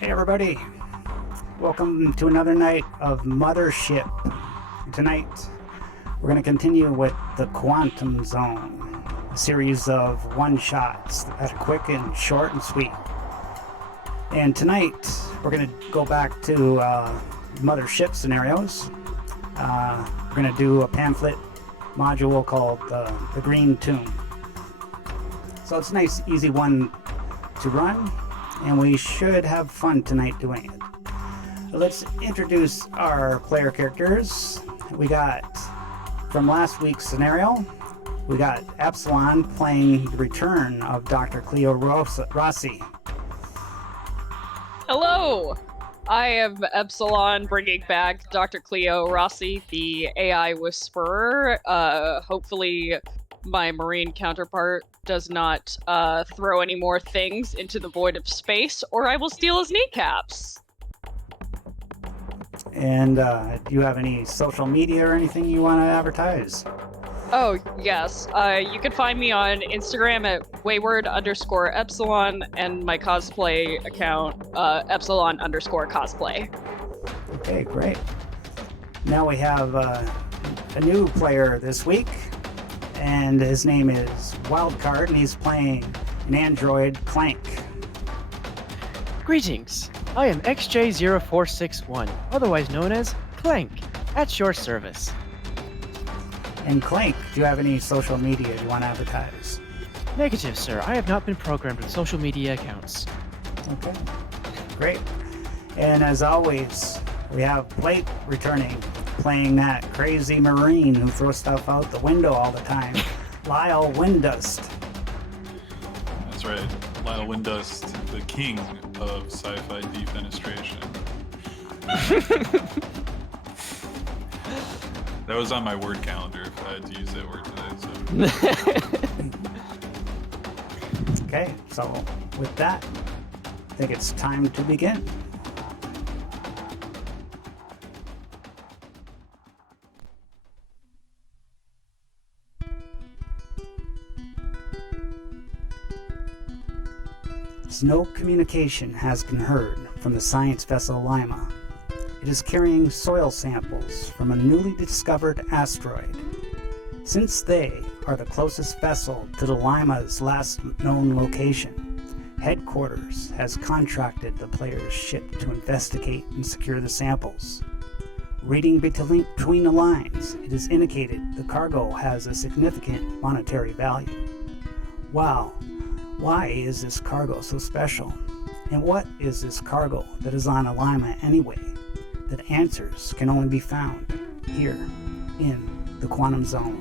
Hey everybody, welcome to another night of Mothership. Tonight we're going to continue with the Quantum Zone, a series of one-shots that are quick and short and sweet. And tonight we're going to go back to Mothership scenarios. We're going to do a pamphlet module called the Green Tomb. So it's a nice easy one to run, and we should have fun tonight doing it. Let's introduce our player characters. We got, from last week's scenario, we got Epsilon playing the return of Dr. Cleo Rossi. Hello! I am Epsilon, bringing back Dr. Cleo Rossi, the AI Whisperer. Hopefully my Marine counterpart does not throw any more things into the void of space, or I will steal his kneecaps. And do you have any social media or anything you want to advertise? Oh, yes. You can find me on Instagram at wayward_epsilon and my cosplay account, epsilon_cosplay. Okay, great. Now we have a new player this week, and his name is Wildcard, and he's playing an android Clank. Greetings, I am XJ0461, otherwise known as Clank, at your service. And Clank, do you have any social media you want to advertise? Negative, sir, I have not been programmed with social media accounts. Okay, great. And as always, we have Blake returning, playing that crazy Marine who throws stuff out the window all the time, Lyle Windust. That's right, Lyle Windust, the king of sci-fi defenestration. That was on my word calendar if I had to use that word today. So. Okay, so with that, I think it's time to begin. No communication has been heard from the science vessel Lima. It is carrying soil samples from a newly discovered asteroid. Since they are the closest vessel to the Lima's last known location, headquarters has contracted the player's ship to investigate and secure the samples. Reading between the lines, it is indicated the cargo has a significant monetary value. Wow, why is this cargo so special? And what is this cargo that is on a Lima anyway? That answers can only be found here in the Quantum Zone.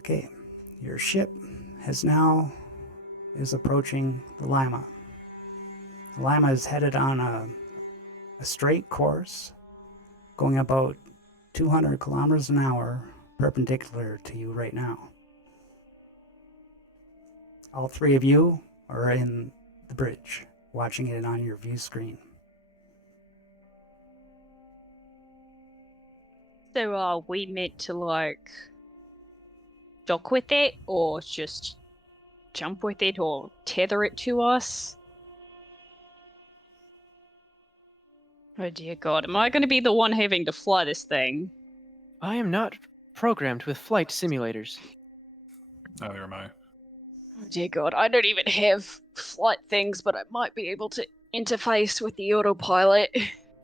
Okay, your ship is approaching the Lima. The Lima is headed on a straight course, going about 200 kilometers an hour, perpendicular to you right now. All three of you are in the bridge, watching it on your view screen. So are we meant to, like, dock with it, or just jump with it, or tether it to us? Oh dear God, am I going to be the one having to fly this thing? I am not programmed with flight simulators. Neither am I. Oh dear God, I don't even have flight things, but I might be able to interface with the autopilot.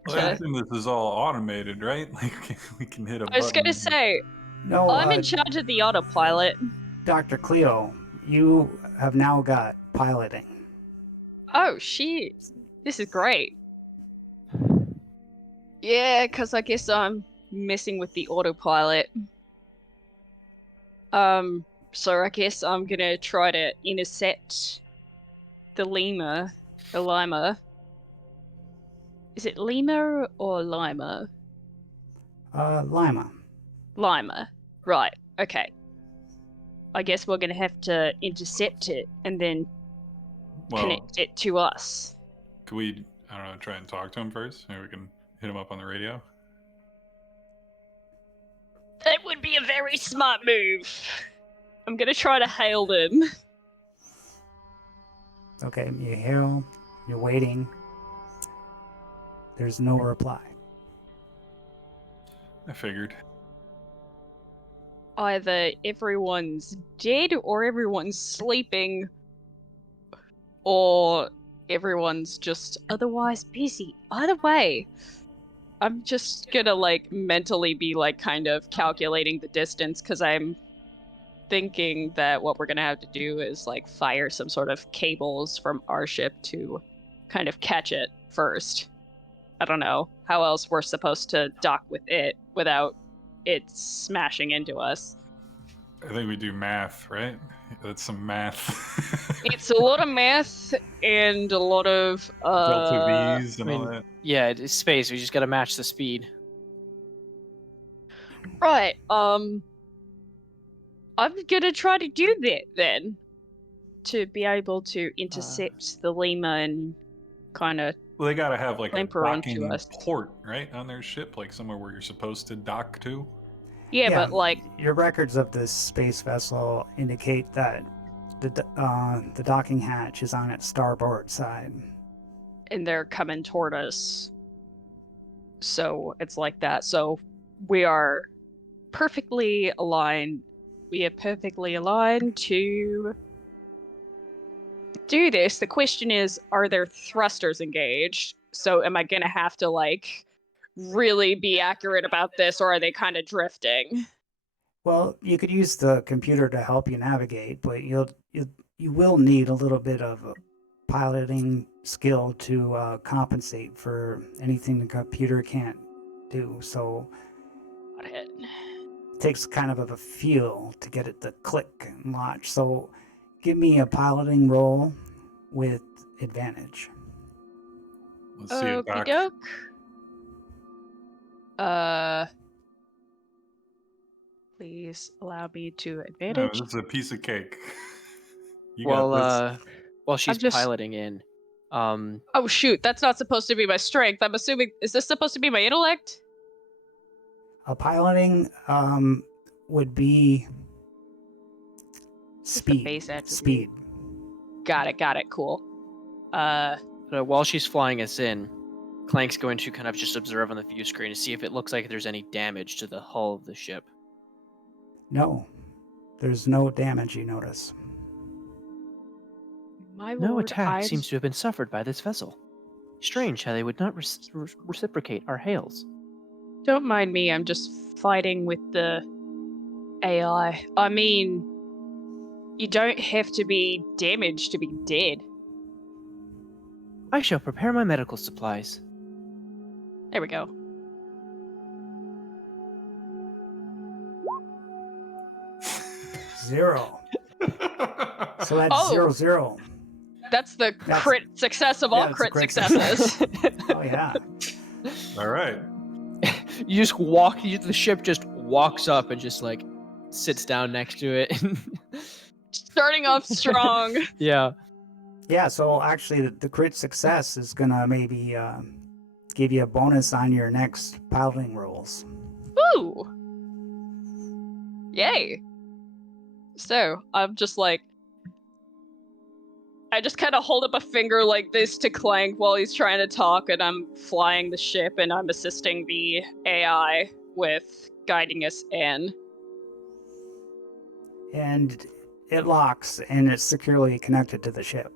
Well, to- everything this is all automated, right? Like we can hit a I was button. going to say, No, I'm in charge of the autopilot. Dr. Cleo, you have now got piloting. Oh shit, this is great. Yeah, because I guess I'm messing with the autopilot. So I guess I'm gonna try to intercept the Lima. The Lima. Is it Lima or Lima? Lima. Lima. Right, okay. I guess we're gonna have to intercept it and then Well, connect it to us. could we, I don't know, try and talk to him first? Maybe we can hit him up on the radio. That would be a very smart move. I'm gonna try to hail them. Okay, you hail, you're waiting. There's no reply. I figured. Either everyone's dead or everyone's sleeping or everyone's just otherwise busy. Either way, I'm just gonna like mentally be like kind of calculating the distance because I'm thinking that what we're gonna have to do is like fire some sort of cables from our ship to kind of catch it first. I don't know how else we're supposed to dock with it without it smashing into us. I think we do math, right? That's some math. It's a lot of math and a lot of Delta V's and I all mean- that. Yeah, it's space. We just gotta match the speed. right. I'm gonna try to do that then, to be able to intercept the Lima and kind of. Well, they gotta have like a Clamper onto docking us. port, right, on their ship, like somewhere where you're supposed to dock to. Yeah, but like, your records of this space vessel indicate that the docking hatch is on its starboard side. and they're coming toward us. So it's like that. So we are perfectly aligned. We are perfectly aligned to do this. The question is, are there thrusters engaged? So am I gonna have to like really be accurate about this, or are they kind of drifting? Well, you could use the computer to help you navigate, but you will need a little bit of a piloting skill to compensate for anything the computer can't do. So Got it. it takes kind of a feel to get it to click and launch. So give me a piloting roll with advantage. Let's see it, Doc. Okey-doke. Please allow me to No, advantage. this is a piece of cake. You Well, got this. while she's just- piloting in, Oh shoot, that's not supposed to be my strength. I'm assuming, is this supposed to be my intellect? A piloting would be Just the speed. base attribute. Speed. Got it, cool. while she's flying us in, Clank's going to kind of just observe on the view screen to see if it looks like there's any damage to the hull of the ship. No, there's no damage you notice. My No lord, attack seems to have been suffered by this vessel. Strange how they would not reciprocate our hails. Don't mind me, I'm just fighting with the AI. I mean, you don't have to be damaged to be dead. I shall prepare my medical supplies. There we go. Zero. So that's Oh. 0-0. That's the That's- crit success of yeah, all it's a crit crit successes. Oh yeah. All right. You just the ship just walks up and just like sits down next to it. Starting off strong. Yeah. Yeah, so actually the crit success is gonna maybe give you a bonus on your next piloting rolls. Ooh. Yay. So, I'm just like, I just kind of hold up a finger like this to Clank while he's trying to talk, and I'm flying the ship and I'm assisting the AI with guiding us in. And it locks, and it's securely connected to the ship.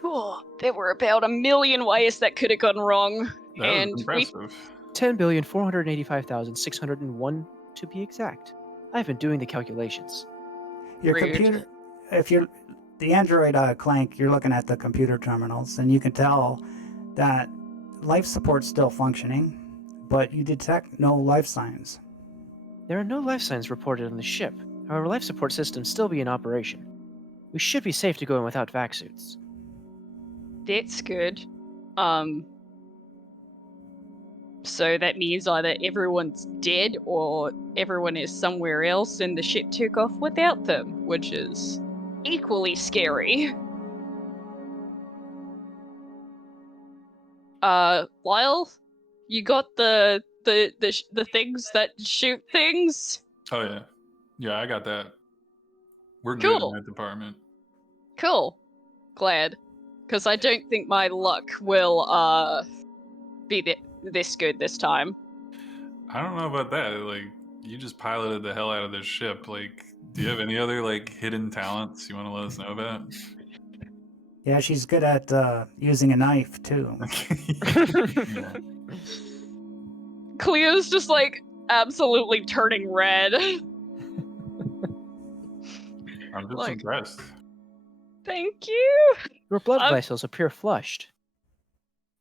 Cool. There were about a million ways that could have gone wrong. That And was impressive. 10,485,601 to be exact. I've been doing the calculations. Your Rude. computer, if you're the Android Clank, you're looking at the computer terminals, and you can tell that life support's still functioning, but you detect no life signs. There are no life signs reported on the ship. However, life support systems still be in operation. We should be safe to go in without vac suits. That's good. So that means either everyone's dead or everyone is somewhere else and the ship took off without them, which is equally scary. Lyle, you got the things that shoot things? Oh yeah, yeah, I got that. We're good in Cool. that department. Cool. Glad. Because I don't think my luck will be this good this time. I don't know about that. Like, you just piloted the hell out of this ship. Like, do you have any other like hidden talents you want to let us know about? Yeah, she's good at using a knife too. Yeah. Cleo's just like absolutely turning red. I'm just Like- impressed. Thank you. Your blood I'm- vessels appear flushed.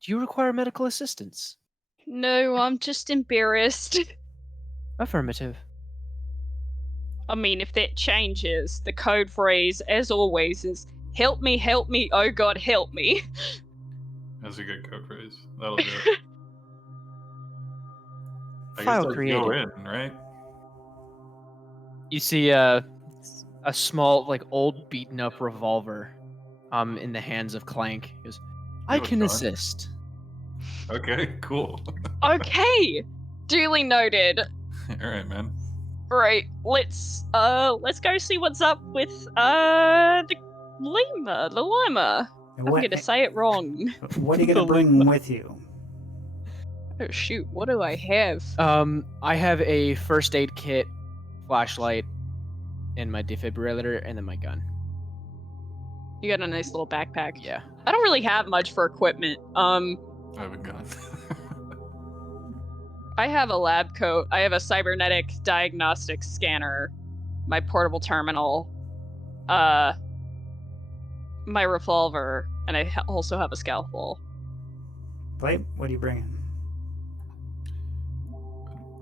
Do you require medical assistance? No, I'm just embarrassed. Affirmative. I mean, if that changes, the code phrase, as always, is help me, oh god, help me. That's a good code phrase. That'll do it. I guess File let's created. go in, right? You see a small, like, old beaten up revolver in the hands of Clank. He goes, I have a can gun? assist. Okay, cool. Okay, duly noted. All right, man. Right, let's go see what's up with the Lima. And I'm gonna say it wrong. what are you gonna bring with you? Oh shoot, what do I have? I have a first aid kit, flashlight, and my defibrillator, and then my gun. You got a nice little backpack. Yeah. I don't really have much for equipment. I have a gun. I have a lab coat. I have a cybernetic diagnostic scanner, my portable terminal, my revolver, and I also have a scalpel. Blake, what are you bringing?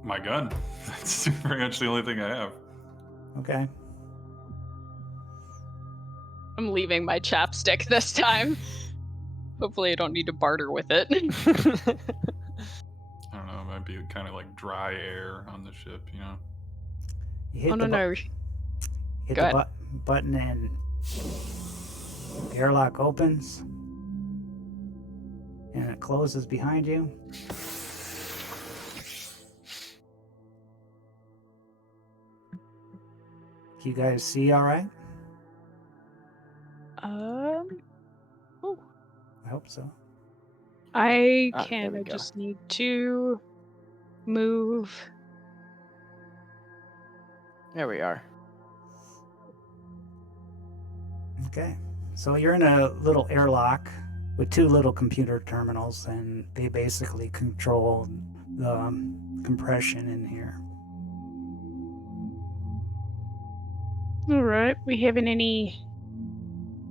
My gun. That's pretty much the only thing I have. Okay. I'm leaving my chapstick this time. Hopefully I don't need to barter with it. I don't know. It might be kind of like dry air on the ship, you know? You hit Oh the no, no. hit Go the ahead. button and the airlock opens and it closes behind you. Can you guys see all right? Oh, I hope so. I Ah, there can. we I go. just need to move. There we are. Okay. So you're in a little airlock with two little computer terminals, and they basically control the compression in here. All right. We having any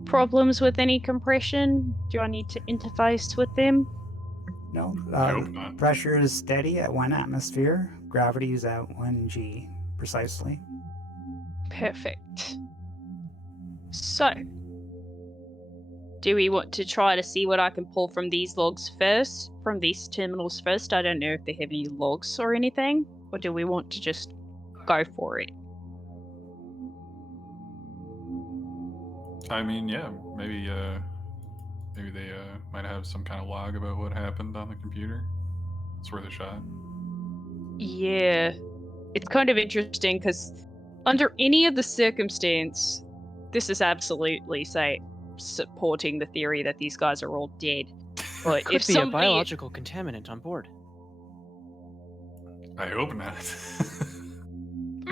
problems with any compression? Do I need to interface with them? No, I hope not. pressure is steady at 1 atmosphere. Gravity is at 1 G, precisely. Perfect. So, do we want to try to see what I can pull from these logs first? From these terminals first? I don't know if they have any logs or anything. Or do we want to just go for it? I mean, yeah, maybe they might have some kind of log about what happened on the computer. It's worth a shot. Yeah. It's kind of interesting because under any of the circumstance, this is absolutely supporting the theory that these guys are all dead. But Could if be somebody, a biological contaminant on board. I hope not.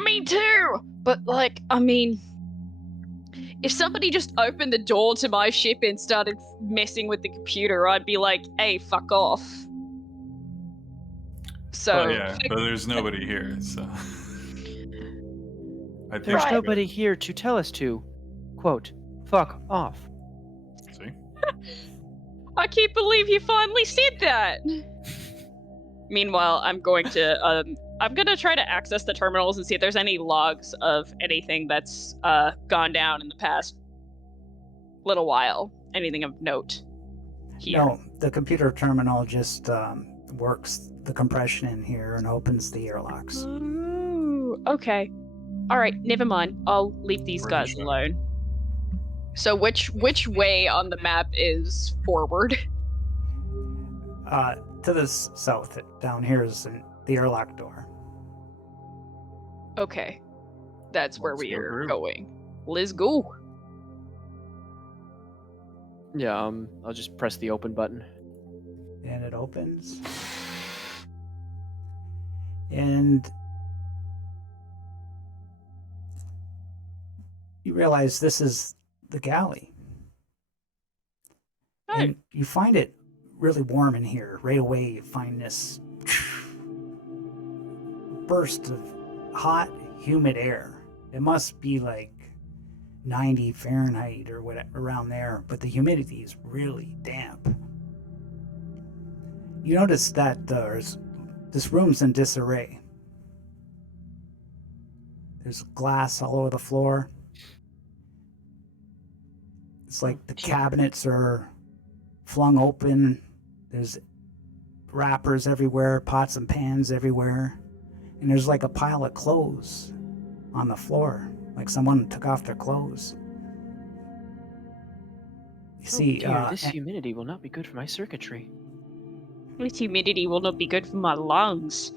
me too. But like, I mean, if somebody just opened the door to my ship and started messing with the computer, I'd be like, "Hey, fuck off." So Well, yeah, but there's nobody here, so. I think There's Right. nobody here to tell us to, quote, fuck off. See? I can't believe you finally said that. Meanwhile, I'm going to try to access the terminals and see if there's any logs of anything that's gone down in the past little while. Anything of note here. No, the computer terminal just works the compression in here and opens the airlocks. Ooh, okay. All right, never mind. I'll leave these Worth a guys shot. alone. So which way on the map is forward? To the south, down here is the airlock door. Okay. That's where Let's we go are through. going. Let's go. Yeah, I'll just press the open button. And it opens. And you realize this is the galley. Oh. And you find it really warm in here. Right away, you find this burst of hot, humid air. It must be like 90 Fahrenheit or whatever around there, but the humidity is really damp. You notice that this room's in disarray. There's glass all over the floor. It's like the cabinets are flung open. There's wrappers everywhere, pots and pans everywhere. And there's like a pile of clothes on the floor, like someone took off their clothes. You see, dear, this humidity will not be good for my circuitry. This humidity will not be good for my lungs.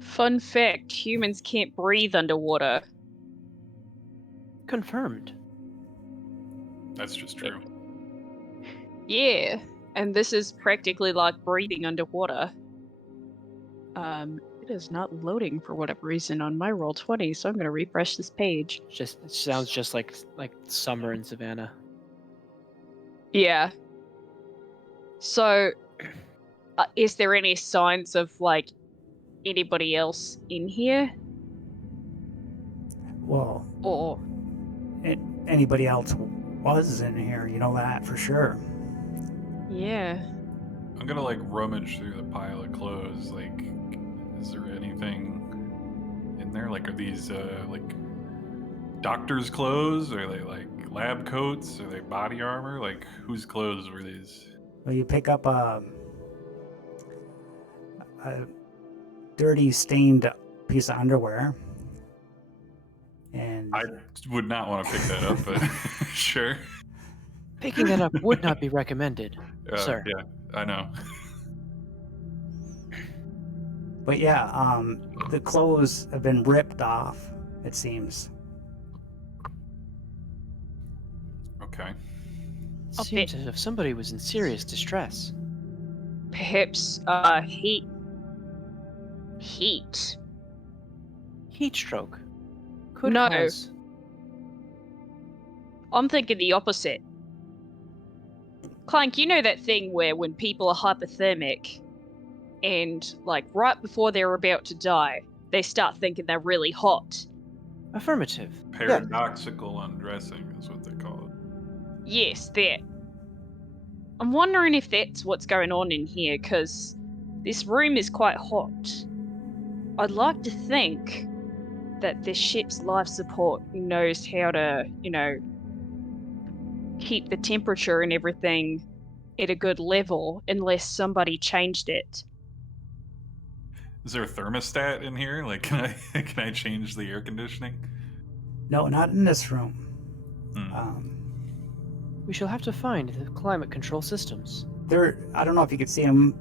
Fun fact, humans can't breathe underwater. Confirmed. That's just true. Yeah, and this is practically like breathing underwater. It is not loading for whatever reason on my Roll20, so I'm gonna refresh this page. It sounds just like summer in Savannah. Yeah. So, is there any signs of like anybody else in here? well, Or anybody else was in here, you know that for sure. yeah. I'm gonna like rummage through the pile of clothes. Like, is there anything in there? Like, are these like doctor's clothes? Are they like lab coats? Are they body armor? Like, whose clothes were these? Well, you pick up a dirty, stained piece of underwear, and I would not want to pick that up, but sure. Picking that up would not be recommended, sir. Yeah, I know. but yeah, the clothes have been ripped off. It seems. Okay. Seems as if somebody was in serious distress. Perhaps heat. Heat. Heat stroke. Could No. cause... I'm thinking the opposite. Clank, you know that thing where when people are hypothermic and, like, right before they're about to die, they start thinking they're really hot? Affirmative. Paradoxical undressing is what they call it. Yes, that. I'm wondering if that's what's going on in here, because this room is quite hot. I'd like to think that this ship's life support knows how to, keep the temperature and everything at a good level, unless somebody changed it. Is there a thermostat in here? Like, can I change the air conditioning? No, not in this room. Hmm. We shall have to find the climate control systems. I don't know if you can see them.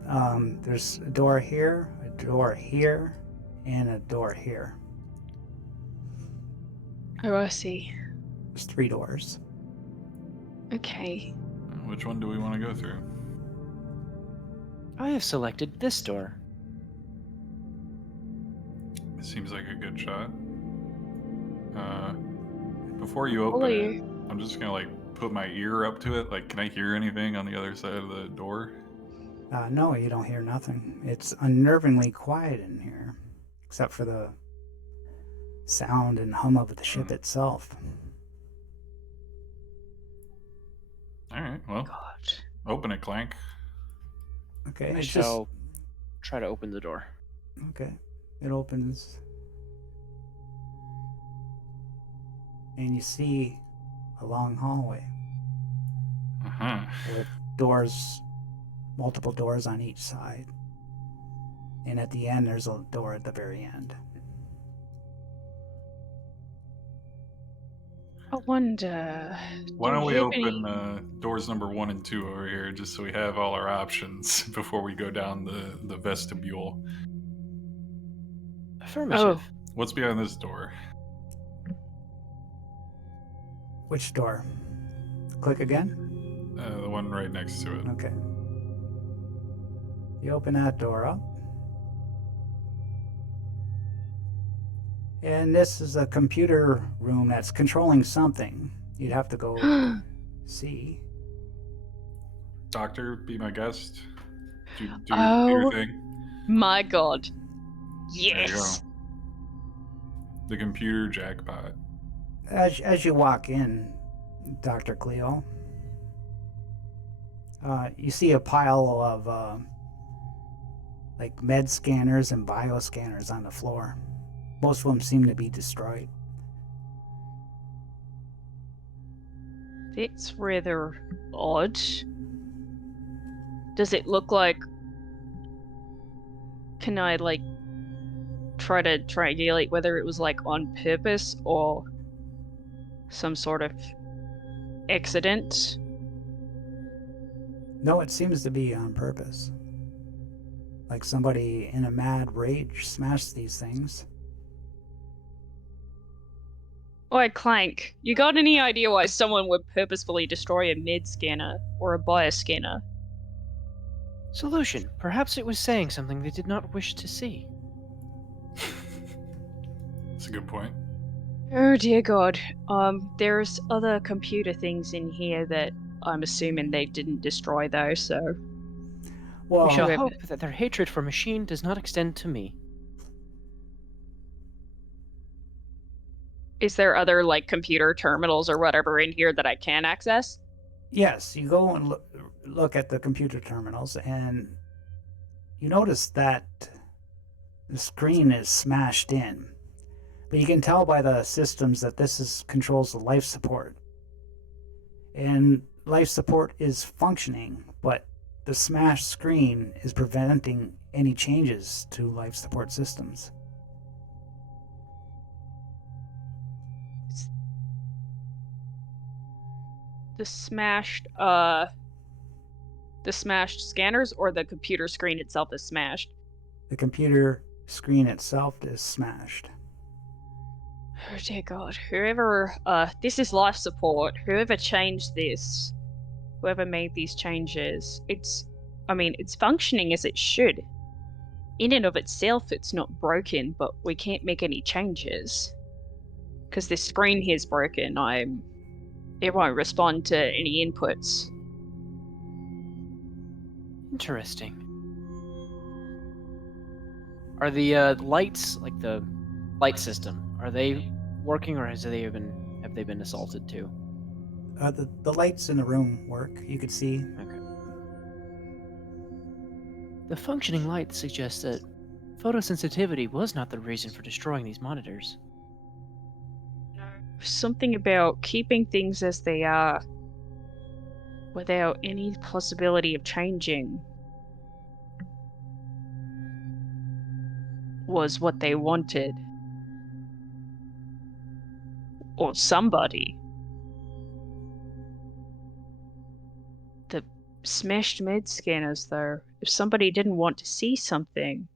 There's a door here, and a door here. Oh, I see. There's 3 doors. Okay. Which one do we want to go through? I have selected this door. It seems like a good shot. Before you open Holy. it, I'm just gonna like put my ear up to it. Like, can I hear anything on the other side of the door? No, you don't hear nothing. It's unnervingly quiet in here, except for the sound and hum of the ship itself. All right, well, God. open it, Clank. Okay, I it's shall try to open the door. just okay. It opens, and you see a long hallway Uh-huh. with doors, multiple doors on each side, and at the end there's a door at the very end. I wonder. Why do don't we you have any- open doors number 1 and 2 over here, just so we have all our options before we go down the vestibule? Affirmative. What's behind this door? Which door? Click again. The one right next to it. Okay. You open that door up. And this is a computer room that's controlling something. You'd have to go see. Doctor, be my guest. Do your Oh. computer thing. My God. There you Yes. go. The computer jackpot. As you walk in, Dr. Cleo, you see a pile of like med scanners and bioscanners on the floor. Most of them seem to be destroyed. That's rather odd. Does it look like... Can I, like, try to triangulate whether it was, like, on purpose or some sort of accident? No, it seems to be on purpose. Like somebody in a mad rage smashed these things. Oi, Clank, you got any idea why someone would purposefully destroy a med scanner or a bioscanner? Solution. Perhaps it was saying something they did not wish to see. That's a good point. Oh dear God. There's other computer things in here that I'm assuming they didn't destroy though, so... Well, We shall Whoever- hope that their hatred for machine does not extend to me. Is there other, like, computer terminals or whatever in here that I can access? yes, you go and look at the computer terminals, and you notice that the screen is smashed in. But you can tell by the systems that this controls the life support. And life support is functioning, but the smashed screen is preventing any changes to life support systems. The smashed scanners or the computer screen itself is smashed? The computer screen itself is smashed. Oh dear God. Whoever, this is life support. Whoever changed this, whoever made these changes, it's functioning as it should. In and of itself, it's not broken, but we can't make any changes. Because this screen here is broken. It won't respond to any inputs. Interesting. Are the lights, like the light system, are they working, or have they been assaulted too? The lights in the room work. You could see. Okay. The functioning light suggests that photosensitivity was not the reason for destroying these monitors. Something about keeping things as they are without any possibility of changing was what they wanted. Or somebody. Smashed med scanners, though. If somebody didn't want to see something.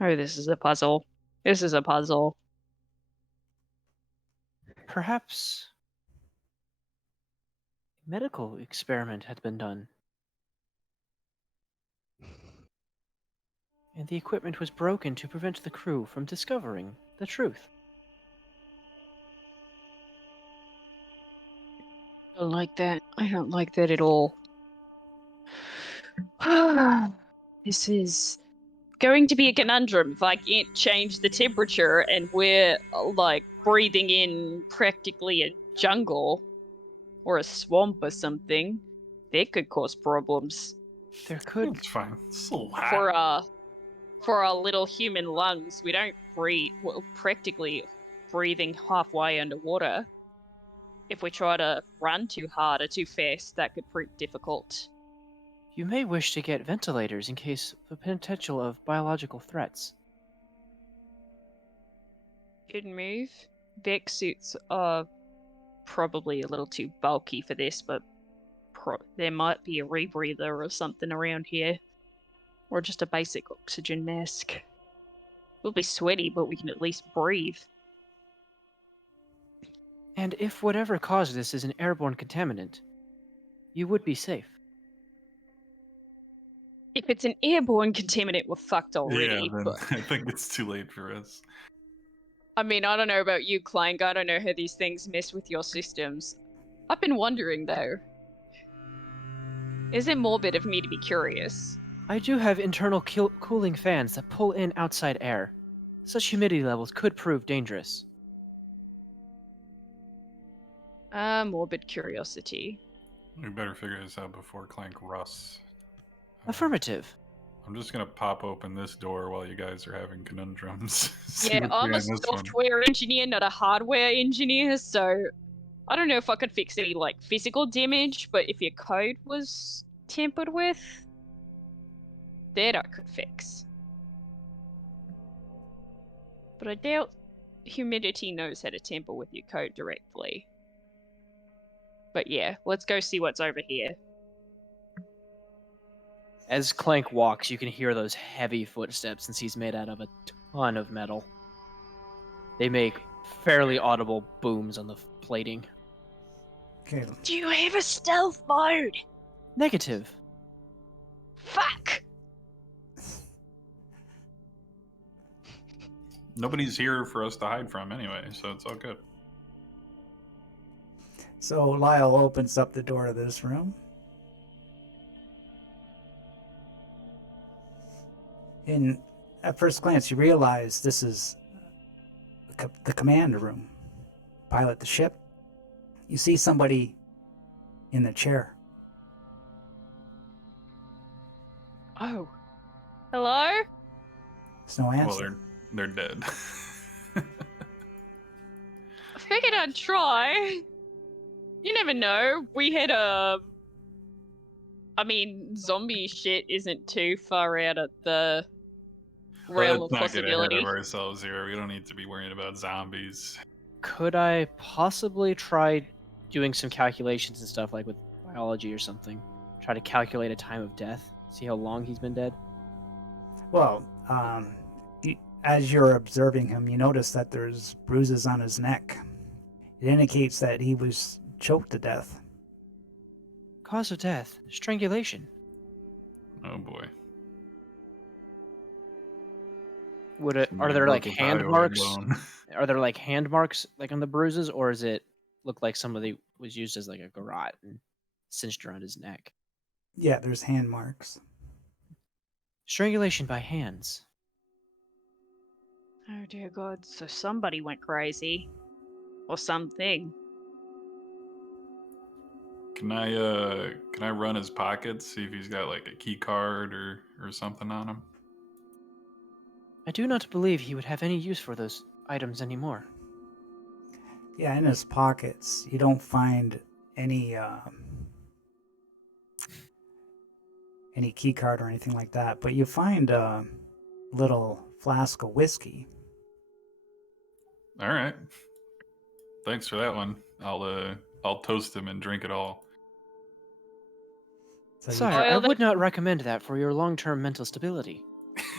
Oh, this is a puzzle. This is a puzzle. Perhaps a medical experiment had been done. And the equipment was broken to prevent the crew from discovering the truth. I don't like that. I don't like that at all. This is going to be a conundrum if I can't change the temperature and we're like breathing in practically a jungle or a swamp or something. That could cause problems There could. It's fine. It's a lot. for our little human lungs. We don't breathe. We're practically breathing halfway underwater. If we try to run too hard or too fast, that could prove difficult. You may wish to get ventilators in case of the potential of biological threats. Could move. Vex suits are probably a little too bulky for this, but there might be a rebreather or something around here. Or just a basic oxygen mask. We'll be sweaty, but we can at least breathe. And if whatever caused this is an airborne contaminant, you would be safe. If it's an airborne contaminant, we're fucked Yeah, already. then But I think it's too late for us. I mean, I don't know about you, Clank. I don't know how these things mess with your systems. I've been wondering, though. Is it morbid of me to be curious? I do have internal cooling fans that pull in outside air. Such humidity levels could prove dangerous. Morbid curiosity. We better figure this out before Clank rusts. Affirmative. I'm just gonna pop open this door while you guys are having conundrums. See Yeah, what's I'm a behind this one. software engineer, not a hardware engineer, so I don't know if I could fix any like physical damage, but if your code was tampered with, that I could fix. But I doubt humidity knows how to tamper with your code directly. But yeah, let's go see what's over here. As Clank walks, you can hear those heavy footsteps since he's made out of a ton of metal. They make fairly audible booms on the plating. Okay. Do you have a stealth mode? Negative. Fuck! Nobody's here for us to hide from anyway, so it's all good. So Lyle opens up the door of this room. And at first glance, you realize this is the command room. Pilot the ship. You see somebody in the chair. Oh. Hello? There's no Well, answer. they're dead. I figured I'd try. You never know. We had a... I mean, zombie shit isn't too far out of the realm of Let's not get ahead possibility. of ourselves here. We don't need to be worrying about zombies. Could I possibly try doing some calculations and stuff like with biology or something? Try to calculate a time of death? See how long he's been dead? Well, as you're observing him, you notice that there's bruises on his neck. It indicates that he was choked to death. Cause of death? Strangulation. Oh boy. Are there like Broke a hand thyroid marks? bone. Are there like hand marks like on the bruises, or does it look like somebody was used as like a garrote and cinched around his neck? Yeah, there's hand marks. Strangulation by hands. Oh dear God, so somebody went crazy. Or something. Can I run his pockets, see if he's got like a key card or something on him? I do not believe he would have any use for those items anymore. Yeah, in his pockets, you don't find any key card or anything like that, but you find a little flask of whiskey. All right. Thanks for that one. I'll toast him and drink it all. So Sire, I Well, would not recommend that for your long-term mental stability.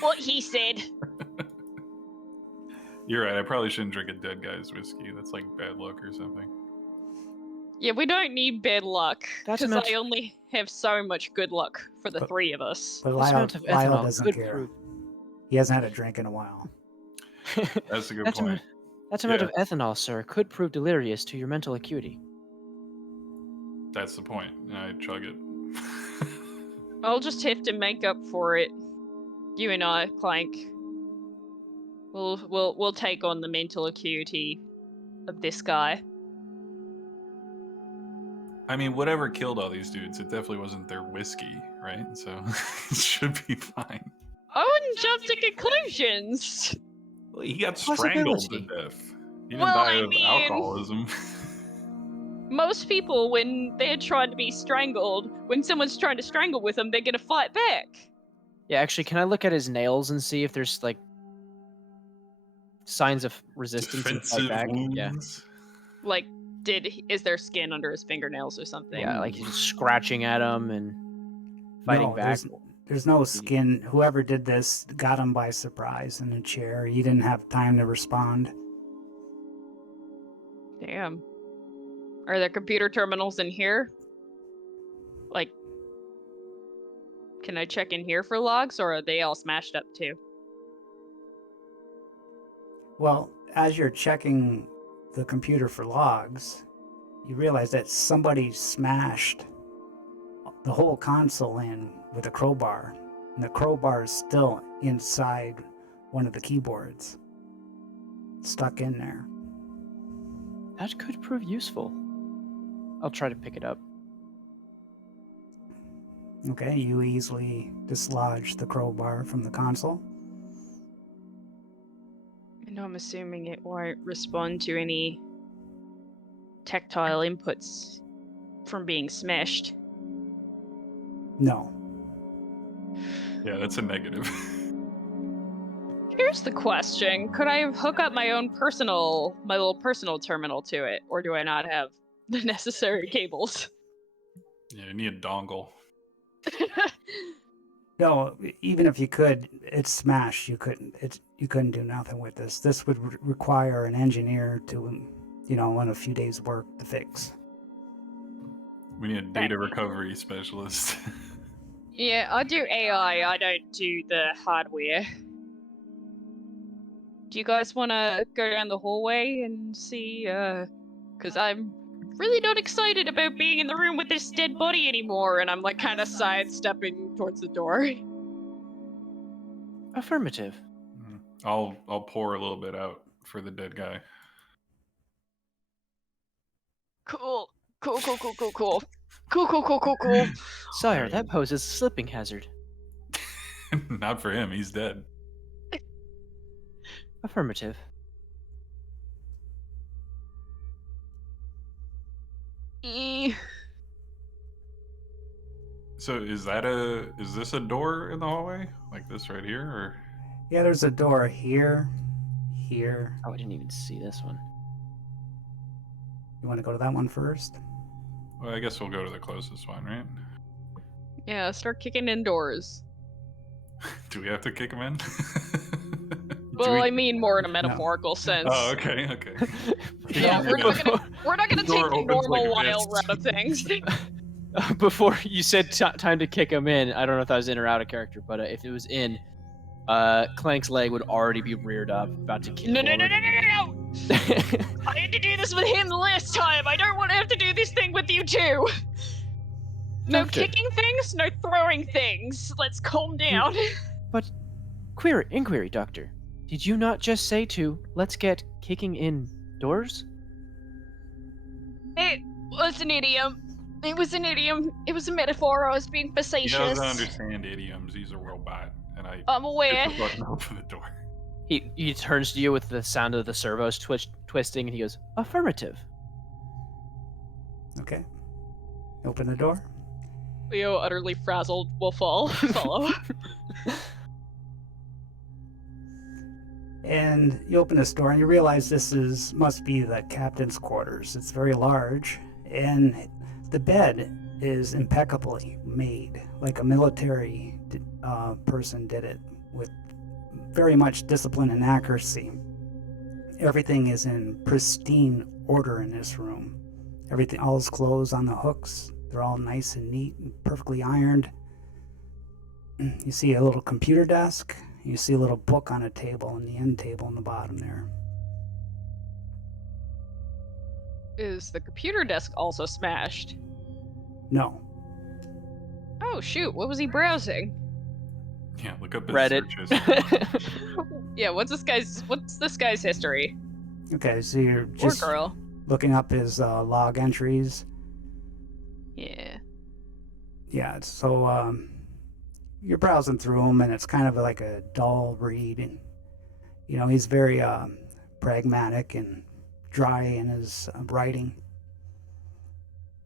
what he said. You're right. I probably shouldn't drink a dead guy's whiskey. That's like bad luck or something. Yeah, we don't need bad luck. That's Because meant- I only have so much good luck for the But- three of us. But This Lyle, amount of Lyle ethanol doesn't could care. prove. He hasn't had a drink in a while. That's a good That point. amount Yeah. of ethanol, sir, could prove delirious to your mental acuity. That's the point. I chug it. I'll just have to make up for it. You and I, Clank. We'll take on the mental acuity of this guy. I mean, whatever killed all these dudes, it definitely wasn't their whiskey, right? So it should be fine. I wouldn't jump to conclusions. Well, he got strangled to Possibility. death. He didn't Well, die I of mean- alcoholism. Most people, when they're trying to be strangled, when someone's trying to strangle with them, they're gonna fight back. Yeah, actually, can I look at his nails and see if there's like signs of resistance and fight Defensive back? wounds. Like, is there skin under his fingernails or something? Yeah, like he's just scratching at him and fighting No, back. There's no skin. Whoever did this got him by surprise in a chair. He didn't have time to respond. Damn. Are there computer terminals in here? Like, can I check in here for logs, or are they all smashed up too? Well, as you're checking the computer for logs, you realize that somebody smashed the whole console in with a crowbar. And the crowbar is still inside one of the keyboards. Stuck in there. That could prove useful. I'll try to pick it up. Okay, you easily dislodge the crowbar from the console. And I'm assuming it won't respond to any tactile inputs from being smashed. No. Yeah, that's a negative. Here's the question: could I hook up my little personal terminal to it, or do I not have the necessary cables? Yeah, you need a dongle. No, even if you could, it's smashed. You couldn't do nothing with this. This would require an engineer to, in a few days' work to fix. We need a data recovery specialist. Yeah, I do AI. I don't do the hardware. Do you guys want to go down the hallway and see? Because I'm really not excited about being in the room with this dead body anymore, and I'm like kind of sidestepping towards the door. Affirmative. I'll pour a little bit out for the dead guy. Cool. Cool. Sire, that poses a slipping hazard. Not for him, he's dead. Affirmative. So is this a door in the hallway? Like this right here, or? Yeah, there's a door here. Oh, I didn't even see this one. You want to go to that one first? Well, I guess we'll go to the closest one, right? Yeah, start kicking indoors. Do we have to kick him in? Well, I mean more in a metaphorical sense. Oh, okay. Yeah, we're not gonna The door take the opens like normal this. wild route of things. Before you said time to kick him in, I don't know if that was in or out of character, but if it was in, Clank's leg would already be reared up, about to kick No! forward. I had to do this with him the last time. I don't want to have to do this thing with you too. No Doctor. kicking things, no throwing things. Let's calm down. But, inquiry, Doctor. Did you not just say let's get kicking indoors? It was an idiom. It was an idiom. It was a metaphor. I was being He facetious. doesn't understand idioms. He's a robot, and I I'm aware. hit the button open the door. He turns to you with the sound of the servos twisting, and he goes, affirmative. Okay. Open the door. Leo, utterly frazzled, will follow. And you open this door and you realize must be the captain's quarters. It's very large, and the bed is impeccably made, like a military person did it, with very much discipline and accuracy. Everything is in pristine order in this room. Everything, all his clothes on the hooks, they're all nice and neat and perfectly ironed. You see a little computer desk. You see a little book on a table, and the end table in the bottom there. Is the computer desk also smashed? No. Oh shoot, what was he browsing? Yeah, look up his Reddit. search history. Yeah, what's this guy's history? Okay, so you're Or just girl. looking up his log entries. Yeah. Yeah, so you're browsing through them, and it's kind of like a dull read. And, you know, he's very pragmatic and dry in his writing.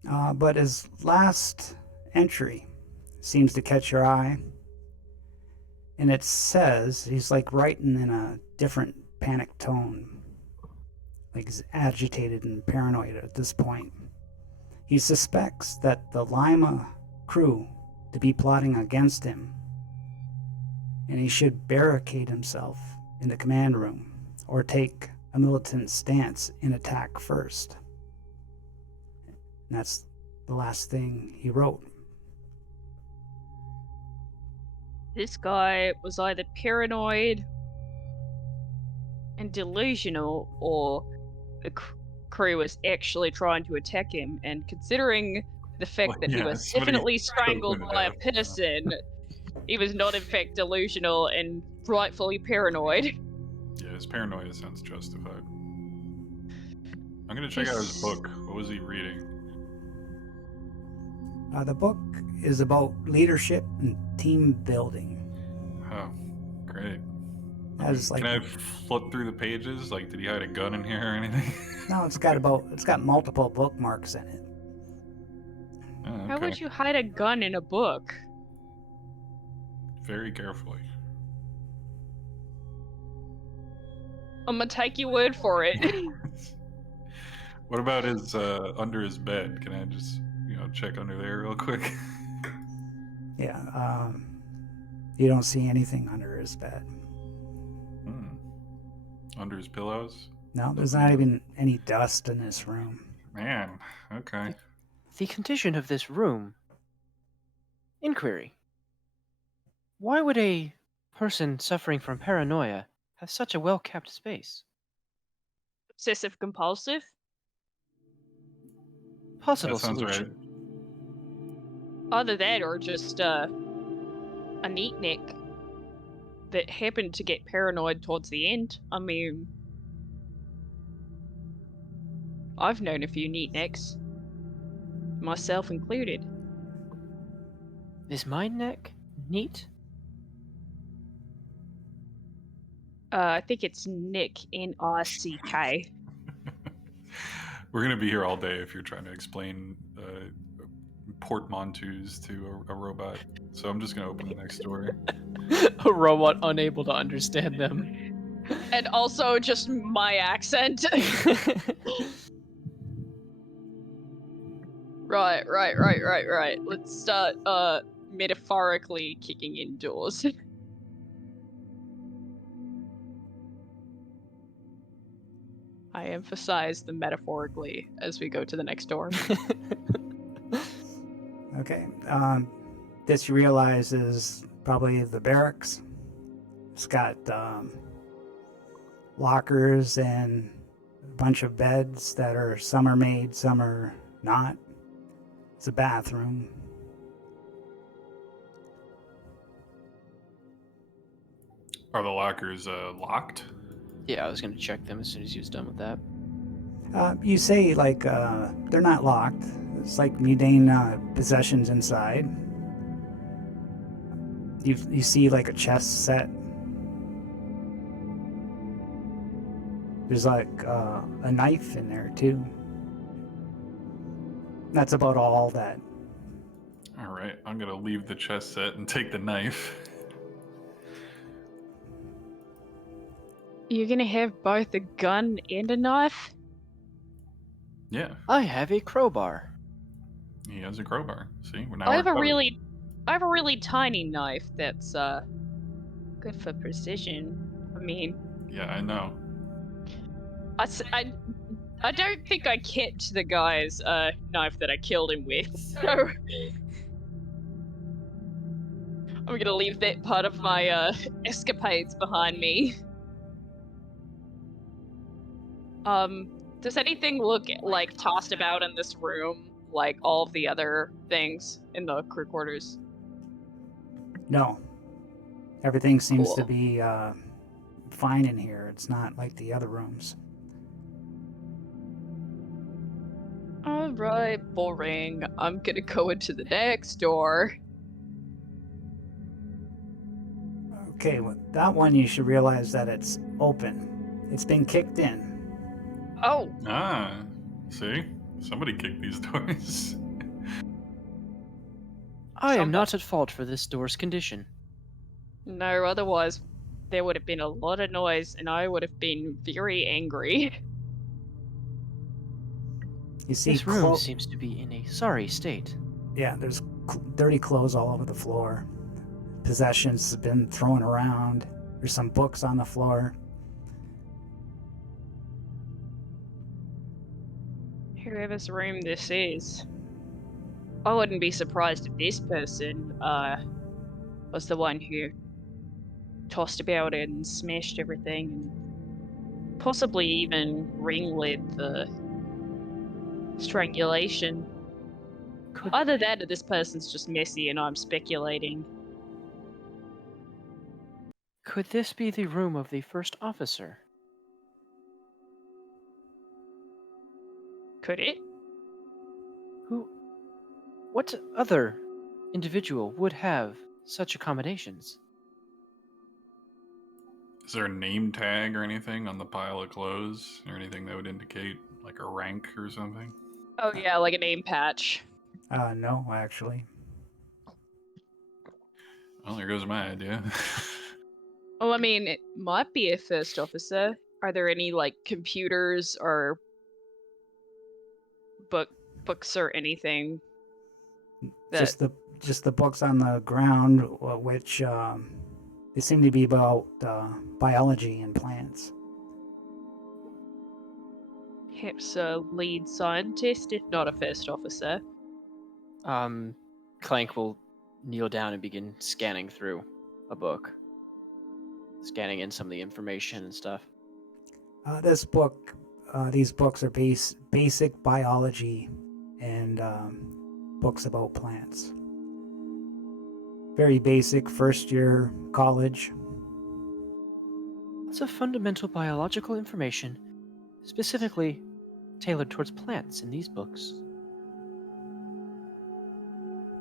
But his last entry seems to catch your eye. And it says he's like writing in a different panic tone. Like he's agitated and paranoid at this point. He suspects that the Lima crew to be plotting against him, and he should barricade himself in the command room or take a militant stance in attack first. And that's the last thing he wrote. This guy was either paranoid and delusional, or the crew was actually trying to attack him, and considering the fact Well, that he yeah, was somebody definitely strangled opened it by a up. person, he was not in fact delusional and rightfully paranoid. Yeah, his paranoia sounds justified. I'm gonna check out his book. What was he reading? The book is about leadership and team building. Oh, great. As like, Can I flip through the pages? Like, did he hide a gun in here or anything? no, it's got multiple bookmarks in it. Oh, okay. How would you hide a gun in a book? Very carefully. I'm gonna take your word for it. What about his under his bed? Can I just check under there real quick? Yeah, you don't see anything under his bed. Under his pillows? No, there's not even any dust in this room. Man, okay. The condition of this room. Inquiry. Why would a person suffering from paranoia have such a well-kept space? Obsessive compulsive? Possible That sounds solution. right. Either that or just a neat neck that happened to get paranoid towards the end. I mean, I've known a few neat necks, myself included. Is my neck neat? I think it's Nick, N-I-C-K. We're gonna be here all day if you're trying to explain portmanteaus to a robot. So I'm just gonna open the next door. A robot unable to understand them. And also just my accent. Right. Let's start metaphorically kicking indoors. I emphasize the metaphorically as we go to the next door. Okay, this you realize is probably the barracks. It's got lockers and a bunch of beds that are some are made, some are not. It's a bathroom. Are the lockers locked? Yeah, I was gonna check them as soon as he was done with that. You say like they're not locked. It's like mundane possessions inside. You see like a chest set. There's like a knife in there too. That's about all that. All right, I'm gonna leave the chest set and take the knife. You're gonna have both a gun and a knife? Yeah. I have a crowbar. He has a crowbar. See, we're now. I have we're a covered. really tiny knife that's good for precision. I mean, Yeah, I know. I don't think I kept the guy's knife that I killed him with, so I'm gonna leave that part of my escapades behind me. Does anything look like tossed about in this room, like all of the other things in the crew quarters? No. Everything seems to Cool. be fine in here. It's not like the other rooms. Alright, boring. I'm gonna go into the next door. Okay, with that one, you should realize that it's open. It's been kicked in. Oh, Ah, see, somebody kicked these doors. I am Somebody- not at fault for this door's condition. no, otherwise there would have been a lot of noise and I would have been very angry. You see, This room seems to be in a sorry state. yeah, there's dirty clothes all over the floor. Possessions have been thrown around. There's some books on the floor. Whoever's room this is, I wouldn't be surprised if this person was the one who tossed about it and smashed everything and possibly even ringlit the strangulation. Could, Either that or this person's just messy and I'm speculating. could this be the room of the first officer? Could it? What other individual would have such accommodations? Is there a name tag or anything on the pile of clothes, or anything that would indicate like a rank or something? Oh yeah, like a name patch. No, actually. Well, there goes my idea. Well, I mean, it might be a first officer. Are there any like computers or books or anything? Just the books on the ground, which they seem to be about biology and plants. Perhaps a lead scientist, if not a first officer. Clank will kneel down and begin scanning through a book. Scanning in some of the information and stuff. These books are basic biology and books about plants. Very basic, first year college. Lots of fundamental biological information, specifically tailored towards plants in these books.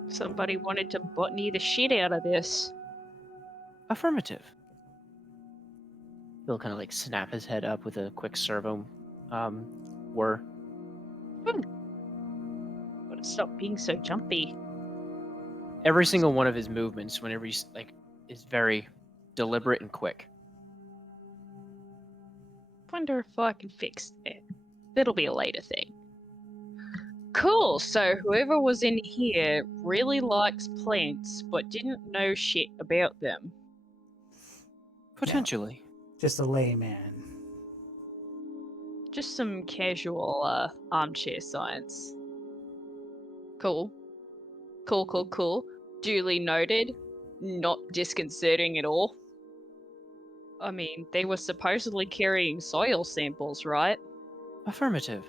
Somebody wanted to botany the shit out of this. Affirmative. He'll kind of like snap his head up with a quick servo whir. Gotta stop being so jumpy. Every single one of his movements, whenever he's like, is very deliberate and quick. Wonder if I can fix that. That'll be a later thing. Cool, so whoever was in here really likes plants, but didn't know shit about them. Potentially. Just a layman. Just some casual armchair science. Cool. Cool. Duly noted. Not disconcerting at all. I mean, they were supposedly carrying soil samples, right? Affirmative.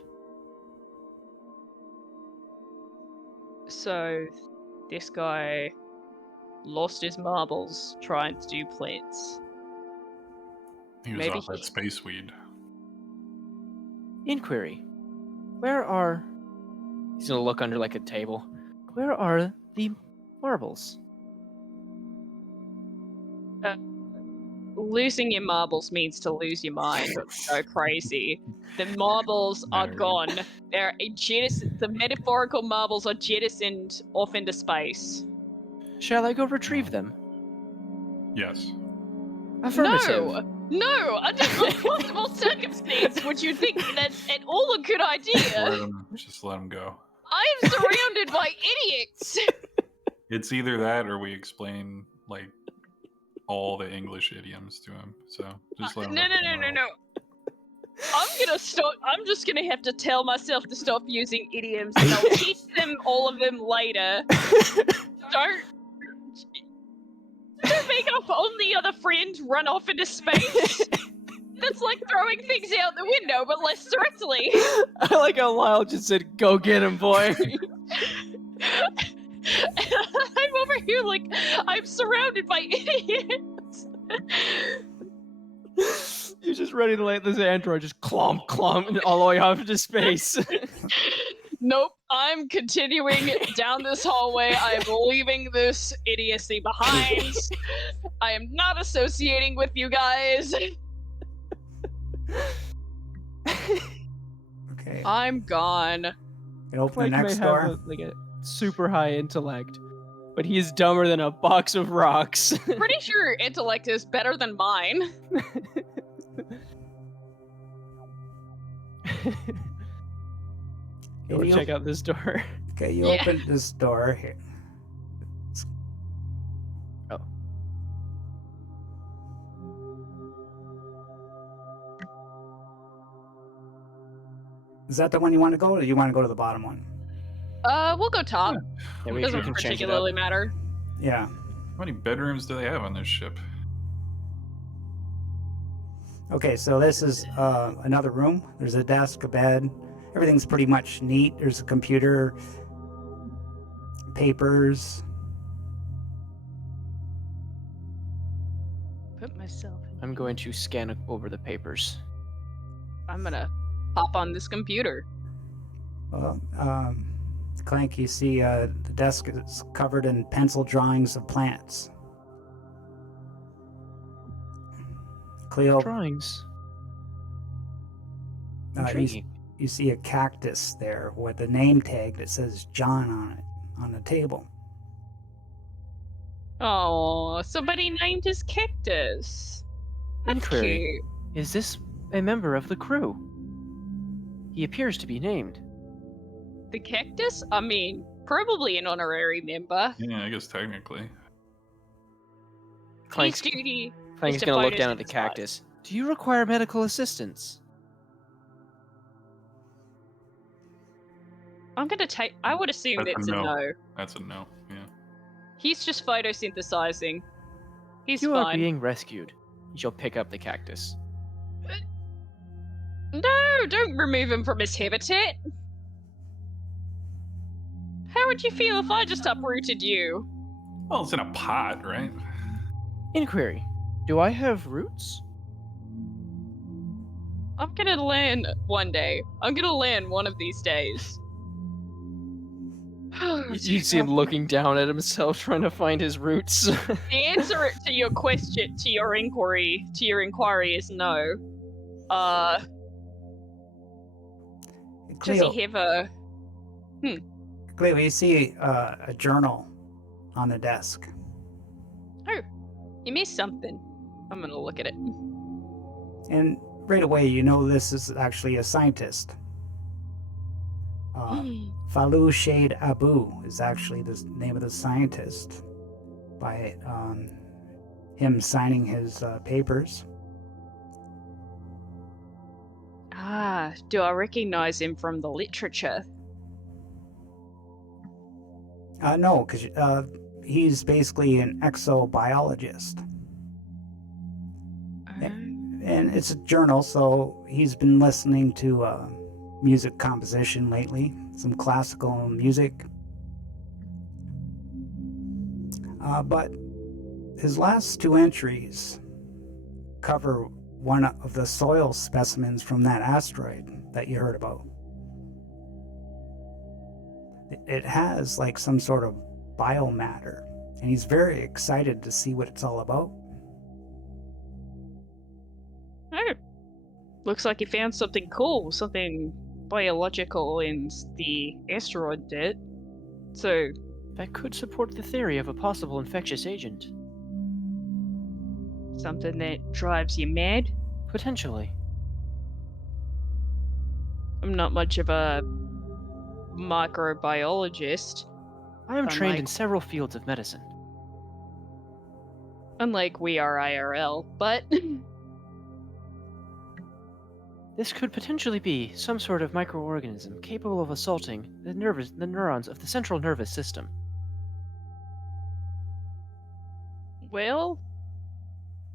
So, this guy lost his marbles trying to do plants. He was Maybe off that space weed. Inquiry. Where are... He's gonna look under like a table. Where are the marbles? Losing your marbles means to lose your mind. Go crazy. The marbles are Married. gone. They're the metaphorical marbles are jettisoned off into space. Shall I go retrieve them? Yes. Affirmative. No! Under what possible circumstance would you think that's at all a good idea? Just let him go. I'm surrounded by idiots. It's either that or we explain like all the English idioms to him. So just let him No. I'm gonna stop. I'm just gonna have to tell myself to stop using idioms, and I'll teach them all of them later. Don't make up on the other friend run off into space. That's like throwing things out the window, but less directly. I like how Lyle just said, "Go get him, boy." I'm over here like I'm surrounded by idiots. You're just ready to let this android just clomp all the way off into space. Nope, I'm continuing down this hallway. I'm leaving this idiocy behind. I am not associating with you guys. Okay. I'm gone. You open Clank the next may door. have a super high intellect, but he is dumber than a box of rocks. Pretty sure intellect is better than mine. Go check out this door. Okay, you open this door here. Oh. Is that the one you want to go, or do you want to go to the bottom one? We'll go top. Yeah, we Doesn't can change it up. particularly matter. Yeah. How many bedrooms do they have on this ship? Okay, so this is another room. There's a desk, a bed. Everything's pretty much neat. There's a computer, papers. Put myself in. I'm going to scan over the papers. I'm gonna hop on this computer. Well, Clank, you see the desk is covered in pencil drawings of plants. Cleo, Drawings. you, Intriguing. you see a cactus there with a name tag that says John on it on the table. Oh, somebody named his cactus. That's Inquiry. cute. Is this a member of the crew? He appears to be named. The cactus? I mean, probably an honorary member. Yeah, I guess technically. Clank's, His duty Clank's is to gonna look down at the photosynthesize. cactus. Do you require medical assistance? I'm gonna take. I would assume That's a that's a no. no. That's a no. Yeah. He's just photosynthesizing. He's You are fine. being rescued. You shall pick up the cactus. No, don't remove him from his habitat. How would you feel if I just uprooted you? Well, it's in a pot, right? Inquiry. Do I have roots? I'm gonna land one day. I'm gonna land one of these days. You see him looking down at himself, trying to find his roots. The answer to your question, to your inquiry is no. Does Cleo, he have a? Cleo, you see a journal on the desk. Oh, you missed something. I'm gonna look at it. And right away, you know this is actually a scientist. Falou Shade Abu is actually the name of the scientist by him signing his papers. Ah, do I recognize him from the literature? No, because he's basically an exobiologist. And it's a journal, so he's been listening to music composition lately, some classical music. But his last two entries cover one of the soil specimens from that asteroid that you heard about. It has like some sort of biomatter, and he's very excited to see what it's all about. Oh, looks like he found something cool, something biological in the asteroid bit. So, That could support the theory of a possible infectious agent. something that drives you mad? Potentially. I'm not much of a microbiologist, I am trained in Unlike- several fields of medicine. unlike we are IRL, but This could potentially be some sort of microorganism capable of assaulting the neurons of the central nervous system. well,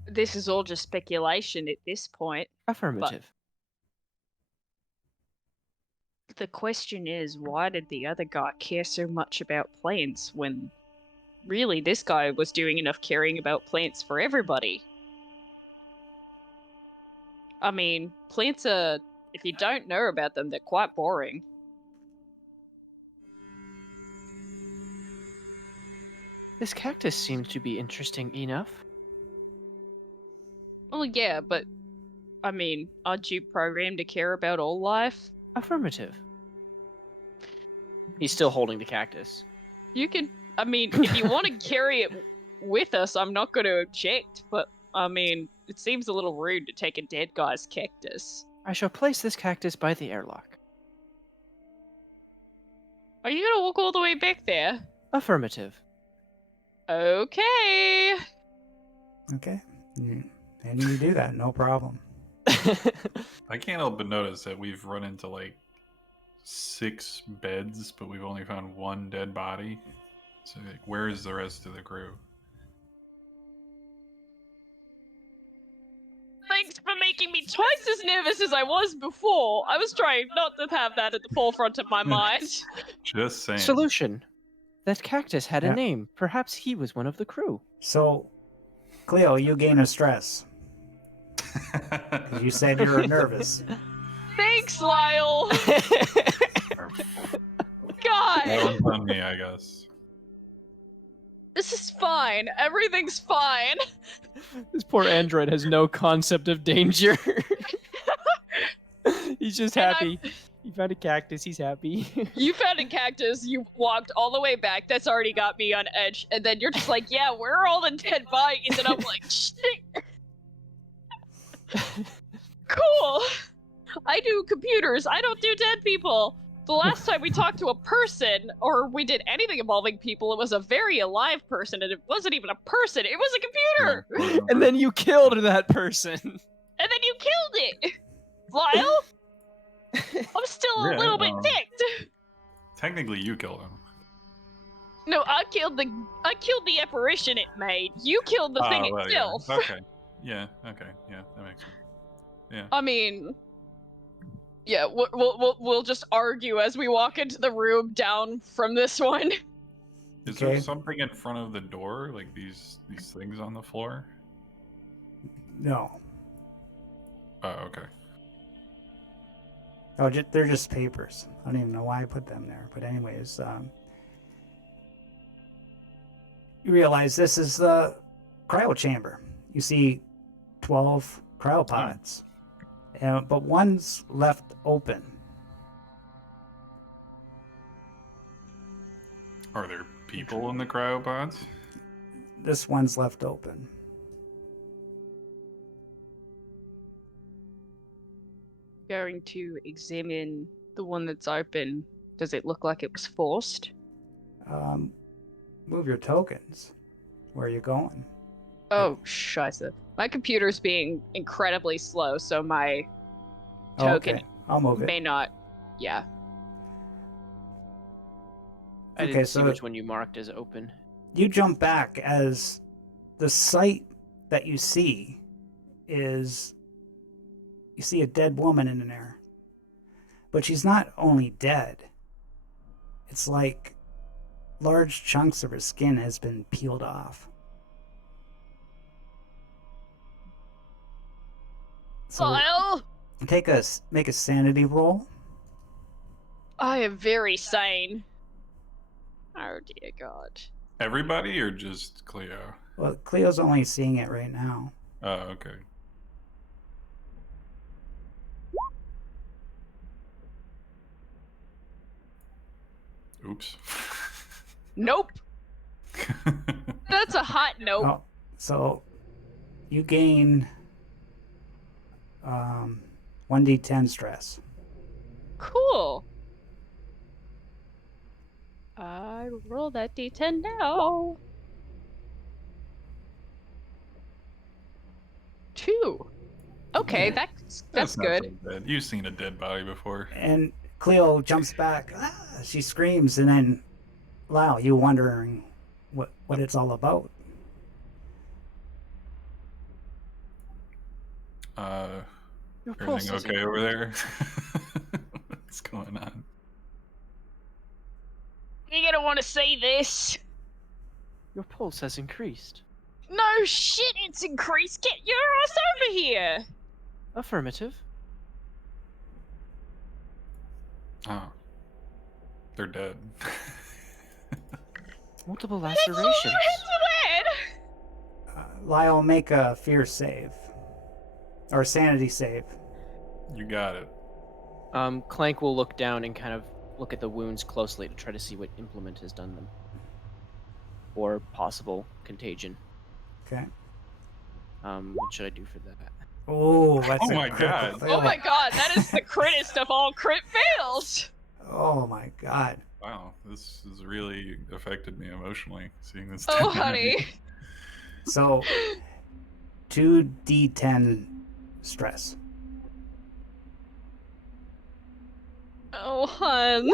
this is all just speculation at this point. Affirmative. The question is, why did the other guy care so much about plants when really this guy was doing enough caring about plants for everybody? I mean, plants are, if you don't know about them, they're quite boring. This cactus seems to be interesting enough. Well, yeah, but I mean, aren't you programmed to care about all life? Affirmative. He's still holding the cactus. You can, I mean, if you want to carry it with us, I'm not going to object, but I mean, it seems a little rude to take a dead guy's cactus. I shall place this cactus by the airlock. Are you going to walk all the way back there? Affirmative. Okay. Okay. And you do that, no problem. I can't help but notice that we've run into like 6 beds, but we've only found 1 dead body. So, like, where is the rest of the crew? Thanks for making me twice as nervous as I was before. I was trying not to have that at the forefront of my mind. Just saying. Solution. That cactus had Yeah. a name. Perhaps he was one of the crew. So, Cleo, you gain a stress. 'Cause you said you were nervous. Thanks, Lyle. God, That one's on me, I guess. this is fine. Everything's fine. This poor android has no concept of danger. He's just And happy. He found a cactus. He's happy. You found a cactus, you walked all the way back, that's already got me on edge, and then you're just like, yeah, where are all the dead bodies? And I'm like, shit. Cool. I do computers, I don't do dead people. The last time we talked to a person, or we did anything involving people, it was a very alive person, and it wasn't even a person, it was a computer! And then you killed that person. And then you killed it! Lyle? I'm still a Yeah, little bit well. ticked. Technically, you killed him. No, I killed the apparition it made. You killed the thing well, itself. Yeah. Okay. Yeah. Okay. Yeah, that makes sense. Yeah. I mean, yeah, we'll just argue as we walk into the room down from this one. Is Okay. there something in front of the door, like these things on the floor? No. Oh, okay. Oh, they're just papers. I don't even know why I put them there. But anyways, you realize this is the cryo chamber. You see 12 cryopods, but one's left open. Are there people in the cryopods? This one's left open. Going to examine the one that's open. Does it look like it was forced? Move your tokens. Where are you going? Oh, scheisse. My computer's being incredibly slow, so my Oh, token okay. I'll move it. may not. Yeah. I Okay, didn't see so- which one you marked as open. You jump back as the sight that you see is you see a dead woman in there. But she's not only dead. It's like large chunks of her skin has been peeled off. So Lyle, make a sanity roll. I am very sane. Oh dear God. Everybody or just Cleo? Well, Cleo's only seeing it right now. Oh, okay. Oops. Nope. That's a hot nope. Oh, so you gain 1d10 stress. Cool. I roll that d10 now. 2. Okay, Yeah. that's not good. so bad. You've seen a dead body before. And Cleo jumps back. Ah, she screams, and then Lyle, you wondering what it's all about. Your pulse Everything has okay over improved. there? What's going on? You're gonna want to see this. Your pulse has increased. No shit, it's increased. Get your ass over here. Affirmative. Oh, they're dead. Multiple Heads lacerations. are Lyle, make a fear save or sanity save. You got it. Clank will look down and kind of look at the wounds closely to try to see what implement has done them. Or possible contagion. Okay. What should I do for that? Oh, that's Oh a my critical God. fail. Oh my god, that is the crittest of all crit fails. Oh my god. Wow, this has really affected me emotionally, seeing this. Oh, dead body. honey. So 2d10 stress. Oh, hun.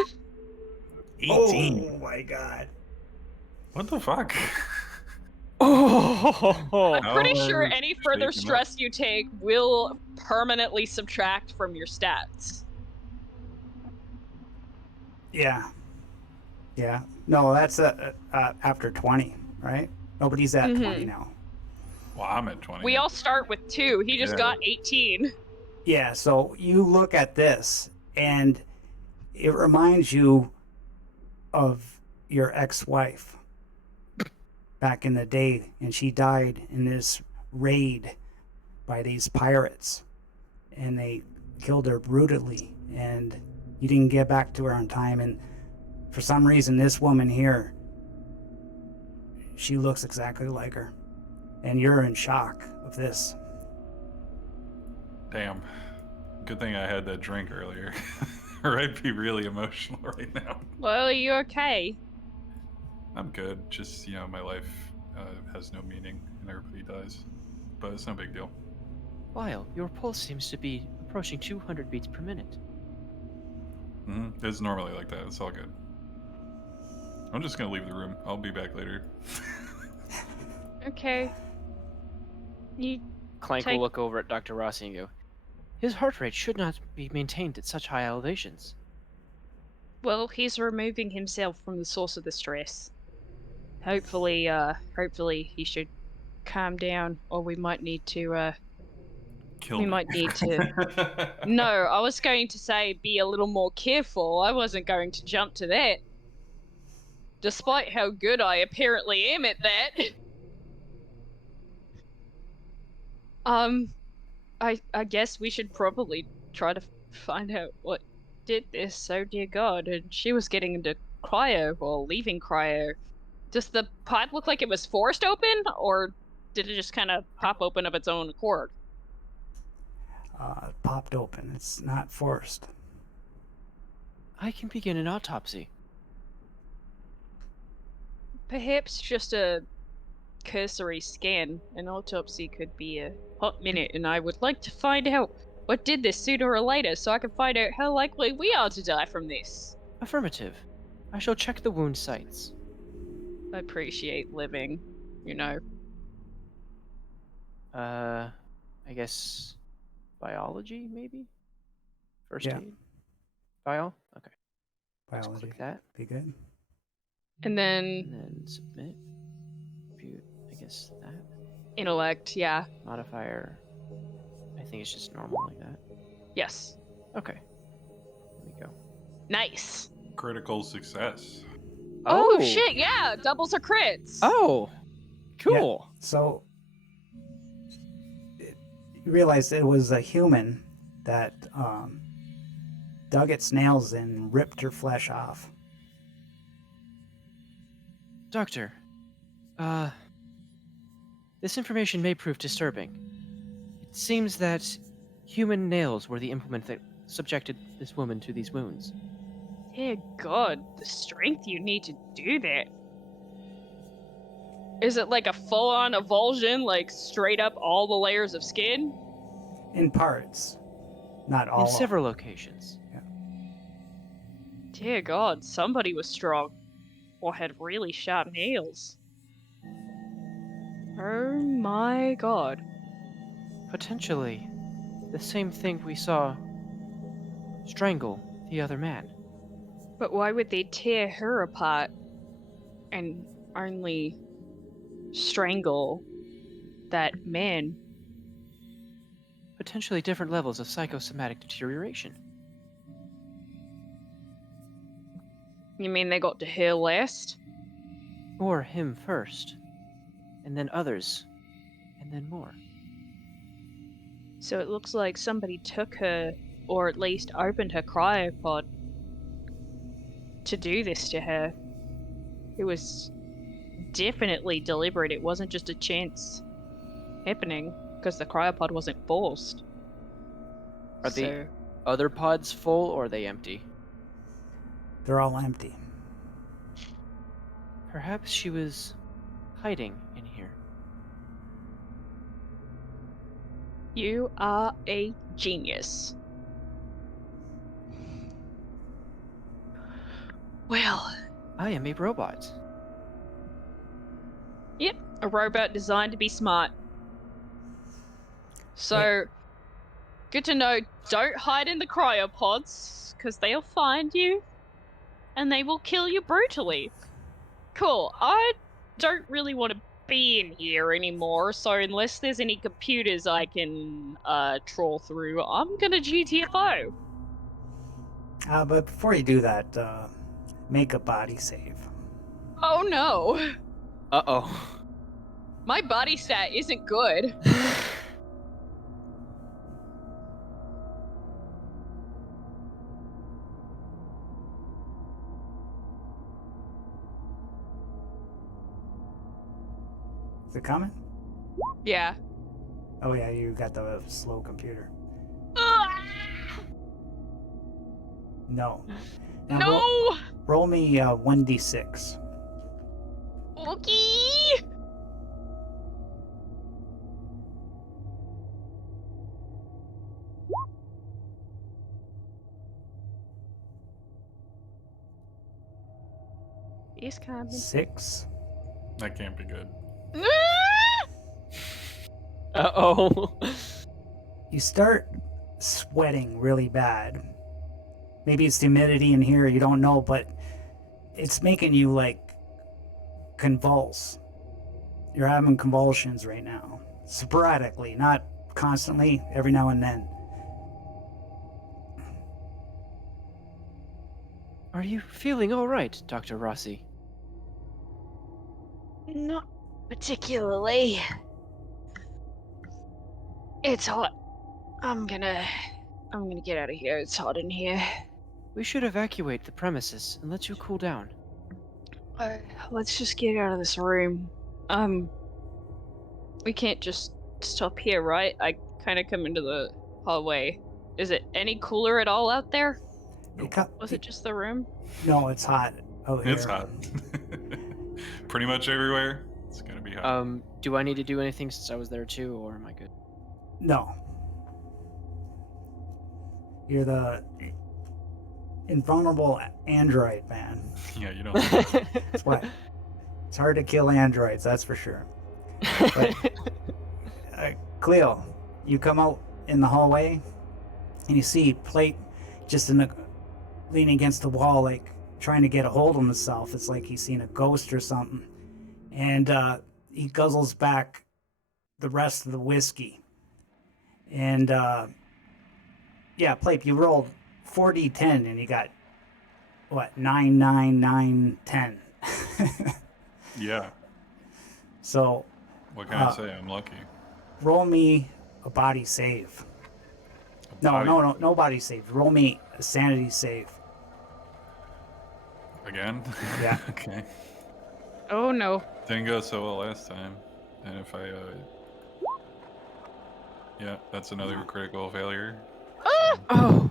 18. Oh my god. What the fuck? Oh! I'm pretty How sure are any further shaken up? stress you take will permanently subtract from your stats. Yeah. Yeah. No, that's after 20, right? Nobody's at 20 now. Well, I'm at 20. We all start with 2. He just Yeah. got 18. Yeah, so you look at this and it reminds you of your ex-wife back in the day, and she died in this raid by these pirates, and they killed her brutally, and you didn't get back to her on time. And for some reason, this woman here, she looks exactly like her, and you're in shock of this. Damn. Good thing I had that drink earlier. Or I'd be really emotional right now. Well, are you okay? I'm good. Just, my life has no meaning and everybody dies. But it's no big deal. Lyle, your pulse seems to be approaching 200 beats per minute. It's normally like that. It's all good. I'm just going to leave the room. I'll be back later. Okay. You Clank Take- will look over at Dr. Rossi and go, his heart rate should not be maintained at such high elevations. Well, he's removing himself from the source of the stress. Hopefully he should calm down, or we might need to, Kill we me. might need to... No, I was going to say be a little more careful. I wasn't going to jump to that. Despite how good I apparently am at that. I guess we should probably try to find out what did this, oh dear god. And she was getting into cryo, or leaving cryo. Does the pipe look like it was forced open, or did it just kind of pop open of its own accord? Popped open. It's not forced. I can begin an autopsy. Perhaps just a cursory scan. An autopsy could be a hot minute, and I would like to find out what did this sooner or later, so I can find out how likely we are to die from this. Affirmative. I shall check the wound sites. I appreciate living, I guess biology, maybe? First Yeah. aid? Bio? Okay. Let's Biology. click that. Be good. And then And then submit. Compute, I guess that. intellect, yeah. Modifier. I think it's just normal like that. Yes. Okay. There we go. Nice. Critical success. Oh, shit, yeah. Doubles are crits. Oh! Cool. So you realize it was a human that dug its nails and ripped her flesh off. Doctor, this information may prove disturbing. It seems that human nails were the implement that subjected this woman to these wounds. Dear God, the strength you need to do that. Is it like a full-on avulsion, like straight up all the layers of skin? In parts, not all. In of several them. locations. Dear God, somebody was strong. Or had really sharp nails. Oh my God. Potentially the same thing we saw strangle the other man. But why would they tear her apart and only strangle that man? Potentially different levels of psychosomatic deterioration. You mean they got to her last? Or him first, and then others, and then more. So it looks like somebody took her, or at least opened her cryopod to do this to her. It was definitely deliberate. It wasn't just a chance happening, because the cryopod wasn't forced. Are the other pods full or are they empty? They're all empty. Perhaps she was hiding in here. You are a genius. Well, I am a robot. yep, a robot designed to be smart. So, good to know, don't hide in the cryopods, because they'll find you, and they will kill you brutally. Cool, I don't really want to be in here anymore, so unless there's any computers I can trawl through, I'm gonna GTFO. But before you do that, make a body save. Oh no, Uh-oh. my body stat isn't good. Is it coming? Yeah. Oh yeah, you got the slow computer. No. Now No! Roll me 1d6. Okay! He's coming. 6. That can't be good. Uh-oh. You start sweating really bad. Maybe it's the humidity in here, you don't know, but it's making you like convulse. You're having convulsions right now. Sporadically, not constantly, every now and then. Are you feeling all right, Dr. Rossi? Not particularly. It's hot. I'm gonna get out of here. It's hot in here. We should evacuate the premises and let you cool down. Let's just get out of this room. We can't just stop here, right? I kind of come into the hallway. Is it any cooler at all out there? Was it just the room? No, it's hot out here. It's hot. Pretty much everywhere. It's gonna be hot. Do I need to do anything since I was there too, or am I good? No. You're the invulnerable android, man. Yeah, you don't. That's why. It's hard to kill androids, that's for sure. But, Cleo, you come out in the hallway, and you see Plate just leaning against the wall, like trying to get a hold of himself. It's like he's seen a ghost or something. And he guzzles back the rest of the whiskey. And yeah, Plate, you rolled 4d10 and you got what, 9, 9, 9, 10. Yeah. So What can I say? I'm lucky. roll me a body save. No body save. Roll me a sanity save. Again? Yeah. Okay. Oh no. Didn't go so well last time. And if I, yeah, that's another critical failure. Oh!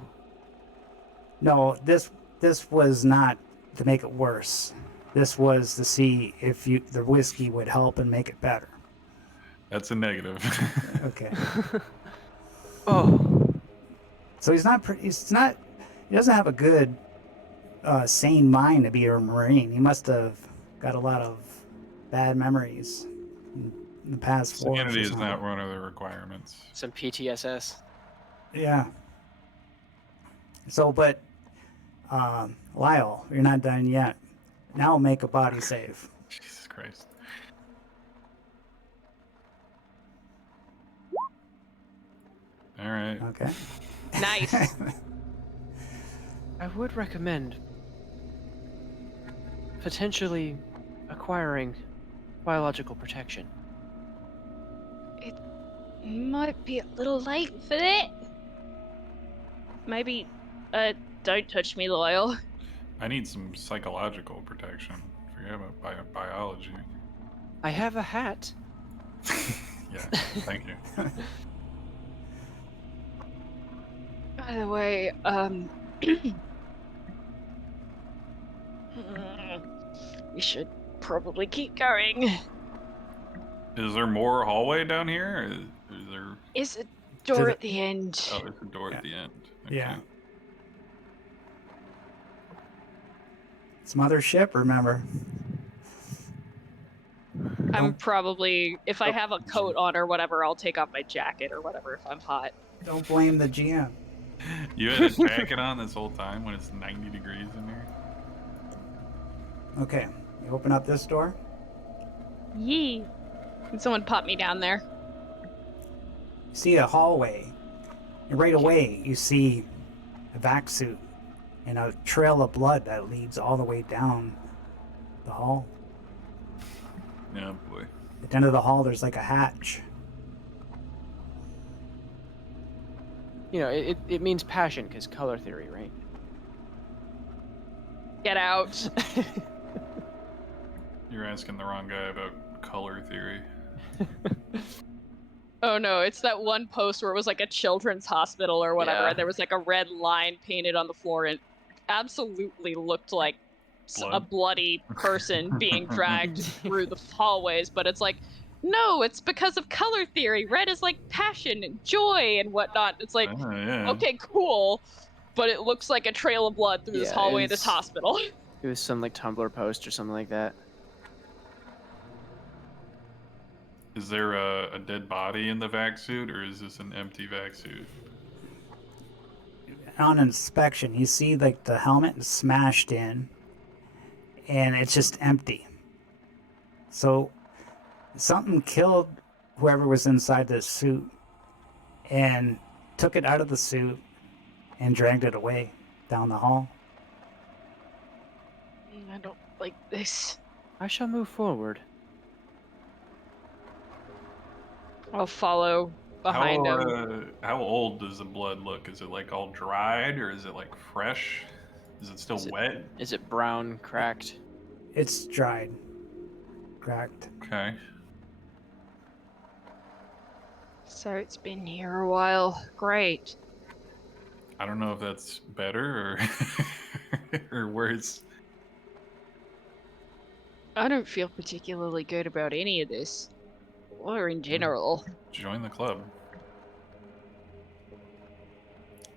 No, this this was not to make it worse. This was to see if the whiskey would help and make it better. That's a negative. Okay. Oh, So he doesn't have a good, sane mind to be a Marine. He must have got a lot of bad memories in the past 4 Sanity or is something. not one of the requirements. some PTSS. Yeah. So, but, Lyle, you're not done yet. Now make a body save. Jesus Christ. All right. Okay. Nice. I would recommend potentially acquiring biological protection. Might be a little late for that. Maybe, don't touch me, Lyle. I need some psychological protection. Forget about biology. I have a hat. Yeah, thank you. By the way, we should probably keep going. Is there more hallway down here? Is there... Is a door at the end. Oh, there's a door at the end. Okay. Yeah. It's Mothership, remember. I'm probably, if I have a coat on or whatever, I'll take off my jacket or whatever if I'm hot. Don't blame the GM. You had a jacket on this whole time when it's 90 degrees in here? Okay. You open up this door. Yee. Can someone pop me down there? You see a hallway. And right away, you see a vac suit and a trail of blood that leads all the way down the hall. Yeah, boy. At the end of the hall, there's like a hatch. You know, it means passion because color theory, right? Get out. You're asking the wrong guy about color theory. Oh no, it's that one post where it was like a children's hospital or whatever, Yeah. and there was like a red line painted on the floor and absolutely looked like a Blood? bloody person being dragged through the hallways, but it's like, no, it's because of color theory. Red is like passion and joy and whatnot. It's like, Oh, yeah. okay, cool, but it looks like a trail of blood through this Yeah, hallway of this it's- hospital. It was some like Tumblr post or something like that. Is there a dead body in the vac suit, or is this an empty vac suit? On inspection, you see like the helmet is smashed in and it's just empty. So something killed whoever was inside this suit and took it out of the suit and dragged it away down the hall. I don't like this. I shall move forward. I'll follow behind him. How old does the blood look? Is it like all dried, or is it like fresh? Is it still wet? Is it brown, cracked? It's dried, cracked. Okay. So it's been here a while. Great. I don't know if that's better or or worse. I don't feel particularly good about any of this. Or in general. Join the club.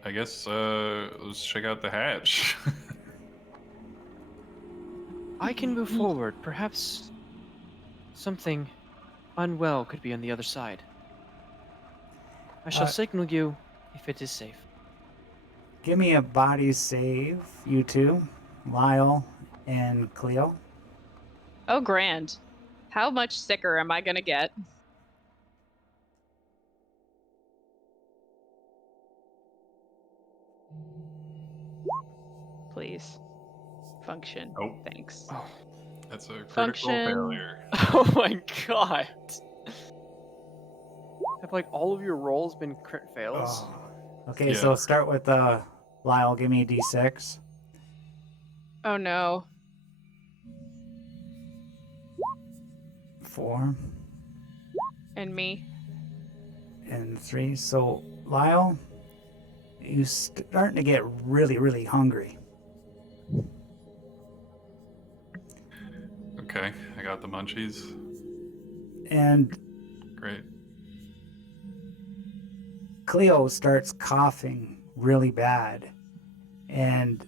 I guess let's check out the hatch. I can move forward. Perhaps something unwell could be on the other side. I shall signal you if it is safe. Give me a body save, you two, Lyle and Cleo. Oh, grand. How much sicker am I gonna get? Please. Function. Oh. Thanks. Oh, That's a critical Function. failure. oh my god! Have like all of your rolls been crit fails? Oh. Okay, Yeah. so start with Lyle. Give me a d6. Oh no. 4 And me. and 3. So Lyle, you starting to get really, really hungry. the munchies. And Great. Cleo starts coughing really bad. And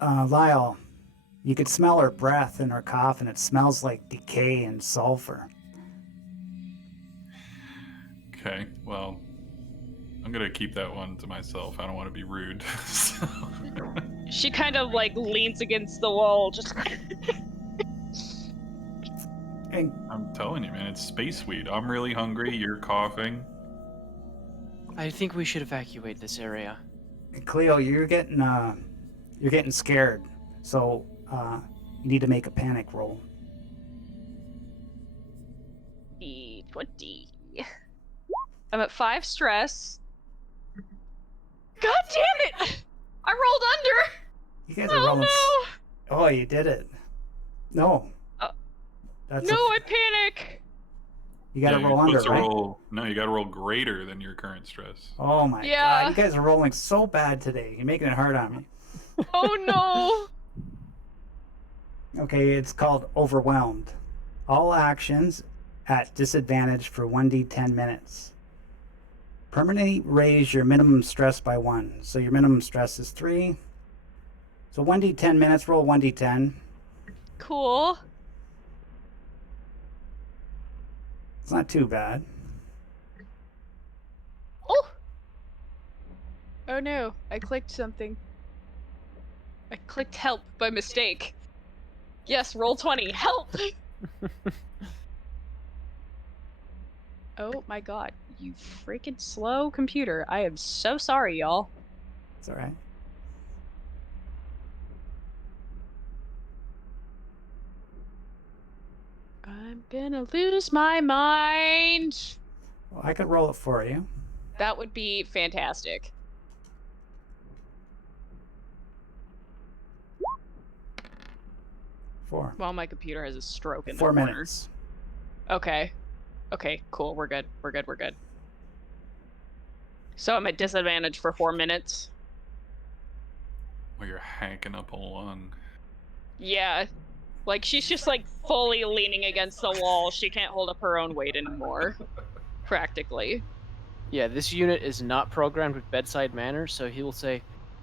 Lyle, you could smell her breath and her cough, and it smells like decay and sulfur. Okay, well, I'm gonna keep that one to myself. I don't want to be rude. So. She kind of like leans against the wall, just. And I'm telling you, man, it's space weed. I'm really hungry. You're coughing. I think we should evacuate this area. Cleo, you're getting scared, so you need to make a panic roll. 20. I'm at 5 stress. God damn it! I rolled under. You guys are rolling. No! Oh, you did it. No. That's No, I panic. You got to roll under, right? No, you got to roll greater than your current stress. Oh my god, you guys are rolling so bad today. You're making it hard on me. Oh no. Okay, it's called overwhelmed. All actions at disadvantage for 1d10 minutes. Permanently raise your minimum stress by 1. So your minimum stress is 3. So 1d10 minutes, roll 1d10. Cool. It's not too bad. Oh no, I clicked something. I clicked help by mistake. Yes, roll 20. Help! Oh my god, you freaking slow computer. I am so sorry, y'all. It's alright. I'm gonna lose my mind. Well, I could roll it for you. That would be fantastic. Four. Well, my computer has a stroke in the 4 corner. minutes. Okay. Okay, cool. We're good. We're good. We're good. So I'm at disadvantage for 4 minutes. Well, you're hacking up a lung. Yeah. Like, she's just, like, fully leaning against the wall. She can't hold up her own weight anymore. Practically. Yeah, this unit is not programmed with bedside manner, so he will say,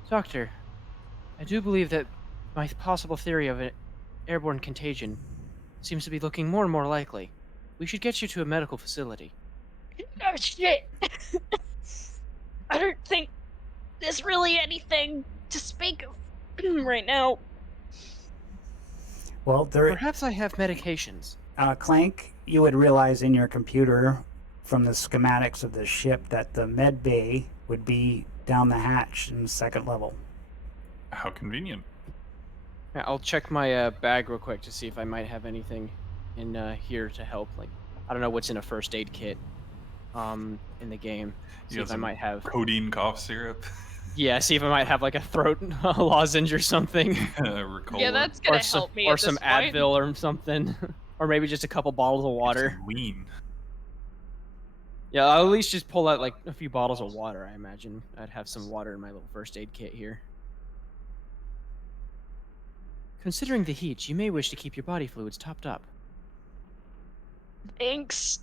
Doctor, I do believe that my possible theory of an airborne contagion seems to be looking more and more likely. We should get you to a medical facility. Oh, shit! I don't think there's really anything to speak of right now. Well, Perhaps I have medications. Clank, you would realize in your computer from the schematics of the ship that the med bay would be down the hatch in the 2nd level. How convenient. Yeah, I'll check my bag real quick to see if I might have anything in here to help. Like, I don't know what's in a first aid kit in the game. See if I might have codeine cough syrup. Yeah, see if I might have like a throat lozenge or something. Yeah, that's gonna help me. Or at some this point. Advil or something. Or maybe just a couple bottles of water. Lean. Yeah, I'll at least just pull out like a few bottles of water, I imagine. I'd have some water in my little first aid kit here. Considering the heat, you may wish to keep your body fluids topped up. Thanks.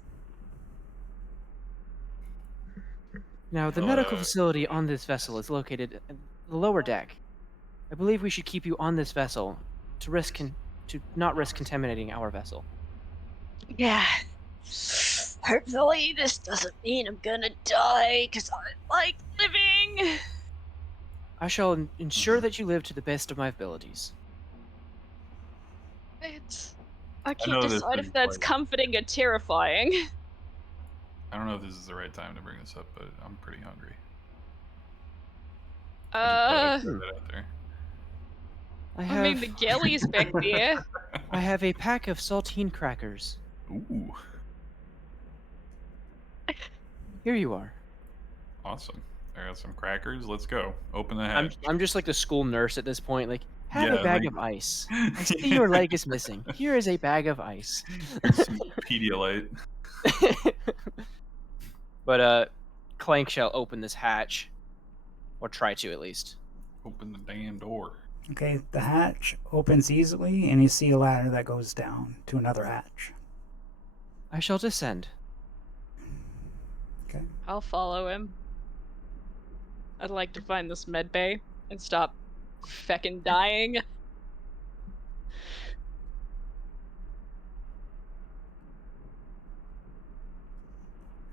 Now, the medical facility on this vessel is located at the lower deck. I believe we should keep you on this vessel to not risk contaminating our vessel. Yeah. Hopefully this doesn't mean I'm gonna die, because I like living. I shall ensure that you live to the best of my abilities. I can't decide if that's comforting or terrifying. I don't know if this is the right time to bring this up, but I'm pretty hungry. I mean, the galley's back there. I have a pack of saltine crackers. Ooh. Here you are. Awesome. I got some crackers. Let's go. Open the hatch. I'm just like the school nurse at this point. Like, have a bag of ice. I see your leg is missing. Here is a bag of ice. Some Pedialyte. But Clank shall open this hatch, or try to at least. Open the damn door. Okay, the hatch opens easily, and you see a ladder that goes down to another hatch. I shall descend. Okay. I'll follow him. I'd like to find this med bay and stop feckin' dying.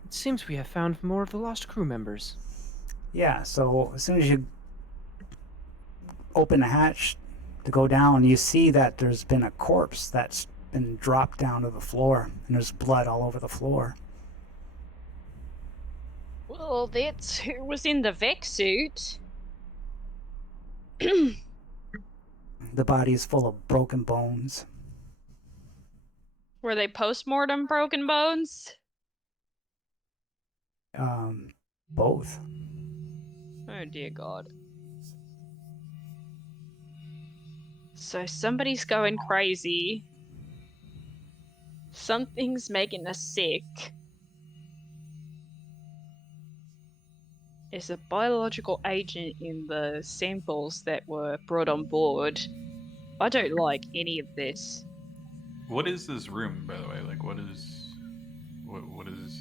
It seems we have found more of the lost crew members. Yeah, so as soon as you open the hatch to go down, you see that there's been a corpse that's been dropped down to the floor, and there's blood all over the floor. Well, that's who was in the Vex suit. The body is full of broken bones. Were they post-mortem broken bones? Both. Oh dear God. So somebody's going crazy. Something's making us sick. There's a biological agent in the samples that were brought on board. I don't like any of this. What is this room, by the way? Like, what is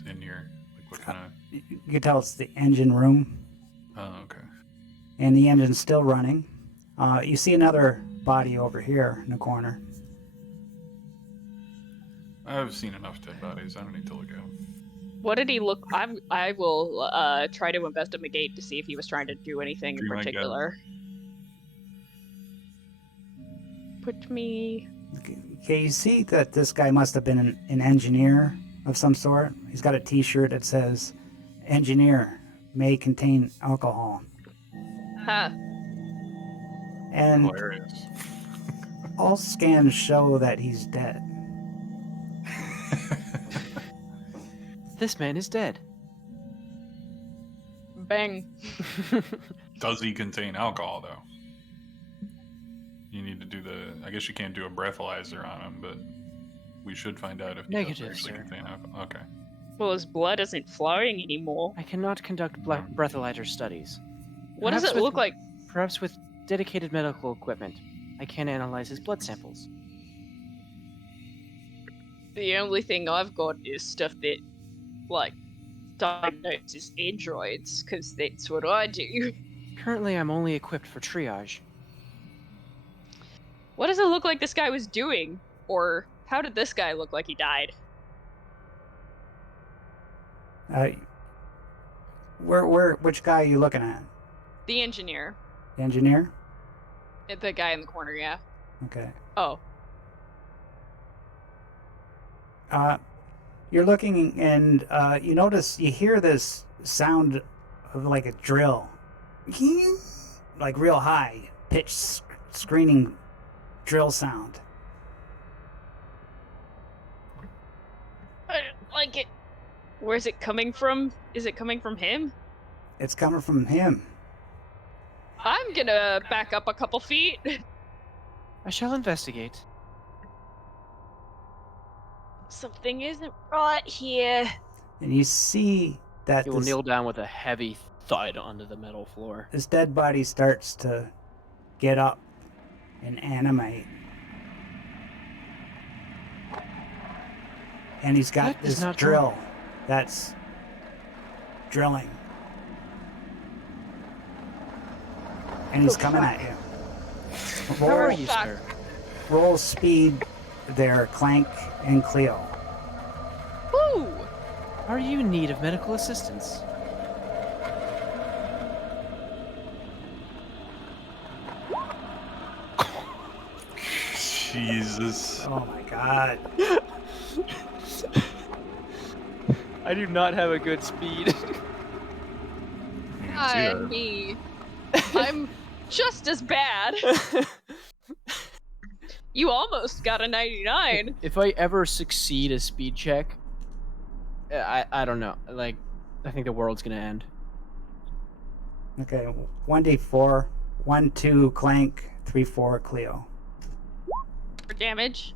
in here? Like, what kind of? You can tell it's the engine room, Oh, okay. and the engine's still running. You see another body over here in the corner. I've seen enough dead bodies. I don't need to look at them. What did he look? I will try to investigate to see if he was trying to do anything in Do my particular. Put me. Okay, you see that this guy must have been an engineer of some sort. He's got a t-shirt that says, "Engineer may contain alcohol." Huh. And Hilarious. all scans show that he's dead. This man is dead. Bang. Does he contain alcohol, though? You need to do the. I guess you can't do a breathalyzer on him, but we should find out if he does Negative, actually sir. contain alcohol. Okay. Well, his blood isn't flowing anymore. I cannot conduct breathalyzer studies. What does Perhaps it with- look like? Perhaps with dedicated medical equipment, I can analyze his blood samples. The only thing I've got is stuff that, like, diagnoses androids, because that's what I do. Currently, I'm only equipped for triage. What does it look like this guy was doing? Or how did this guy look like he died? Which guy are you looking at? The engineer. The engineer? The guy in the corner, yeah. Okay. Oh. You're looking, and you notice, you hear this sound of like a drill. Like real high pitched screening drill sound. I don't like it. Where's it coming from? Is it coming from him? It's coming from him. I'm gonna back up a couple feet. I shall investigate. Something isn't right here. And you see that He will this, kneel down with a heavy thud onto the metal floor. this dead body starts to get up and animate. And he's got That does this not drill that's drilling. And he's coming at you. How are Roll, you, fuck. sir? roll speed there, Clank and Cleo. Woo! Are you in need of medical assistance? Jesus. Oh my god. I do not have a good speed. You can see Hi, that. me. I'm just as bad. You almost got a 99. If I ever succeed a speed check, I don't know. Like, I think the world's gonna end. Okay, 1d4, 1-2 Clank, 3-4 Cleo. For damage.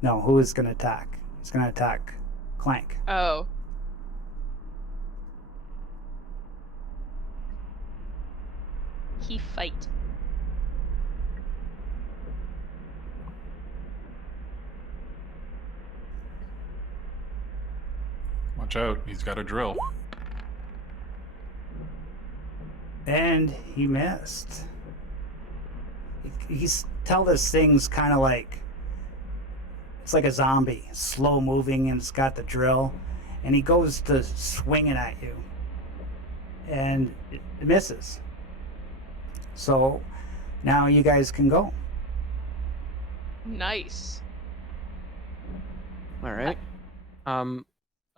No, who is going to attack? He's going to attack Clank. Oh. He fight. Watch out, he's got a drill. And he missed. He's tell this thing's kind of like, it's like a zombie, slow moving, and it's got the drill, and he goes to swing it at you, and it misses. So now you guys can go. Nice. All right.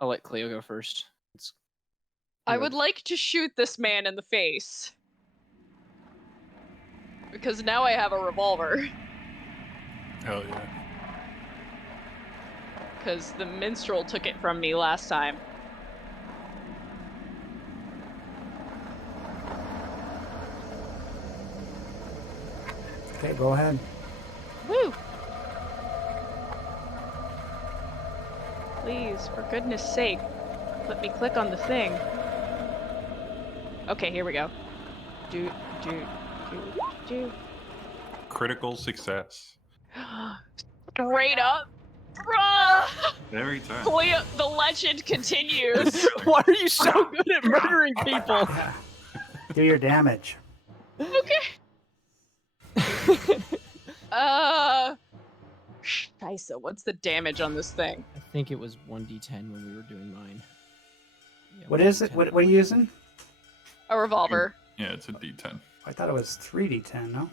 I'll let Cleo go first. I would like to shoot this man in the face. Because now I have a revolver. Hell yeah. Because the minstrel took it from me last time. Okay, go ahead. Woo! Please, for goodness sake, let me click on the thing. Okay, here we go. Do. Critical success. Straight up. Bruh! Every time. Cleo, the legend continues. Why are you so good at murdering people? Do your damage. Okay. Scheisse, what's the damage on this thing? I think it was 1d10 when we were doing mine. Yeah, What is it? 1d10. What are you using? A revolver. Yeah, it's a D10. I thought it was 3d10, no?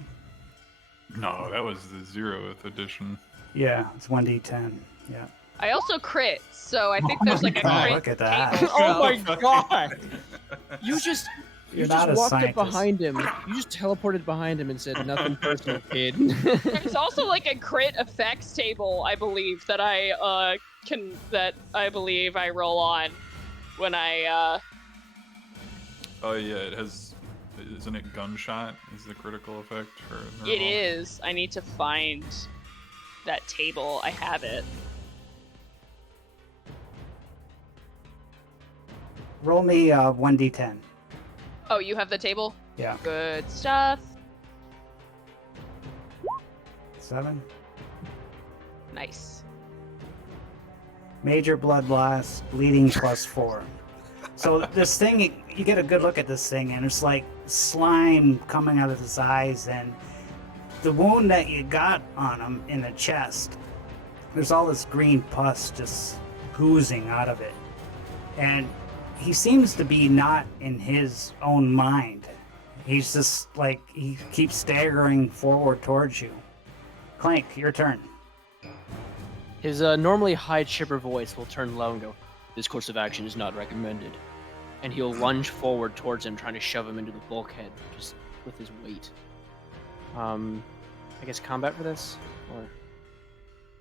No, that was the 0th edition. Yeah, it's 1d10. Yeah. I also crit, so I think there's like a God, crit look at that. table. Oh my god! You just You're not a walked up scientist. behind him. You just teleported behind him and said nothing personal, kid. There's also like a crit effects table, I believe, that I roll on when I Oh yeah, it has. Isn't it gunshot? Is the critical effect for? It is. I need to find that table. I have it. Roll me 1d10. Oh, you have the table? Yeah. Good stuff. 7. Nice. Major blood loss, bleeding +4. So this thing, you get a good look at this thing, and it's like slime coming out of his eyes, and the wound that you got on him in the chest, there's all this green pus just oozing out of it. And he seems to be not in his own mind. He's just like, he keeps staggering forward towards you. Clank, your turn. His normally high chipper voice will turn low and go, "This course of action is not recommended." And he'll lunge forward towards him, trying to shove him into the bulkhead, just with his weight. I guess combat for this? Or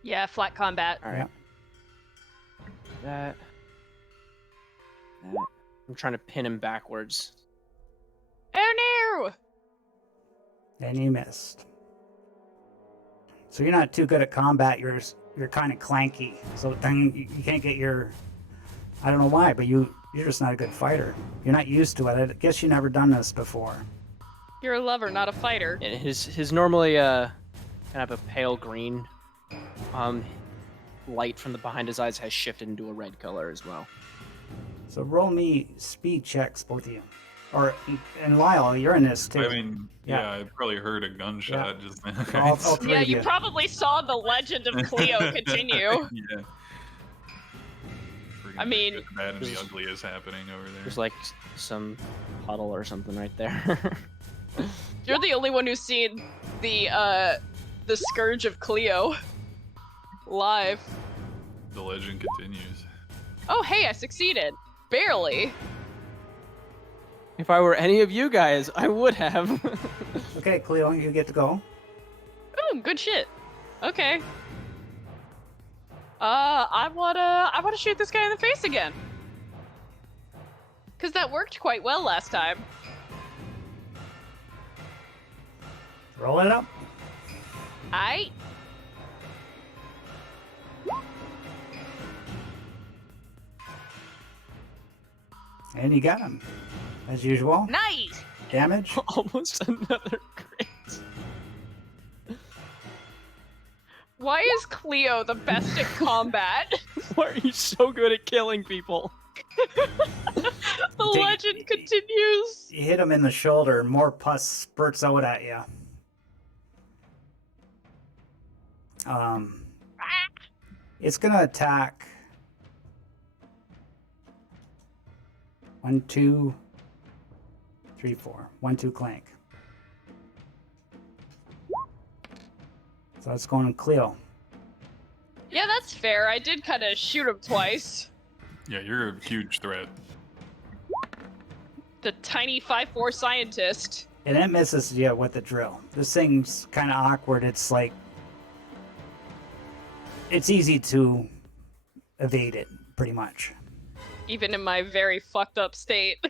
Yeah, flat combat. alright. That. I'm trying to pin him backwards. Oh no! And you missed. So you're not too good at combat. You're kind of clanky. So then you can't get your. I don't know why, but you're just not a good fighter. You're not used to it. I guess you've never done this before. You're a lover, not a fighter. And his normally kind of a pale green light from the behind his eyes has shifted into a red color as well. So roll me speed checks, both of you. And Lyle, you're in this too. I mean, yeah, I probably heard a gunshot just then. All three Yeah, of you probably saw the legend of Cleo continue. Yeah. I mean, the bad and the ugly is happening over there. There's like some puddle or something right there. You're the only one who's seen the Scourge of Cleo live. The legend continues. Oh, hey, I succeeded. Barely. If I were any of you guys, I would have. Okay, Cleo, you get to go. Oh, good shit. Okay. I wanna shoot this guy in the face again. Cause that worked quite well last time. Roll it up. Aight. And you got him. As usual. Nice. Damage. Almost another crit. Why is Cleo the best at combat? Why are you so good at killing people? The Take- legend continues. You hit him in the shoulder, and more pus spurts out at you. It's gonna attack. 1, 2, 3, 4. 1, 2, clank. So it's going to Cleo. Yeah, that's fair. I did kind of shoot him twice. Yeah, you're a huge threat. The tiny 5'4" scientist. And it misses you with the drill. This thing's kind of awkward. It's like... It's easy to evade it, pretty much. Even in my very fucked up state.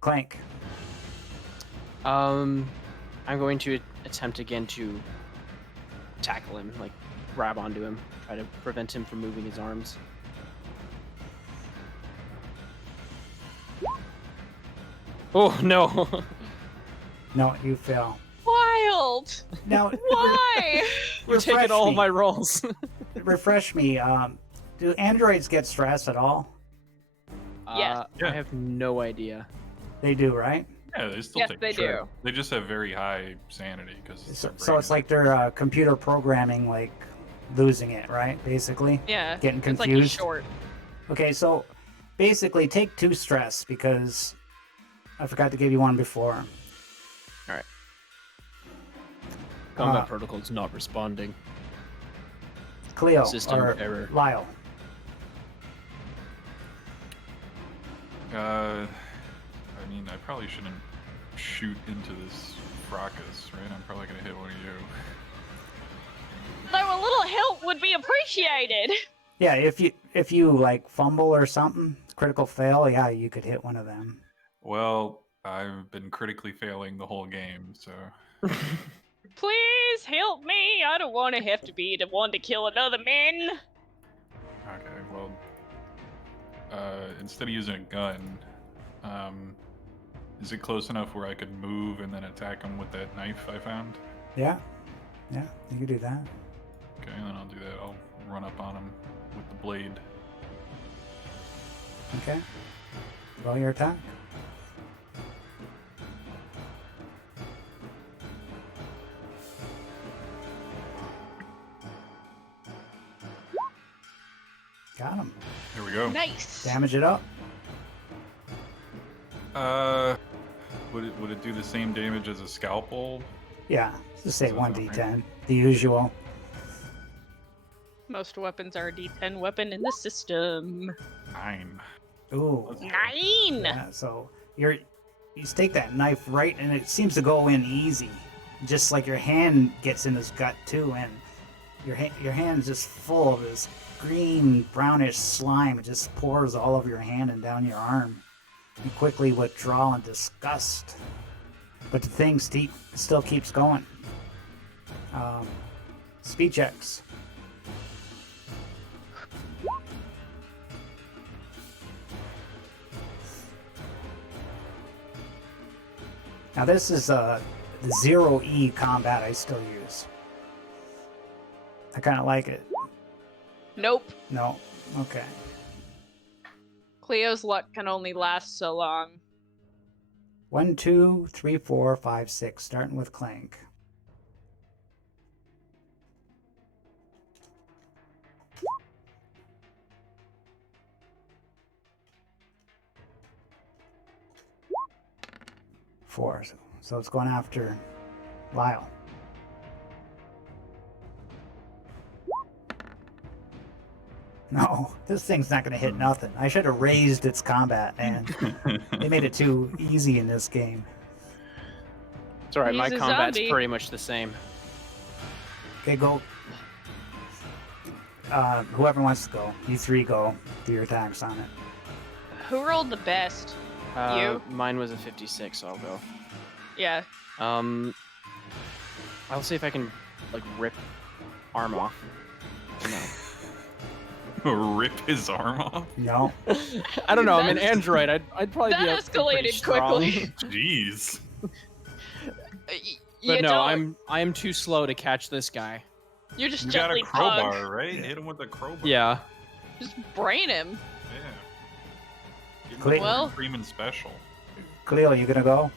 Clank. I'm going to attempt again to tackle him, like grab onto him, try to prevent him from moving his arms. Oh no! No, you fail. Wild. Now, Why? You're taking refresh all me. of my rolls. Refresh me. Do androids get stressed at all? Yes. Yeah. I have no idea. They do, right? Yeah, they still Yes, take they shred. do. They just have very high sanity because So it's like they're computer programming, like losing it, right? Basically. Yeah. Getting It's like confused. he's short. Okay, so basically take 2 stress because I forgot to give you one before. Combat protocol is not responding. Cleo System or error. Lyle. I mean, I probably shouldn't shoot into this fracas, right? I'm probably gonna hit one of you. Though a little help would be appreciated. Yeah, if you like fumble or something, critical fail, yeah, you could hit one of them. Well, I've been critically failing the whole game, so Please help me. I don't want to have to be the one to kill another man. okay. Well, instead of using a gun, is it close enough where I could move and then attack him with that knife I found? Yeah, you can do that. Okay, then I'll do that. I'll run up on him with the blade. Okay. Roll your attack. Got him. Here we go. Nice. Damage it up. Would it do the same damage as a scalpel? Yeah, just say So, 1d10. The usual. Most weapons are a D10 weapon in the system. 9. Ooh. 9. Yeah, so you take that knife right, and it seems to go in easy. Just like your hand gets in his gut too, and your hand's just full of this green brownish slime. It just pours all over your hand and down your arm. You quickly withdraw in disgust, but the thing still keeps going. Speed checks. Now this is the 0E combat I still use. I kind of like it. Nope. No? Okay. Cleo's luck can only last so long. 1, 2, 3, 4, 5, 6, starting with Clank. Four. So it's going after Lyle. No, this thing's not going to hit nothing. I should have raised its combat, man. They made it too easy in this game. It's alright, my He's a combat's zombie. pretty much the same. Okay, go. Whoever wants to go. You 3 go. Do your attacks on it. Who rolled the best? You? Mine was a 56, so I'll go. Yeah. I'll see if I can, like, rip arm off. No. Rip his arm off? No. I don't know. I'm an That's- android. I'd probably be that pretty escalated strong. quickly. Jeez. But You no, don't- I am too slow to catch this guy. You just You got a gently pug. crowbar, right? Hit him with a crowbar. Yeah. Just brain him. Give Cle- me Well- Freeman special. Cleo, you gonna go?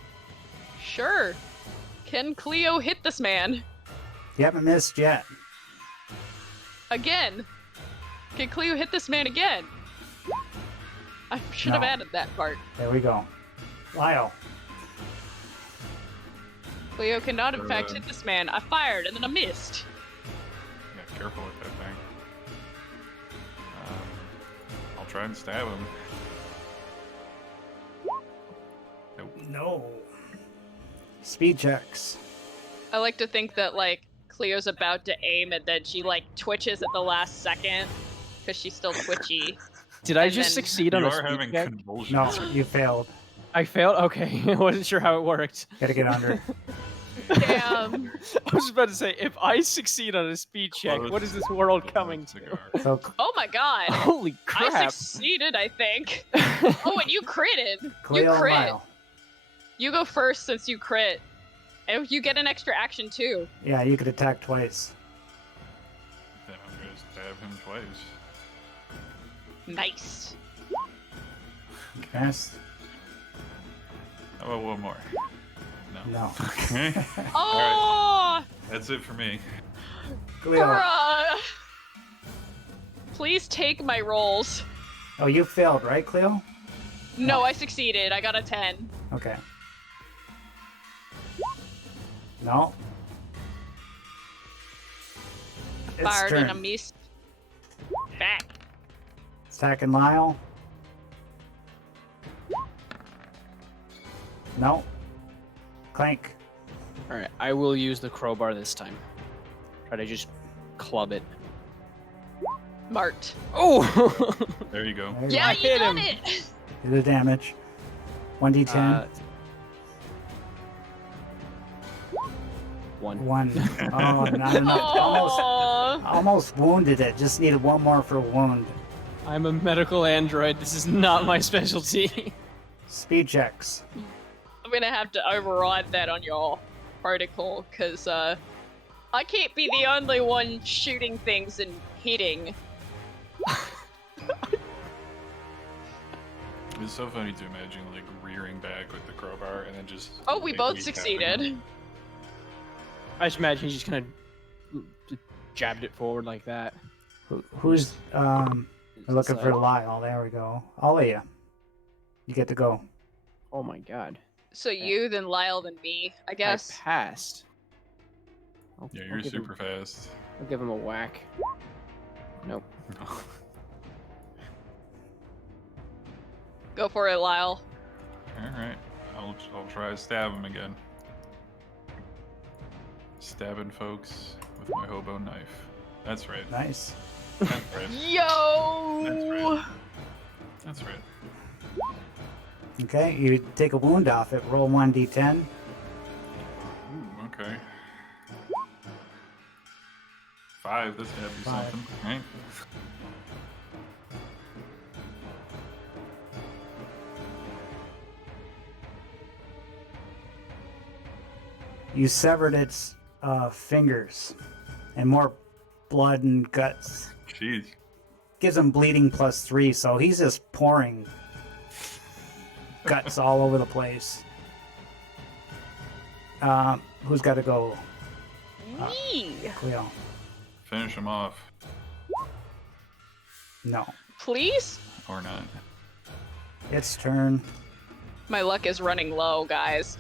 Sure. Can Cleo hit this man? You haven't missed yet. Again. Can Cleo hit this man again? I should have No. added that part. There we go. Lyle. Cleo cannot, in fact, hit this man. I fired and then I missed. Yeah, careful with that thing. I'll try and stab him. Nope. No. Speed checks. I like to think that, like, Cleo's about to aim and then she, like, twitches at the last second because she's still twitchy. Did I And just then- succeed You on a are speed having check? convulsions. No, you failed. I failed? Okay, I wasn't sure how it worked. Gotta get under. Damn. I was about to say, if I succeed on a speed check, what is this world coming to? Cigar. So, Oh my god. Holy I crap! succeeded, I think. Oh, and you critted. Cleo You and crit. Lyle. You go first since you crit. And you get an extra action, too. Yeah, you could attack twice. Then I'm gonna stab him twice. Nice. Yes? How about one more? No. No. Okay. Oh! That's it for me. Cleo. Bruh. Please take my rolls. Oh, you failed, right, Cleo? No, I succeeded. I got a 10. Okay. No. It's Fired and I turn. missed. Back. Attacking Lyle. No. Clank. Alright, I will use the crowbar this time. Try to just club it. Marked. Oh! There you go. There you Yeah, I you hit got him. it. go. Do the damage. 1d10. One. 1. Oh, not enough. Almost, Aww. almost wounded it. Just needed one more for wound. I'm a medical android. This is not my specialty. Speed checks. I'm gonna have to override that on your protocol, because, I can't be the only one shooting things and hitting. It's so funny to imagine like rearing back with the crowbar and then just. Oh, we like, both recapping succeeded. it. I just imagine he's just kind of jabbed it forward like that. Who's we're looking for Lyle. There we go. All of you. You get to go. Oh my god. So you, then Lyle, then me, I guess. I passed. Yeah, I'll you're give super him, fast. I'll give him a whack. Nope. Go for it, Lyle. Alright. I'll try to stab him again. Stabbing folks with my hobo knife. That's right. Nice. That's right. Yo! That's right. That's right. Okay, you take a wound off it. Roll 1d10. Ooh, okay. 5, that's gotta be 5. something, right? You severed its fingers, and more blood and guts. Jeez. Gives him bleeding +3, so he's just pouring guts all over the place. Who's got to go? Me! Cleo. Finish him off. No. Please? Or not. Its turn. My luck is running low, guys.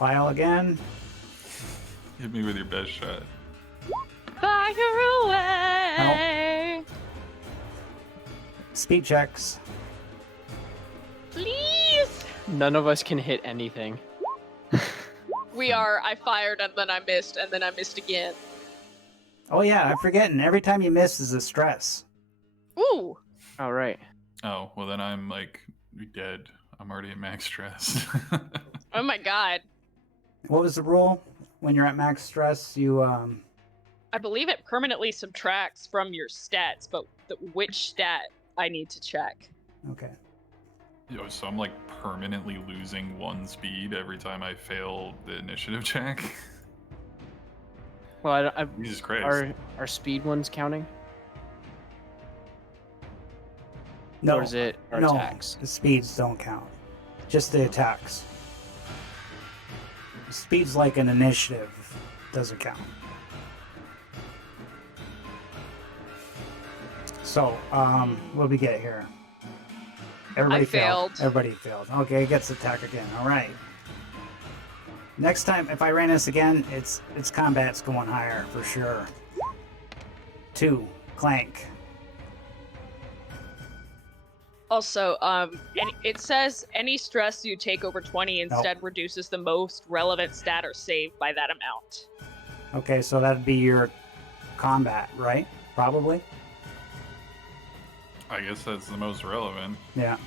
Lyle again. Hit me with your best shot. Fire away! Speed checks. Please! None of us can hit anything. I fired and then I missed and then I missed again. Oh yeah, I'm forgetting. Every time you miss is a stress. Ooh! Alright. Oh, well then I'm like dead. I'm already at max stress. Oh my god. What was the rule? When you're at max stress, you I believe it permanently subtracts from your stats, but which stat I need to check. okay. Yo, so I'm like permanently losing 1 speed every time I fail the initiative check. Well, Jesus Christ. are speed ones counting? No, Or is it our no, attacks? the speeds don't count. Just the attacks. Speed's like an initiative. Doesn't count. So, what do we get here? Everybody I failed. Everybody failed. Okay, it gets attack again. All right. Next time, if I ran this again, its combat's going higher for sure. 2, Clank. Also, it says any stress you take over 20 instead reduces the most relevant stat or save by that amount. Okay, so that'd be your combat, right? Probably. I guess that's the most relevant. Yeah.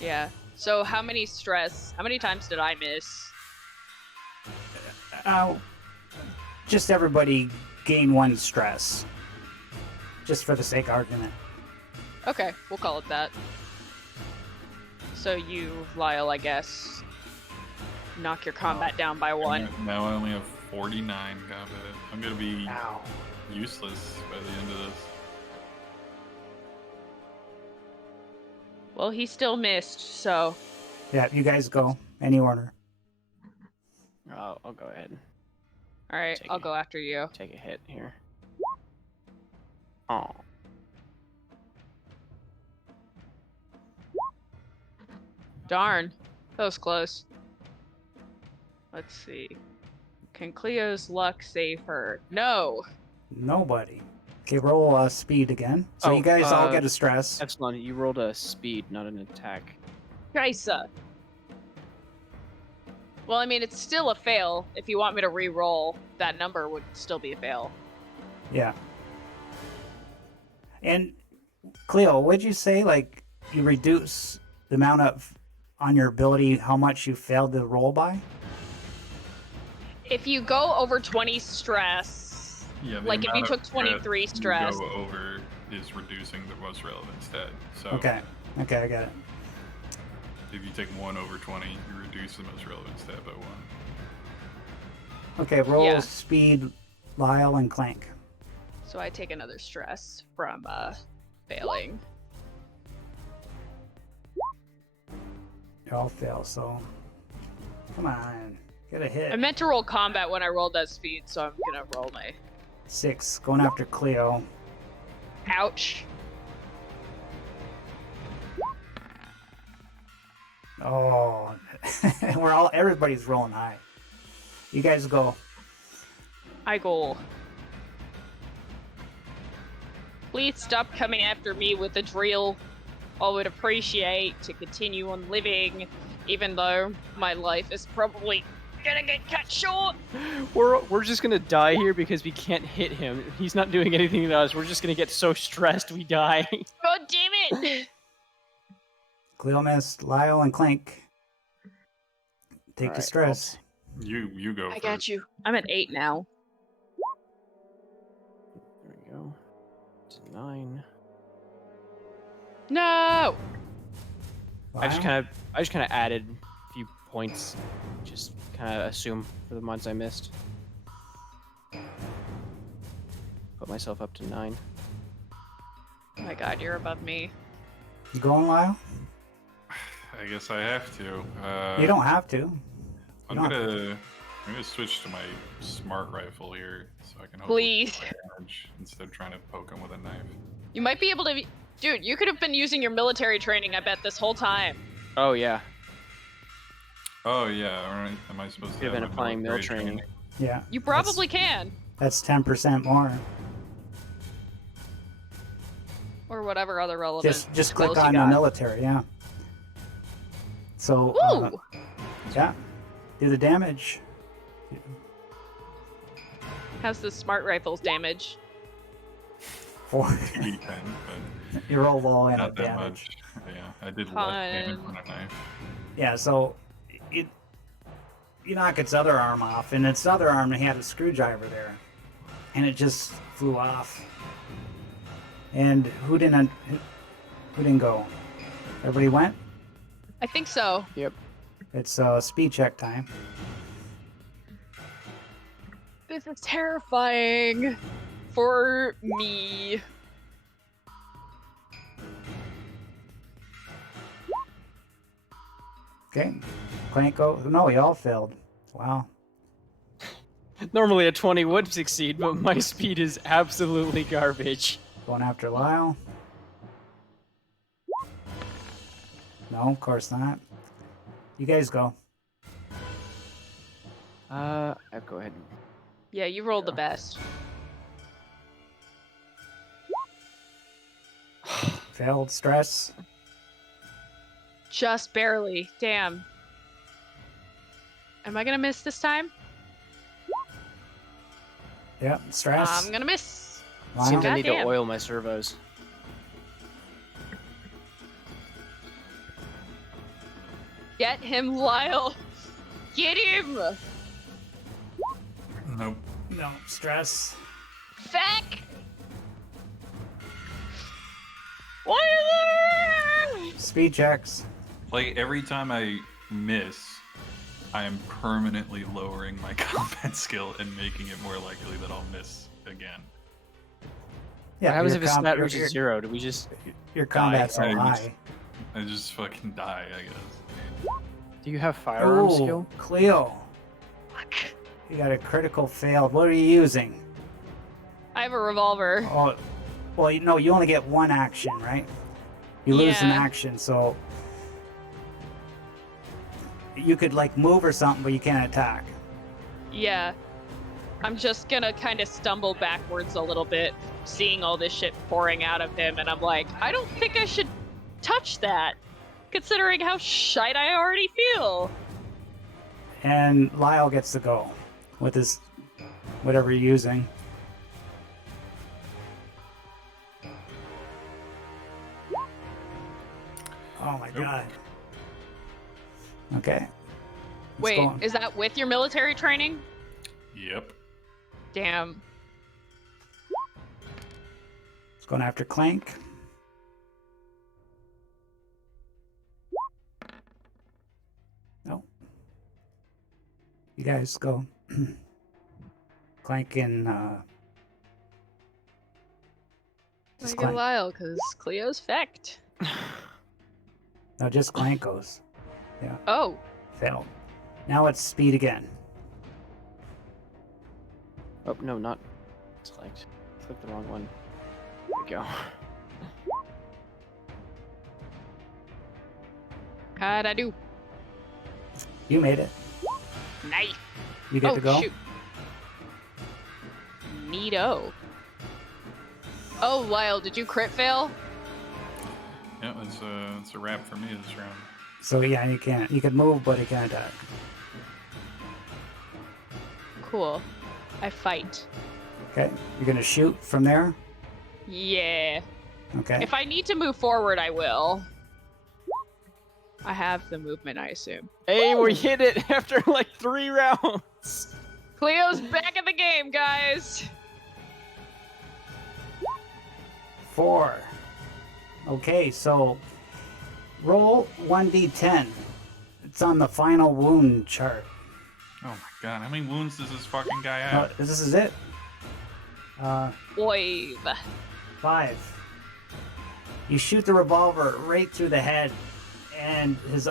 Yeah. So how many times did I miss? Just everybody gain 1 stress. Just for the sake of argument. Okay, we'll call it that. So you, Lyle, I guess, knock your combat down by 1. Now I only have 49 combat. I'm gonna be Ow. useless by the end of this. Well, he still missed, so... Yeah, you guys go. Any order. I'll go ahead. Alright, Take I'll it. go after you. Take a hit here. Oh. Darn. That was close. Let's see. Can Cleo's luck save her? No! Nobody. Okay, roll speed again. So you guys all get a stress. Epsilon, you rolled a speed, not an attack. Kaisa. Well, I mean, it's still a fail. If you want me to re-roll, that number would still be a fail. Yeah. And Cleo, what'd you say? Like, you reduce the amount of on your ability, how much you failed to roll by? If you go over 20 stress, Yeah, the like if you amount took of 23 stress, you go over is reducing the most relevant stat. So Okay, I got it. if you take 1 over 20, you reduce the most relevant stat by 1. Okay, roll Yeah. speed, Lyle, and Clank. so I take another stress from failing. You all fail, so come on, get a hit. I meant to roll combat when I rolled that speed, so I'm gonna roll my 6, going after Cleo. ouch. Oh, everybody's rolling high. You guys go. I go. Please stop coming after me with the drill. I would appreciate to continue on living, even though my life is probably gonna get cut short. We're just gonna die here because we can't hit him. He's not doing anything to us. We're just gonna get so stressed we die. God damn it! Cleo missed. Lyle and Clank. Take All the right, stress. You go I first. got you. I'm at 8 now. There we go. It's 9. No! I just Lyle? kind of added a few points. Just kind of assume for the ones I missed. Put myself up to 9. Oh my god, you're above me. You going, Lyle? I guess I have to. You don't have to. I'm gonna switch to my smart rifle here, so I can hopefully Please. do more damage instead of trying to poke him with a knife. You might be able to... Dude, you could have been using your military training, I bet, this whole time. Oh yeah. Oh yeah, alright. Am I supposed to Could have been my applying mill military training. Yeah. You probably can. That's 10% more. Or whatever other relevant Just skills click you on the got. military, yeah. So, Woo! yeah, do the damage. How's the smart rifle's damage? 4. D10, but You roll low and not that damage. much. Yeah, I did less damage Fun. on a knife. Yeah, so you knock its other arm off, and its other arm had a screwdriver there, and it just flew off. And who didn't go? Everybody went? I think so. Yep. It's speed check time. This is terrifying for me. Okay. Clank go. No, we all failed. Wow. Normally a 20 would succeed, but my speed is absolutely garbage. Going after Lyle. No, of course not. You guys go. I'll go ahead. Yeah, you rolled the best. Failed. Stress. Just barely. Damn. Am I gonna miss this time? Yep. Stress. I'm gonna miss. Lyle. Seems I need to Goddamn. oil my servos. Get him, Lyle. Get him. Nope. No. Stress. Feck. What is it? Speed checks. Like every time I miss, I am permanently lowering my combat skill and making it more likely that I'll miss again. What happens your if his stat your- reaches 0? Do we just... Your combat's so I high. I just fucking die, I guess. Do you have firearm Ooh, skill? Cleo. You got a critical failed. What are you using? I have a revolver. Oh, well, you know, you only get one action, right? You lose an Yeah. action, so you could like move or something, but you can't attack. Yeah. I'm just gonna kind of stumble backwards a little bit, seeing all this shit pouring out of him, and I'm like, I don't think I should touch that, considering how shite I already feel. And Lyle gets to go with his whatever you're using. Oh my god. Okay. Let's Wait, go on. is that with your military training? Yep. Damn. It's going after Clank. No. You guys go. Clank and just Look at Clank. Lyle, because Cleo's fecked. No, just Clank goes. Oh, Failed. Now it's speed again. Oh, no, not select. Click the wrong one. There we go. how'd I do? You made it. Nice. You get Oh, to go. shoot. Neato. Oh, Lyle, did you crit fail? Yeah, it's a wrap for me this round. So yeah, you can't. You can move, but you can't attack. Cool. I fight. Okay. You're gonna shoot from there. Yeah. Okay. If I need to move forward, I will. I have the movement, I assume. Hey, we hit it after like 3 rounds. Cleo's back in the game, guys. 4. Okay, so roll 1d10. It's on the final wound chart. Oh my god, how many wounds does this fucking guy have? This is it. Wave. 5. You shoot the revolver right through the head, and his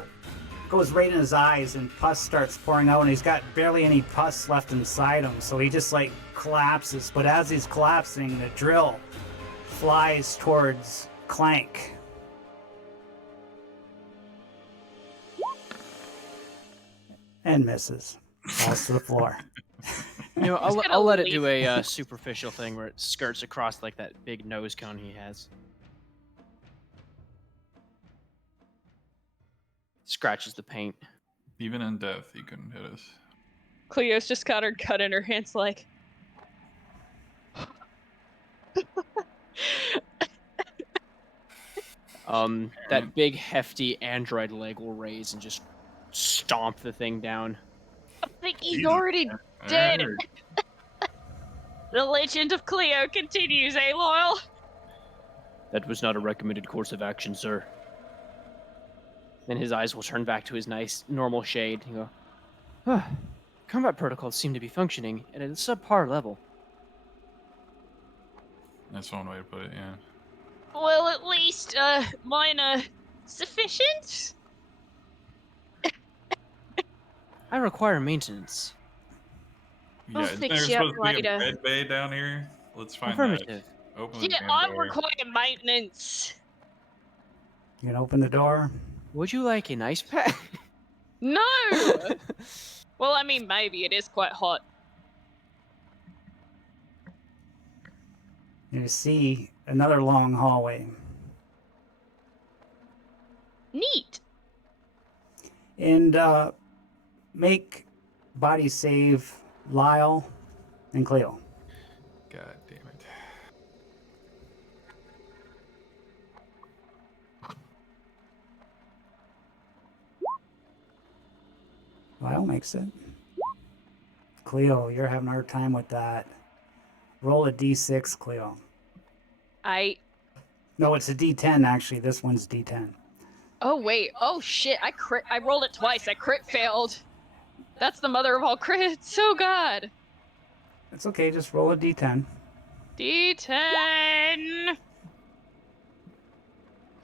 goes right in his eyes, and pus starts pouring out, and he's got barely any pus left inside him, so he just like collapses. But as he's collapsing, the drill flies towards Clank. And misses. Falls to the floor. You know, Just gonna I'll let it leave. do a superficial thing where it skirts across like that big nose cone he has. Scratches the paint. Even in death, he couldn't hit us. Cleo's just got her gun in her hands like... That big hefty android leg will raise and just stomp the thing down. I think he's Jesus. already dead. Alright. The legend of Cleo continues, eh, Loyal? That was not a recommended course of action, sir. Then his eyes will turn back to his nice, normal shade and go, combat protocols seem to be functioning at a subpar level. That's one way to put it, yeah. Well, at least, mine are sufficient? I require maintenance. I'll Yeah, isn't fix there you up supposed to be a later. med bay down here? Let's find that. Affirmative. Open the Yeah, damn I door. require maintenance. You can open the door. Would you like an ice pack? No! Well, I mean, maybe. It is quite hot. You see another long hallway. Neat. And make body save Lyle and Cleo. God damn it. Lyle makes it. Cleo, you're having a hard time with that. Roll a d6, Cleo. No, it's a d10 actually. This one's d10. Oh, wait. Oh, shit. I rolled it twice. I crit failed. That's the mother of all crits. Oh, God. It's okay, just roll a d10. D10.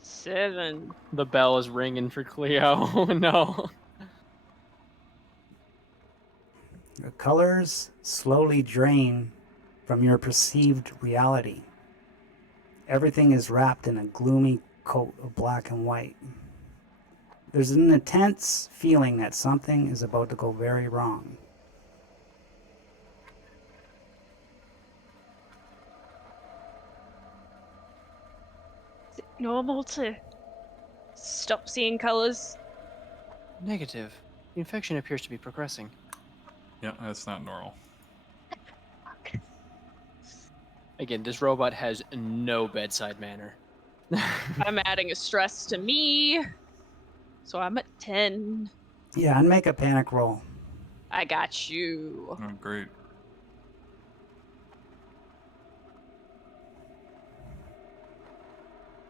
7. The bell is ringing for Cleo. Oh, no. The colors slowly drain from your perceived reality. Everything is wrapped in a gloomy coat of black and white. There's an intense feeling that something is about to go very wrong. Is it normal to stop seeing colors? Negative. The infection appears to be progressing. Yeah, that's not normal. Again, this robot has no bedside manner. I'm adding a stress to me. So I'm at 10. Yeah, and make a panic roll. I got you. Oh, great.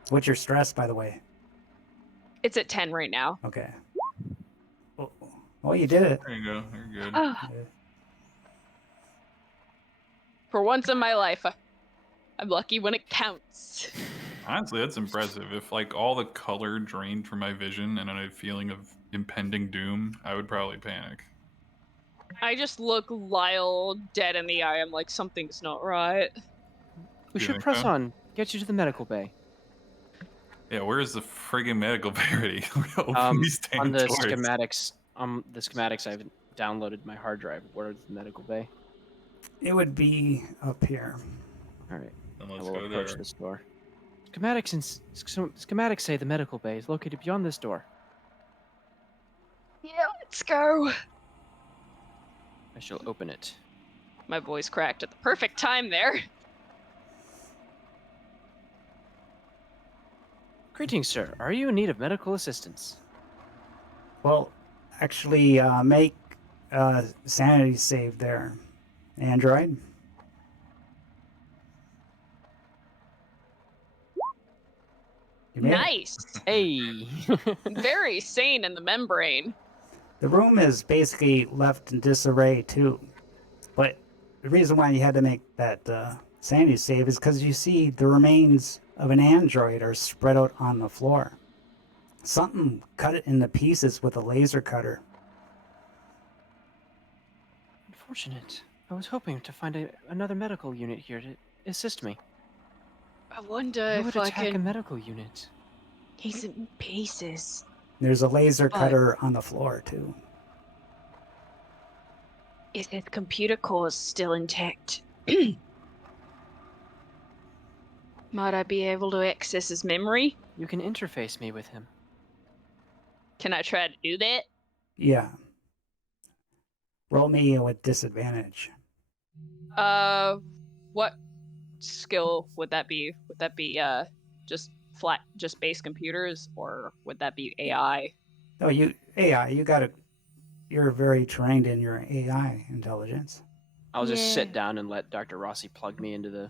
What's your stress, by the way? It's at 10 right now. Okay. Oh, you did it. There you go. You're good. Ah, for once in my life, I'm lucky when it counts. Honestly, that's impressive. If like all the color drained from my vision and a feeling of impending doom, I would probably panic. I just look Lyle dead in the eye. I'm like, something's not right. We You should think press so? on. Get you to the medical bay. Yeah, where's the friggin' medical bay ready? Open these damn On the doors. schematics I've downloaded my hard drive. Where's the medical bay? It would be up here. All right. And I let's will go approach there. this door. Schematics say the medical bay is located beyond this door. Yeah, let's go. I shall open it. My voice cracked at the perfect time there. Greetings, sir. Are you in need of medical assistance? Well, actually, make a sanity save there. Android. You made it. Nice. Hey! Very sane in the membrane. The room is basically left in disarray too. But the reason why you had to make that sanity save is because you see the remains of an android are spread out on the floor. Something cut it into pieces with a laser cutter. Unfortunate. I was hoping to find another medical unit here to assist me. I wonder Who would if I attack a can... medical unit? He's in pieces. There's a laser But- cutter on the floor too. Is his computer cores still intact? Might I be able to access his memory? You can interface me with him. Can I try to do that? Yeah. Roll me with disadvantage. What skill would that be? Would that be just base computers, or would that be AI? No, you're very trained in your AI intelligence. I'll just sit Yeah. down and let Dr. Rossi plug me into the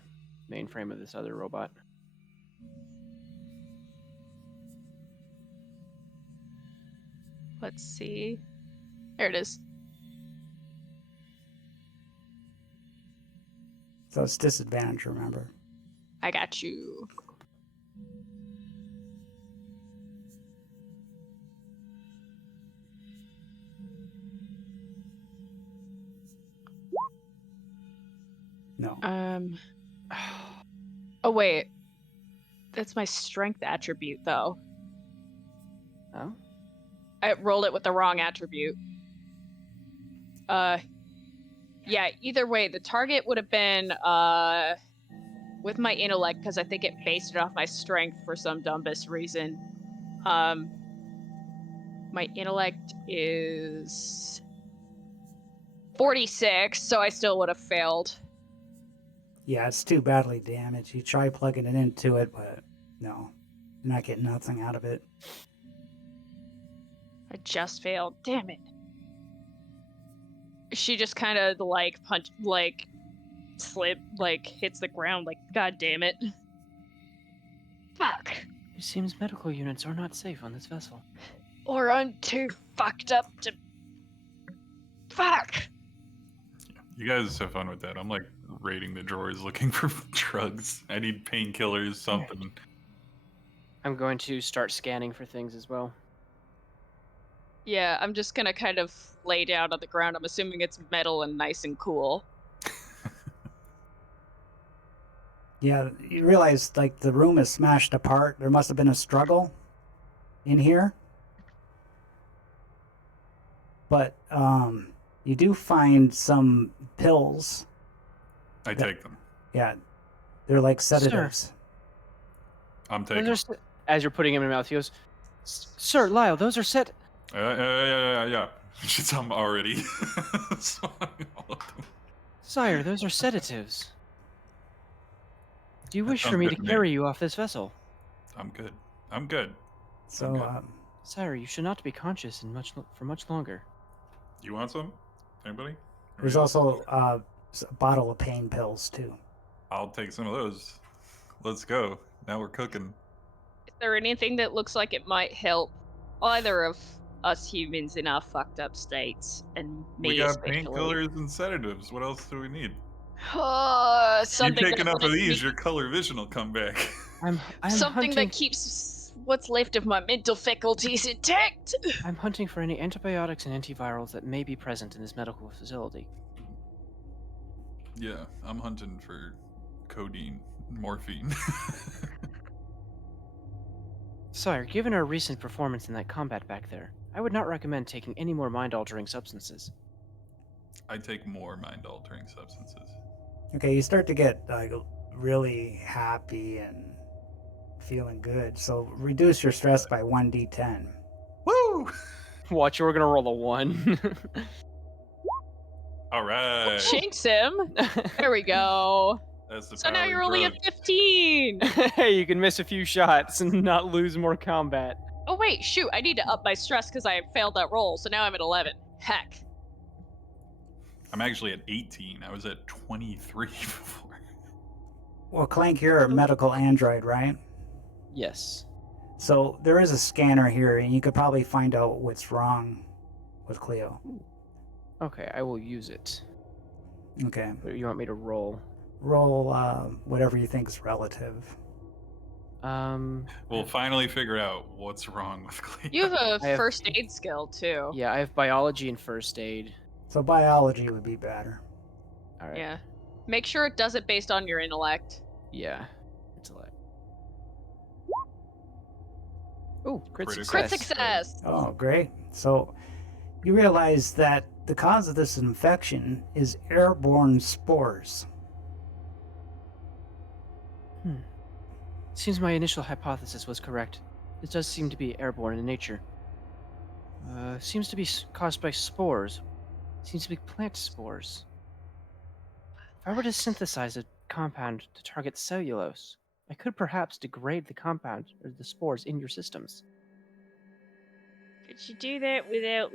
mainframe of this other robot. Let's see. There it is. So it's disadvantage, remember. I got you. No. Oh wait, that's my strength attribute though. Oh? I rolled it with the wrong attribute. Yeah, either way, the target would have been with my intellect, because I think it based it off my strength for some dumbest reason. My intellect is 46, so I still would have failed. Yeah, it's too badly damaged. You try plugging it into it, but no. You're not getting nothing out of it. I just failed. Damn it. She just kind of slip, hits the ground, god damn it. Fuck. It seems medical units are not safe on this vessel. Or I'm too fucked up to. Fuck. You guys have fun with that. I'm raiding the drawers looking for drugs. I need painkillers, something. I'm going to start scanning for things as well. Yeah, I'm just gonna kind of lay down on the ground. I'm assuming it's metal and nice and cool. Yeah, you realize the room is smashed apart. There must have been a struggle in here. But you do find some pills. I take them. Yeah, they're like sedatives. I'm taking them. As you're putting him in your mouth, he goes, "Sir, Lyle, those are set." Yeah. I'm already. Sire, those are sedatives. Do you wish sounds for me good to to me. carry you off this vessel? I'm good. So Sire, you should not be conscious for much longer. You want some? Anybody? there's also a bottle of pain pills too. I'll take some of those. Let's go. Now we're cooking. Is there anything that looks like it might help either of us humans in our fucked up states, and me We got especially? painkillers and sedatives. What else do we need? Something You take that enough of lets these, me- your color vision will come back. I'm something hunting. that keeps what's left of my mental faculties intact. I'm hunting for any antibiotics and antivirals that may be present in this medical facility. Yeah, I'm hunting for codeine, morphine. Sire, given our recent performance in that combat back there, I would not recommend taking any more mind-altering substances. I take more mind-altering substances. Okay, you start to get really happy and feeling good. So reduce your stress by 1d10. Woo! Watch, we're gonna roll a 1. All right. Chinks him. There we go. That's the So now power you're of only at drugs. 15. Hey, you can miss a few shots and not lose more combat. Oh wait, shoot! I need to up my stress because I failed that roll. So now I'm at 11. Heck. I'm actually at 18. I was at 23 before. Well, Clank, you're a medical android, right? Yes. So there is a scanner here, and you could probably find out what's wrong with Cleo. Okay, I will use it. Okay. What do you want me to roll? Roll whatever you think is relative. We'll finally figure out what's wrong with Cleo. You have I a have- first aid skill too. Yeah, I have biology and first aid. So biology would be better. All right. Yeah. Make sure it does it based on your intellect. Yeah. Intellect. Oh, crit Critical. success. Crit success. Oh, great. So you realize that the cause of this infection is airborne spores. Seems my initial hypothesis was correct. It does seem to be airborne in nature. Seems to be caused by spores. Seems to be plant spores. If I were to synthesize a compound to target cellulose, I could perhaps degrade the compound or the spores in your systems. Could you do that without,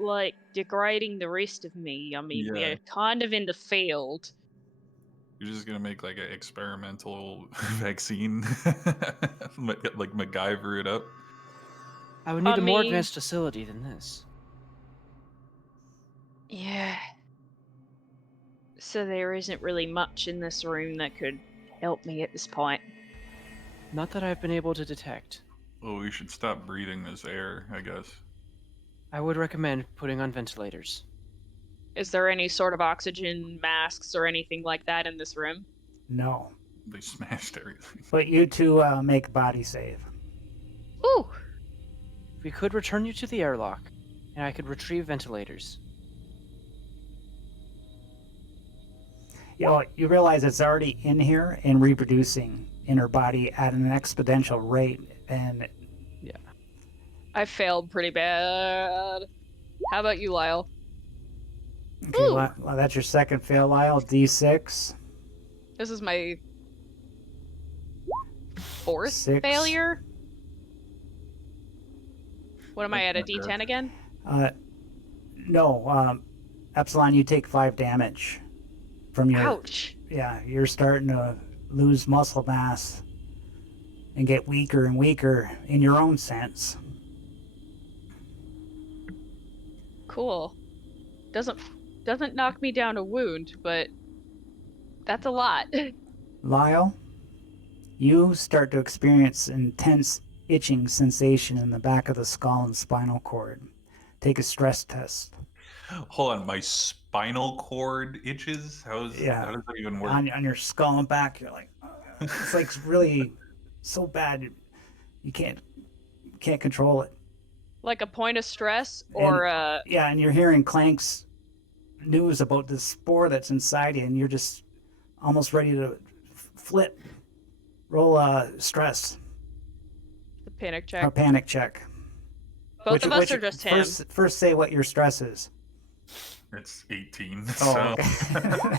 degrading the rest of me? I mean, Yeah. we're kind of in the field. You're just gonna make an experimental vaccine, like MacGyver it up. I would need a more mean- advanced facility than this. Yeah. So there isn't really much in this room that could help me at this point. Not that I've been able to detect. Well, we should stop breathing this air, I guess. I would recommend putting on ventilators. Is there any sort of oxygen masks or anything like that in this room? No. They smashed everything. But you two make body save. Ooh. We could return you to the airlock, and I could retrieve ventilators. You realize it's already in here and reproducing in her body at an exponential rate, and Yeah. I failed pretty bad. How about you, Lyle? okay, Ooh. well, that's your second fail, Lyle. D6. This is my fourth 6. failure. What am I at, a That's not D10 good. again? No, Epsilon, you take 5 damage from your. Ouch. Yeah, you're starting to lose muscle mass and get weaker and weaker in your own sense. Cool. Doesn't knock me down a wound, but that's a lot. Lyle, you start to experience intense itching sensation in the back of the skull and spinal cord. Take a stress test. Hold on, my spinal cord itches? Yeah. How does that even work? On your skull and back, you're like, it's like really so bad you can't control it. Like a point of stress, or Yeah, and you're hearing Clank's news about this spore that's inside you, and you're just almost ready to flip. Roll stress the panic or check. panic check. Both of us are just him. First say what your stress is. It's 18. Oh, so. okay.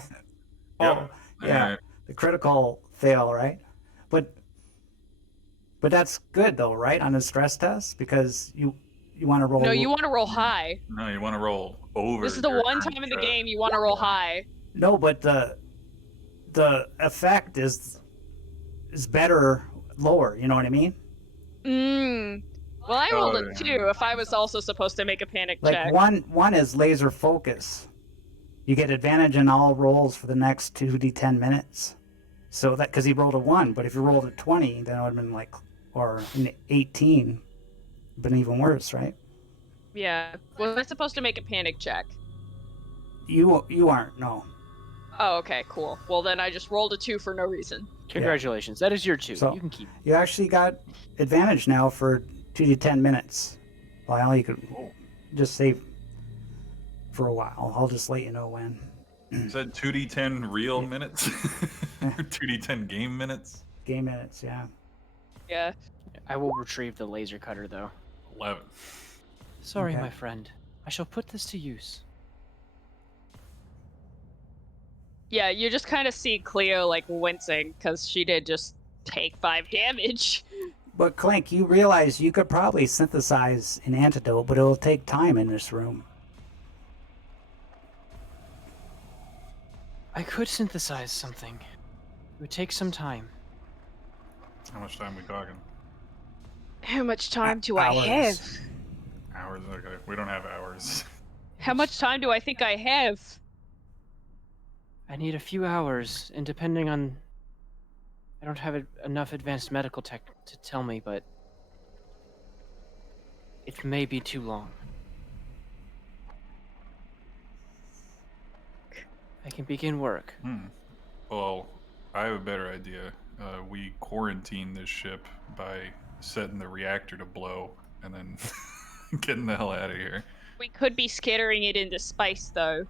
Oh, Yep. yeah. Alright. The critical fail, right? But that's good though, right? On a stress test, because you want to roll. No, you want to roll high. No, you want to roll over. This is the your one current time in the stress. game you want to roll high. No, but the effect is better lower. You know what I mean? Well, I rolled Oh, a 2 if I was also supposed to make a panic Like check. one is laser focus. You get advantage in all rolls for the next 2d10 minutes. So that because he rolled a 1, but if you rolled a 20, then it would have been like, or an 18, been even worse, right? Yeah. Was I supposed to make a panic check? You aren't, no. Oh, okay, cool. Well, then I just rolled a 2 for no reason. Congratulations. That is your 2. So- You can keep. You actually got advantage now for 2d10 minutes. Well, you could just save for a while. I'll just let you know when. Is that 2d10 real minutes? Or 2d10 game minutes? Game minutes, yeah. Yeah. I will retrieve the laser cutter, though. 11. Sorry, Okay. my friend. I shall put this to use. Yeah, you just kind of see Cleo, like, wincing, because she did just take 5 damage. But Clink, you realize you could probably synthesize an antidote, but it'll take time in this room. I could synthesize something. It would take some time. How much time we talking? How much time do I Hours. have? Hours? Okay, we don't have hours. How much time do I think I have? I need a few hours, and depending on... I don't have enough advanced medical tech to tell me, but... it may be too long. I can begin work. Well, I have a better idea. We quarantine this ship by setting the reactor to blow and then getting the hell out of here. We could be scattering it into space, though.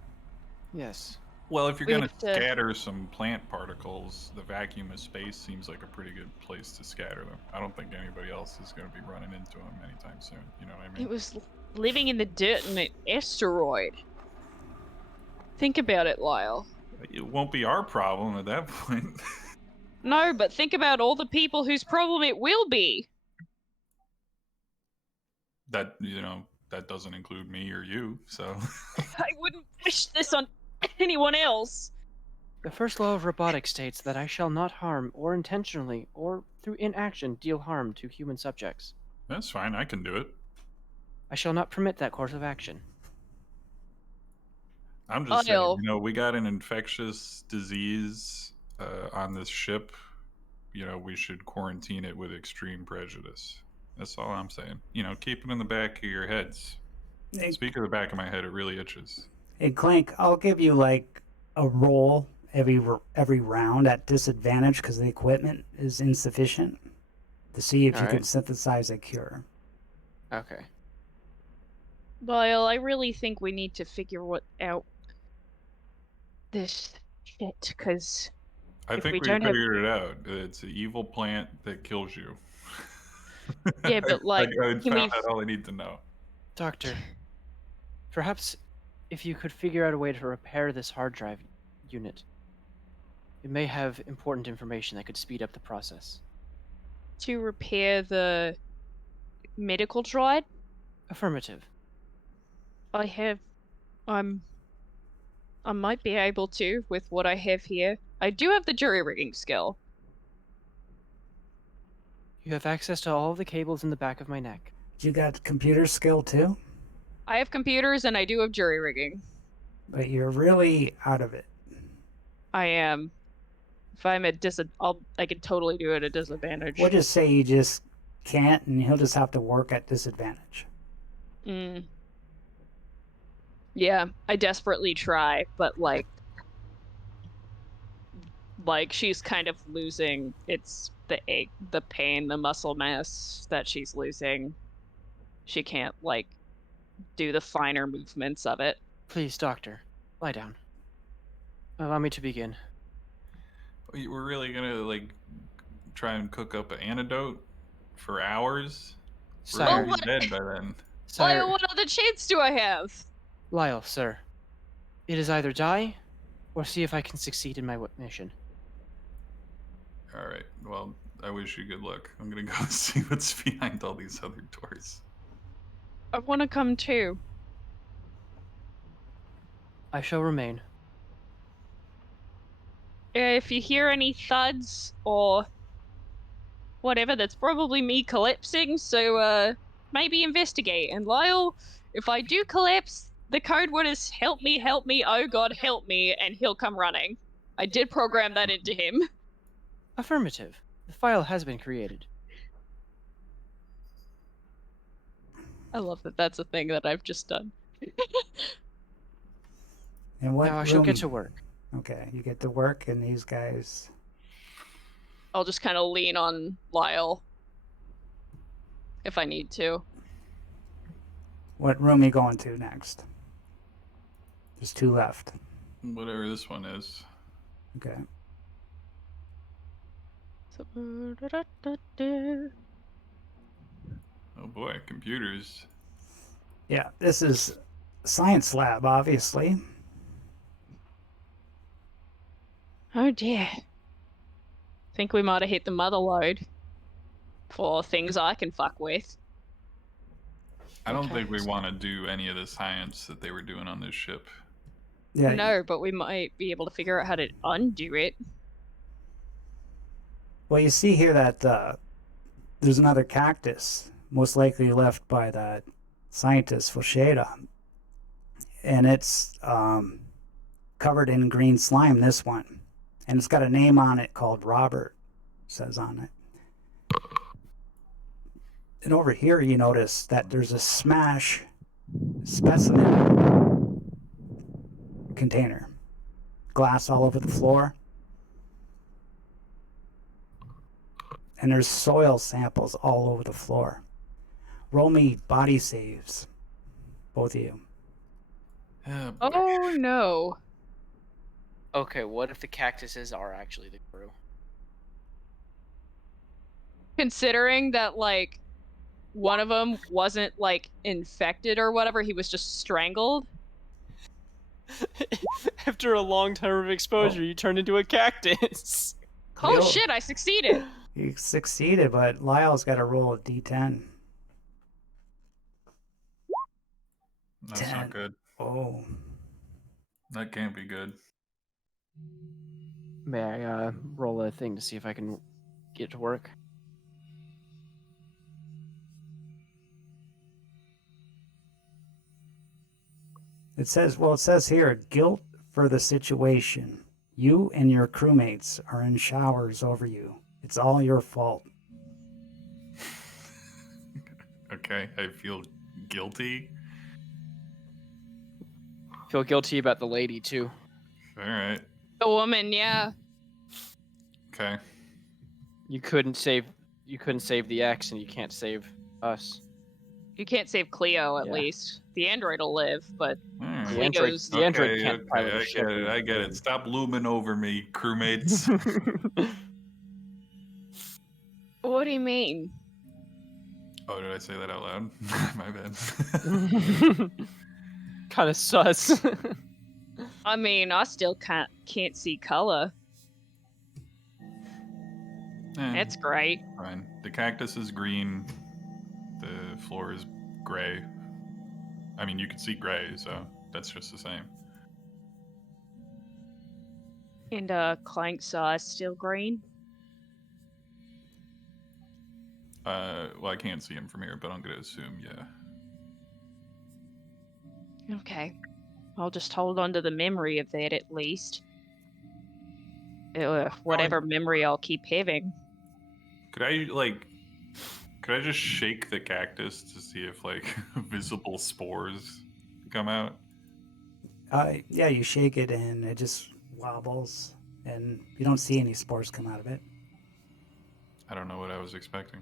Yes. Well, if you're We going to have to- scatter some plant particles, the vacuum of space seems like a pretty good place to scatter them. I don't think anybody else is going to be running into them anytime soon. You know what I mean? It was living in the dirt in an asteroid. Think about it, Lyle. It won't be our problem at that point. No, but think about all the people whose problem it will be. That, that doesn't include me or you, so. I wouldn't wish this on anyone else. The first law of robotics states that I shall not harm, or intentionally, or through inaction, deal harm to human subjects. That's fine, I can do it. I shall not permit that course of action. I'm just saying, Lyle. we got an infectious disease on this ship. We should quarantine it with extreme prejudice. That's all I'm saying. Keep it in the back of your heads. Hey, Speak of the back of my head, it really itches. hey, Clink, I'll give you like a roll every round at disadvantage because the equipment is insufficient to see if you can Alright. synthesize a cure. Okay. Lyle, I really think we need to figure out this shit, because I if we think we don't have... figured it out. It's an evil plant that kills you. Yeah, but, like, I can found we... out all I need to know. Doctor, perhaps if you could figure out a way to repair this hard drive unit, it may have important information that could speed up the process. To repair the medical droid? Affirmative. I might be able to with what I have here. I do have the jury rigging skill. You have access to all of the cables in the back of my neck. You got computer skill too, I have computers and I do have jury rigging. but you're really out of it. I am. If I'm at I could totally do it at disadvantage. We'll just say you just can't, and he'll just have to work at disadvantage. Mm. Yeah, I desperately try, but like she's kind of losing. It's the ache, the pain, the muscle mass that she's losing. She can't like do the finer movements of it. Please, doctor, lie down. Allow me to begin. We're really gonna like try and cook up an antidote for hours? We're Sire, gonna be dead by then. sire, Lyle, what other chance do I have? Lyle, sir. It is either die, or see if I can succeed in my mission. All right. Well, I wish you good luck. I'm gonna go see what's behind all these other doors. I want to come too. I shall remain. If you hear any thuds or whatever, that's probably me collapsing, so maybe investigate. And Lyle, if I do collapse, the code word is help me, oh god, help me, and he'll come running. I did program that into him. Affirmative. The file has been created. I love that that's a thing that I've just done. And what Now I shall room- get to work. Okay, you get to work, and these guys. I'll just kind of lean on Lyle if I need to. What room are you going to next? There's two left. Whatever this one is. Okay. So, Oh boy, computers. Yeah, this is science lab, obviously. oh dear. Think we might have hit the mother lode for things I can fuck with. I don't Okay, think we so- want to do any of the science that they were doing on this ship. Yeah. No, but we might be able to figure out how to undo it. Well, you see here that there's another cactus, most likely left by that scientist Fulsheda, and it's covered in green slime. This one, and it's got a name on it called Robert. Says on it. And over here, you notice that there's a smash specimen container, glass all over the floor. And there's soil samples all over the floor. Roll me body saves, both of you. Oh, boy. Oh no. Okay, what if the cactuses are actually the crew? Considering that, like, one of them wasn't, like, infected or whatever, he was just strangled. After a long time of exposure, you turn into a cactus. Oh Yo. shit, I succeeded! You succeeded, but Lyle's got to roll a d10. That's 10. not good. Oh. That can't be good. May I roll a thing to see if I can get to work? It says here, guilt for the situation. You and your crewmates are in showers over you. It's all your fault. Okay, I feel guilty. Feel guilty about the lady, too. All right. A woman, yeah. Okay. You couldn't save the X, and you can't save us. You can't save Cleo, at Yeah. least. The android will live, but Alright. Cleo's... The android can't pilot a I ship. get it. I get it. Stop looming over me, crewmates. What do you mean? Oh, did I say that out loud? My bad. Kind of sus. I mean, I still can't see color. It's great. Fine. The cactus is green. The floor is gray. I mean, you can see gray, so that's just the same. And Clank's still green. Well, I can't see him from here, but I'm gonna assume, yeah. Okay. I'll just hold on to the memory of that at least. Whatever memory I'll keep having. Could I just shake the cactus to see if, like, visible spores come out? Yeah, you shake it and it just wobbles, and you don't see any spores come out of it. I don't know what I was expecting.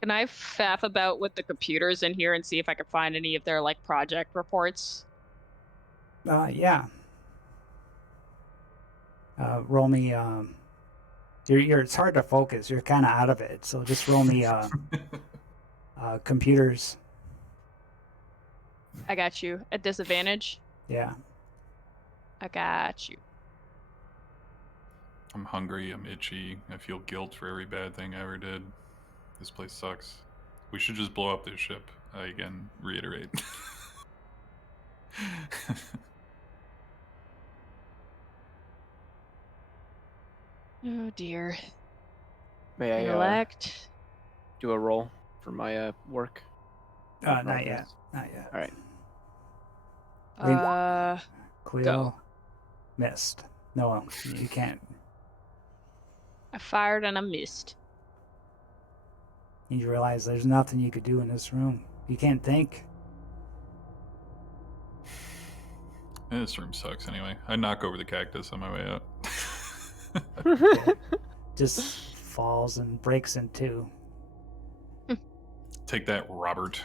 Can I faff about with the computers in here and see if I can find any of their, like, project reports? Yeah. Roll me. It's hard to focus. You're kind of out of it, so just roll me computers. I got you. At disadvantage? Yeah. I got you. I'm hungry, I'm itchy, I feel guilt for every bad thing I ever did. This place sucks. We should just blow up this ship. I again reiterate. Oh dear. May I Intellect. do a roll for my work? Not yet. Not yet. All right. Cleo Go. missed. No, you can't. I fired and I missed. You realize there's nothing you could do in this room. You can't think. This room sucks anyway. I knock over the cactus on my way out. Just falls and breaks in two. Take that, Robert.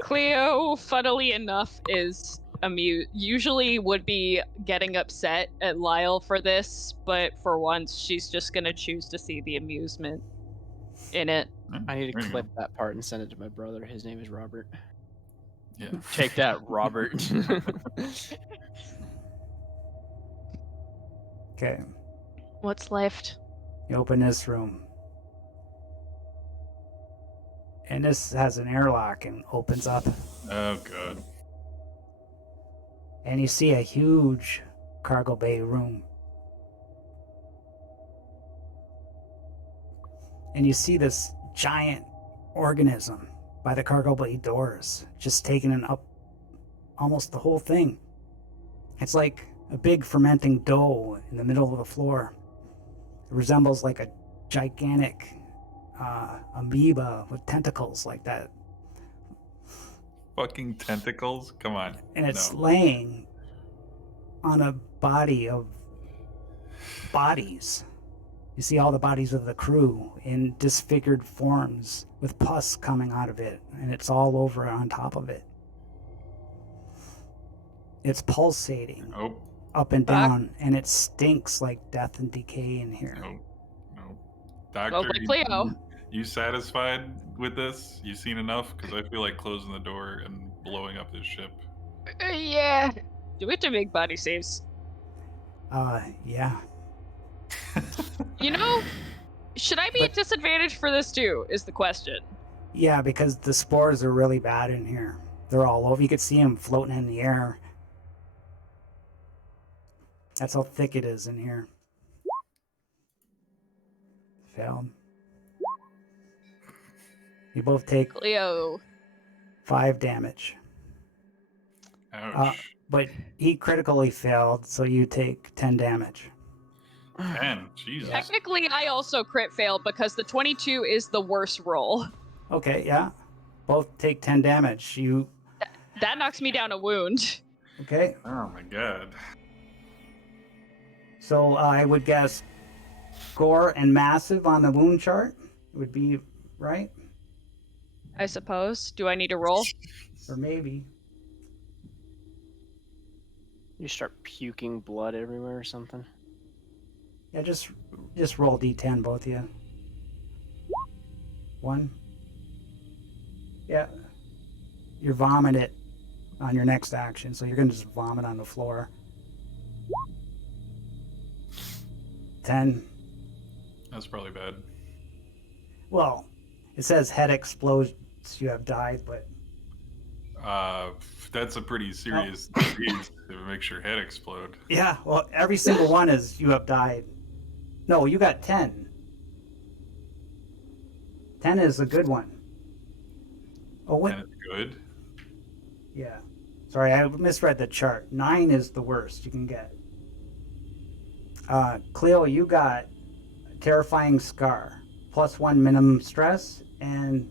Cleo, funnily enough, is amused. Usually would be getting upset at Lyle for this, but for once she's just gonna choose to see the amusement in it. I need to There you clip go. that part and send it to my brother. His name is Robert. Yeah. Take that, Robert. Okay. What's left? You open this room. And this has an airlock and opens up. Oh, God. And you see a huge cargo bay room. And you see this giant organism by the cargo bay doors, just taking it up almost the whole thing. It's like a big fermenting dough in the middle of the floor. It resembles like a gigantic amoeba with tentacles like that. Fucking tentacles? Come on. And it's No. laying on a body of bodies. You see all the bodies of the crew in disfigured forms with pus coming out of it, and it's all over on top of it. It's pulsating Nope. up and down, and it stinks like death and decay in here. Nope. Nope. Well, Doctor, but Cleo. you satisfied with this? You seen enough? Because I feel like closing the door and blowing up this ship. Yeah. Do we have to make body saves? Yeah. You know, should I be at disadvantage for this too, is the question. Yeah, because the spores are really bad in here. They're all over. You could see them floating in the air. That's how thick it is in here. Failed. You both take Cleo. 5 damage. Ouch. But he critically failed, so you take 10 damage. 10. Jesus. Technically, I also crit failed because the 22 is the worst roll. Okay, yeah. Both take 10 damage. That knocks me down a wound. Okay. Oh my god. So I would guess gore and massive on the wound chart would be right, I suppose. Do I need to roll? or maybe. You start puking blood everywhere or something. Yeah, just roll d10, both of you. 1. Yeah. You're vomit it on your next action, so you're gonna just vomit on the floor. 10. That's probably bad. Well, it says head explodes. You have died, but That's a pretty serious disease that makes your head explode. yeah. Well, every single one is you have died. No, you got 10. 10 is a good one. Oh, what? And it's good. Yeah. Sorry, I misread the chart. 9 is the worst you can get. Cleo, you got a terrifying scar, +1 minimum stress, and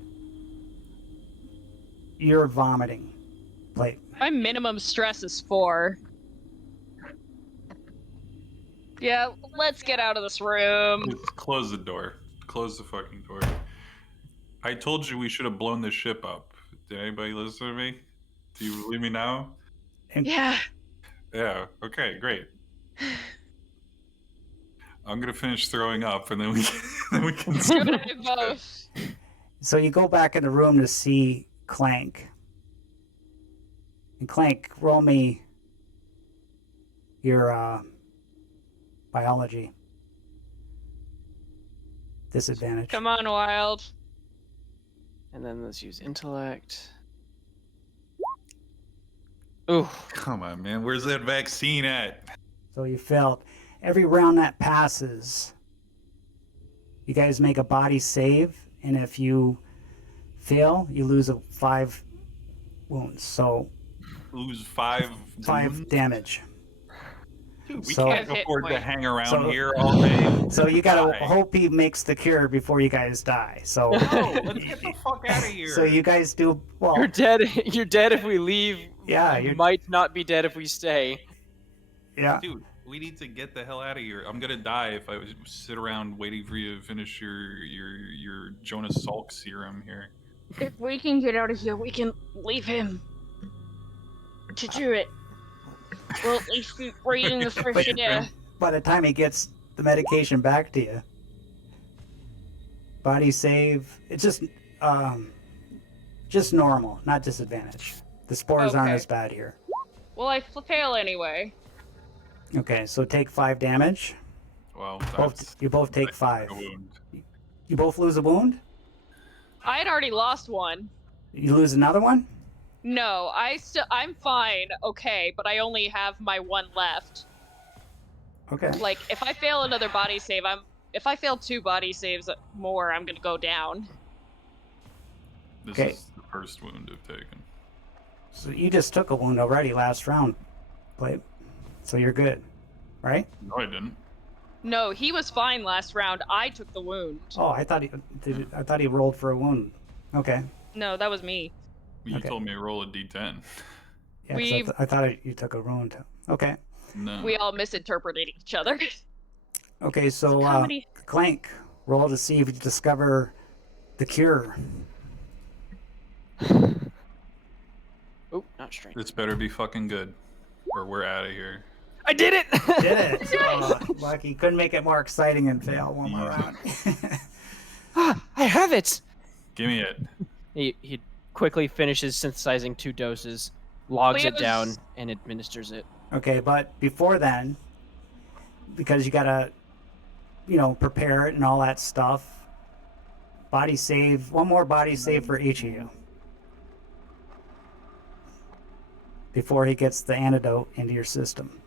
you're vomiting. Like, My minimum stress is 4. Yeah, let's get out of this room. Let's close the door. Close the fucking door. I told you we should have blown the ship up. Did anybody listen to me? Do you believe me now? Yeah. Yeah. Okay. Great. I'm gonna finish throwing up, and then we can. You and I both. so you go back in the room to see Clank. And Clank, roll me your biology. Disadvantage. Come on, Wild. And then let's use intellect. Ooh. Come on, man. Where's that vaccine at? So you failed. Every round that passes, you guys make a body save, and if you fail, you lose 5 wounds. So Lose 5. 5 damage. Dude, we So- can't Hit afford to point. hang around So- here all day. So you gotta Die. hope he makes the cure before you guys die. So No, let's get the fuck out of here. so you guys do well. You're dead. You're dead if we leave. Yeah, You you're might not be dead if we stay. yeah. Dude, we need to get the hell out of here. I'm gonna die if I sit around waiting for you to finish your Jonas Salk serum here. If we can get out of here, we can leave him to do it. Well, at least be breathing the fresh air. By the time he gets the medication back to you, body save. It's just normal, not disadvantage. The spores aren't Okay. as bad here. Well, I fail anyway. Okay, so take 5 damage. Well, You both take that's 5. a wound. You both lose a wound. I had already lost one. You lose another one. No, I'm fine, okay, but I only have my 1 left. Okay. Like, if I fail another body save, if I fail 2 body saves more, I'm gonna go down. This Okay. is the first wound I've taken. So you just took a wound already last round, play. So you're good, right? No, I didn't. No, he was fine last round. I took the wound. Oh, I thought he rolled for a wound. Okay. No, that was me. You Okay. told me to roll a d10. Yeah, 'cause We've- I thought you took a wound. Okay. No. We all misinterpreted each other. Okay, so Comedy. Clank, roll to see if you discover the cure. Oh, not strength. This better be fucking good, or we're out of here. I did it! Did it? Oh, lucky. Couldn't make it more exciting and fail one more round. I have it! Give me it. He quickly finishes synthesizing 2 doses, logs it Leo's- down, and administers it. Okay, but before then, because you gotta, prepare it and all that stuff, body save, one more body save for each of you. Before he gets the antidote into your system.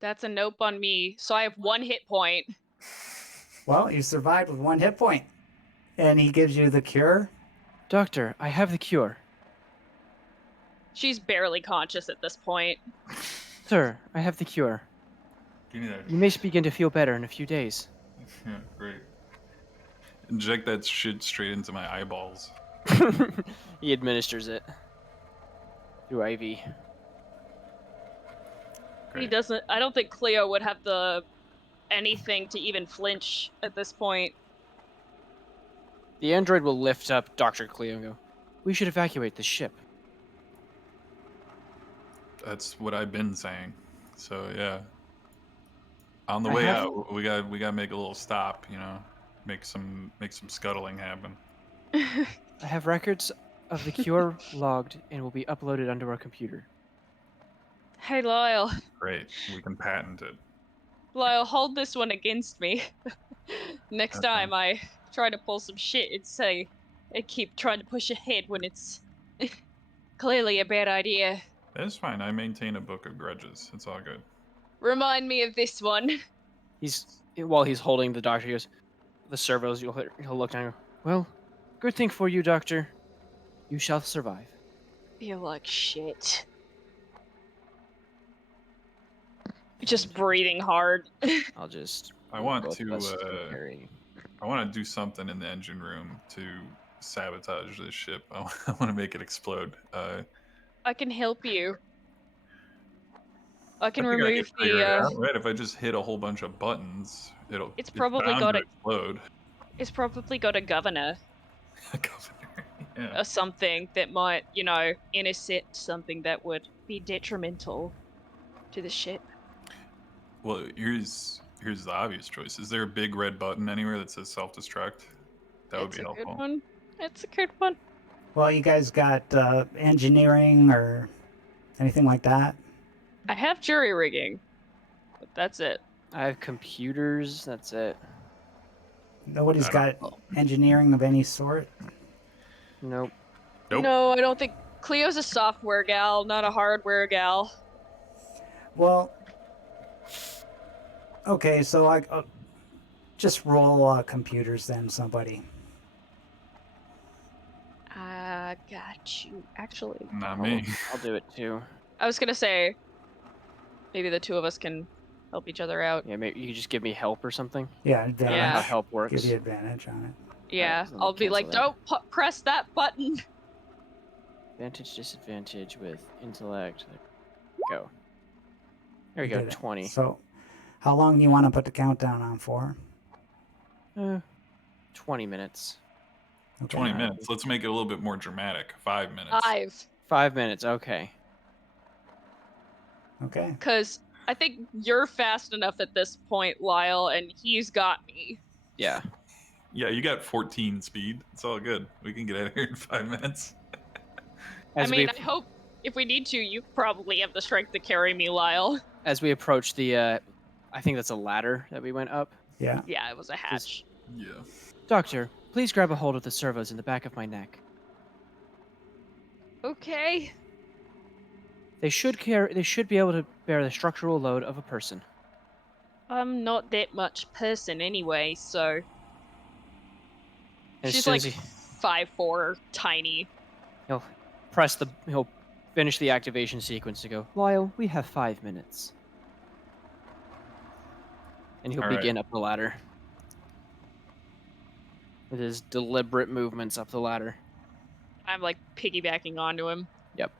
That's a nope on me. So I have 1 hit point. Well, you survived with 1 hit point. And he gives you the cure. Doctor, I have the cure. She's barely conscious at this point. Sir, I have the cure. Give me that. You may begin to feel better in a few days. Yeah, great. Inject that shit straight into my eyeballs. He administers it through IV. He Great. doesn't. I don't think Cleo would have the anything to even flinch at this point. The android will lift up Dr. Cleo and go, "We should evacuate the ship." That's what I've been saying. So yeah. On the I way have- out, we got to make a little stop. You know, make some scuttling happen. I have records of the cure logged and will be uploaded onto our computer. Hey, Lyle. Great. We can patent it. Lyle, hold this one against me. Next Okay. time I try to pull some shit and say I keep trying to push ahead when it's clearly a bad idea. That's fine. I maintain a book of grudges. It's all good. Remind me of this one. While he's holding the doctor, he goes, the servos, he'll look down and go, "Well, good thing for you, doctor. You shall survive." Feel like shit. Just breathing hard. I'll just... I want both of us to carry. I want to do something in the engine room to sabotage this ship. I want to make it explode. I can help you. I can I think I remove can figure it the. out, right? If I just hit a whole bunch of buttons, It's probably bound got to a- explode. It's probably got a governor Governor. Yeah. or something that might, intercept something that would be detrimental to the ship. Well, here's the obvious choice. Is there a big red button anywhere that says self-destruct? That would It's be a helpful. good one. It's a good one. Well, you guys got engineering or anything like that? I have jury rigging, but that's it. I have computers, that's it. Nobody's I got engineering of any sort? Nope. Nope. No, I don't think Cleo's a software gal, not a hardware gal. Well, okay, so I just roll computers then, somebody. I got you. Actually, Not me. I'll do it too. I was gonna say maybe the two of us can help each other out. Yeah, maybe you could just give me help or something. Yeah, I don't advantage. know how Yeah. help works. Give you advantage on it. Yeah, Alright, so let me I'll be like, cancel that. don't press that button. Advantage, disadvantage with intellect. Go. There we You go, did it. 20. So, how long do you want to put the countdown on for? 20 minutes. Okay. 20 minutes. Let's make it a little bit more dramatic. 5 minutes. 5. 5 minutes, okay. Okay. Because I think you're fast enough at this point, Lyle, and he's got me. Yeah. Yeah, you got 14 speed. It's all good. We can get out of here in 5 minutes. As I mean, we I hope if we need to, you probably have the strength to carry me, Lyle. as we approach the I think that's a ladder that we went up. Yeah. Yeah, it was a hatch. Yeah. Doctor, please grab a hold of the servos in the back of my neck. Okay. They should be able to bear the structural load of a person. I'm not that much person anyway, so As she's soon like as he, 5'4", tiny. he'll finish the activation sequence to go, "Lyle, we have 5 minutes." And he'll All right. begin up the ladder. With his deliberate movements up the ladder. I'm like piggybacking onto him. Yep.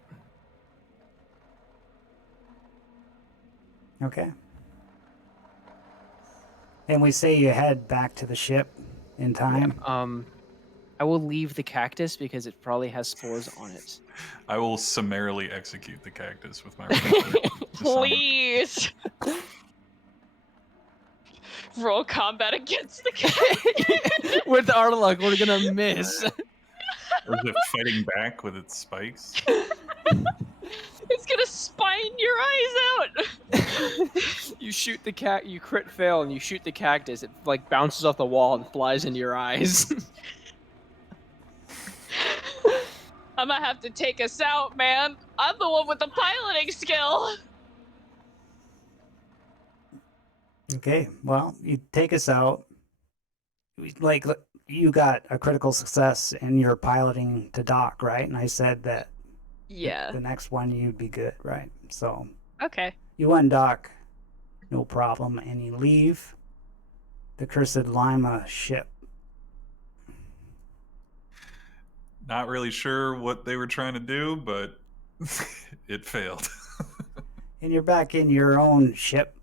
Okay. And we say you head back to the ship in time. I will leave the cactus because it probably has spores on it. I will summarily execute the cactus with my revolver. Please. Roll combat against the cat. With our luck, we're gonna miss. Or is it fighting back with its spikes? It's gonna spine your eyes out. You shoot the you crit fail, and you shoot the cactus. It like bounces off the wall and flies into your eyes. I'm gonna have to take us out, man. I'm the one with the piloting skill. Okay. Well, you take us out. Like, you got a critical success in your piloting to dock, right? And I said that Yeah. the next one you'd be good, right? So Okay. you undock, no problem, and you leave the cursed Lima ship. Not really sure what they were trying to do, but it failed. And you're back in your own ship,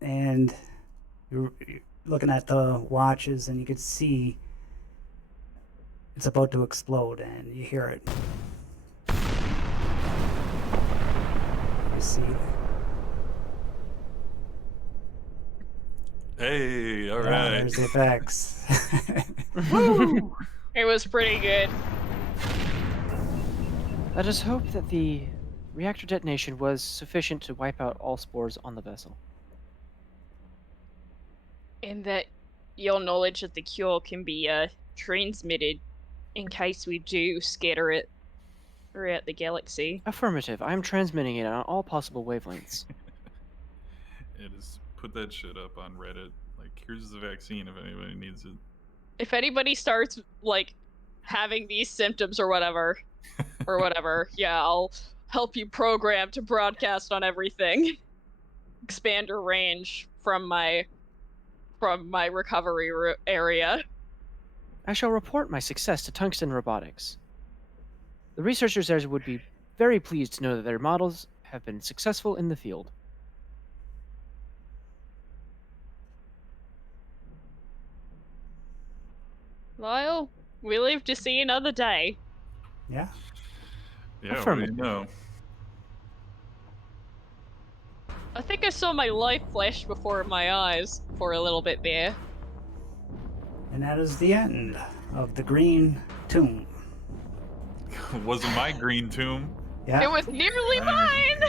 and you're looking at the watches, and you could see it's about to explode, and you hear it. You see it. Hey, all Yeah, right. there's the effects. Woo! It was pretty good. Let us hope that the reactor detonation was sufficient to wipe out all spores on the vessel. And that your knowledge of the cure can be transmitted in case we do scatter it throughout the galaxy. Affirmative. I am transmitting it on all possible wavelengths. Yeah, just put that shit up on Reddit. Like, here's the vaccine if anybody needs it. If anybody starts like having these symptoms or whatever, yeah, I'll help you program to broadcast on everything. Expand your range from my recovery area. I shall report my success to Tungsten Robotics. The researchers there would be very pleased to know that their models have been successful in the field. Lyle, we live to see another day. Yeah. Yeah, what do you Affirmative. know? I think I saw my life flash before my eyes for a little bit there. And that is the end of the Green Tomb. Wasn't my green tomb. Yeah. It was nearly mine!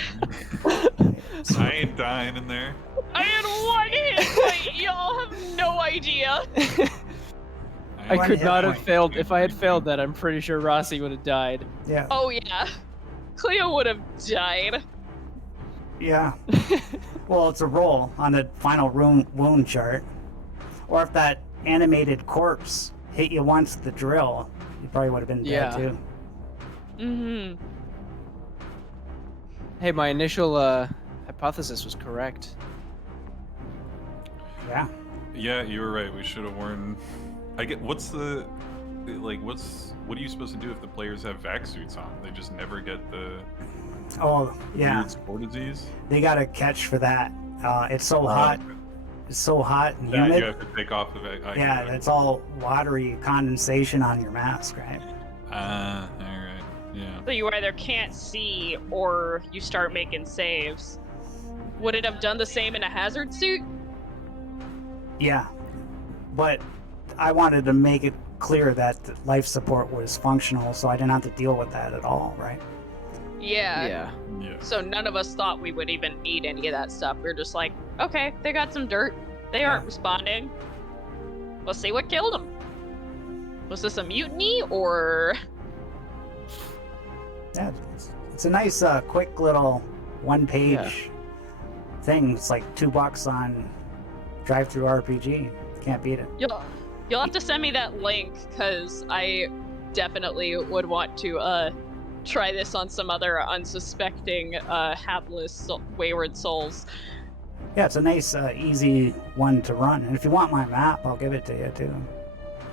I ain't dying in there. I had one hit point, y'all have no idea. I One could hit not have point. failed. If I had failed that, I'm pretty sure Rossi would have died. Yeah. Oh yeah. Cleo would have died. Yeah. Well, it's a roll on the final wound chart. Or if that animated corpse hit you once with the drill, you probably would have been dead Yeah. too. Mm-hmm. Hey, my initial hypothesis was correct. Yeah. Yeah, you were right. We should have worn. What are you supposed to do if the players have vac suits on? They just never get the Oh, yeah. weird spore disease? They got a catch for that. It's so hot. It's so hot and Yeah, humid. you have to take off the vac. Yeah, it's all watery condensation on your mask, right? Alright. Yeah. So you either can't see or you start making saves. Would it have done the same in a hazard suit? Yeah. But I wanted to make it clear that the life support was functional, so I didn't have to deal with that at all, right? Yeah. Yeah. Yeah. So none of us thought we would even need any of that stuff. We were just like, okay, they got some dirt. They aren't responding. Let's see what killed them. Was this a mutiny or... Yeah, it's a nice, quick little one-page thing. It's like $2 on Drive-Thru RPG. Can't beat it. You'll have to send me that link, because I definitely would want to try this on some other unsuspecting, hapless, wayward souls. Yeah, it's a nice, easy one to run. And if you want my map, I'll give it to you, too.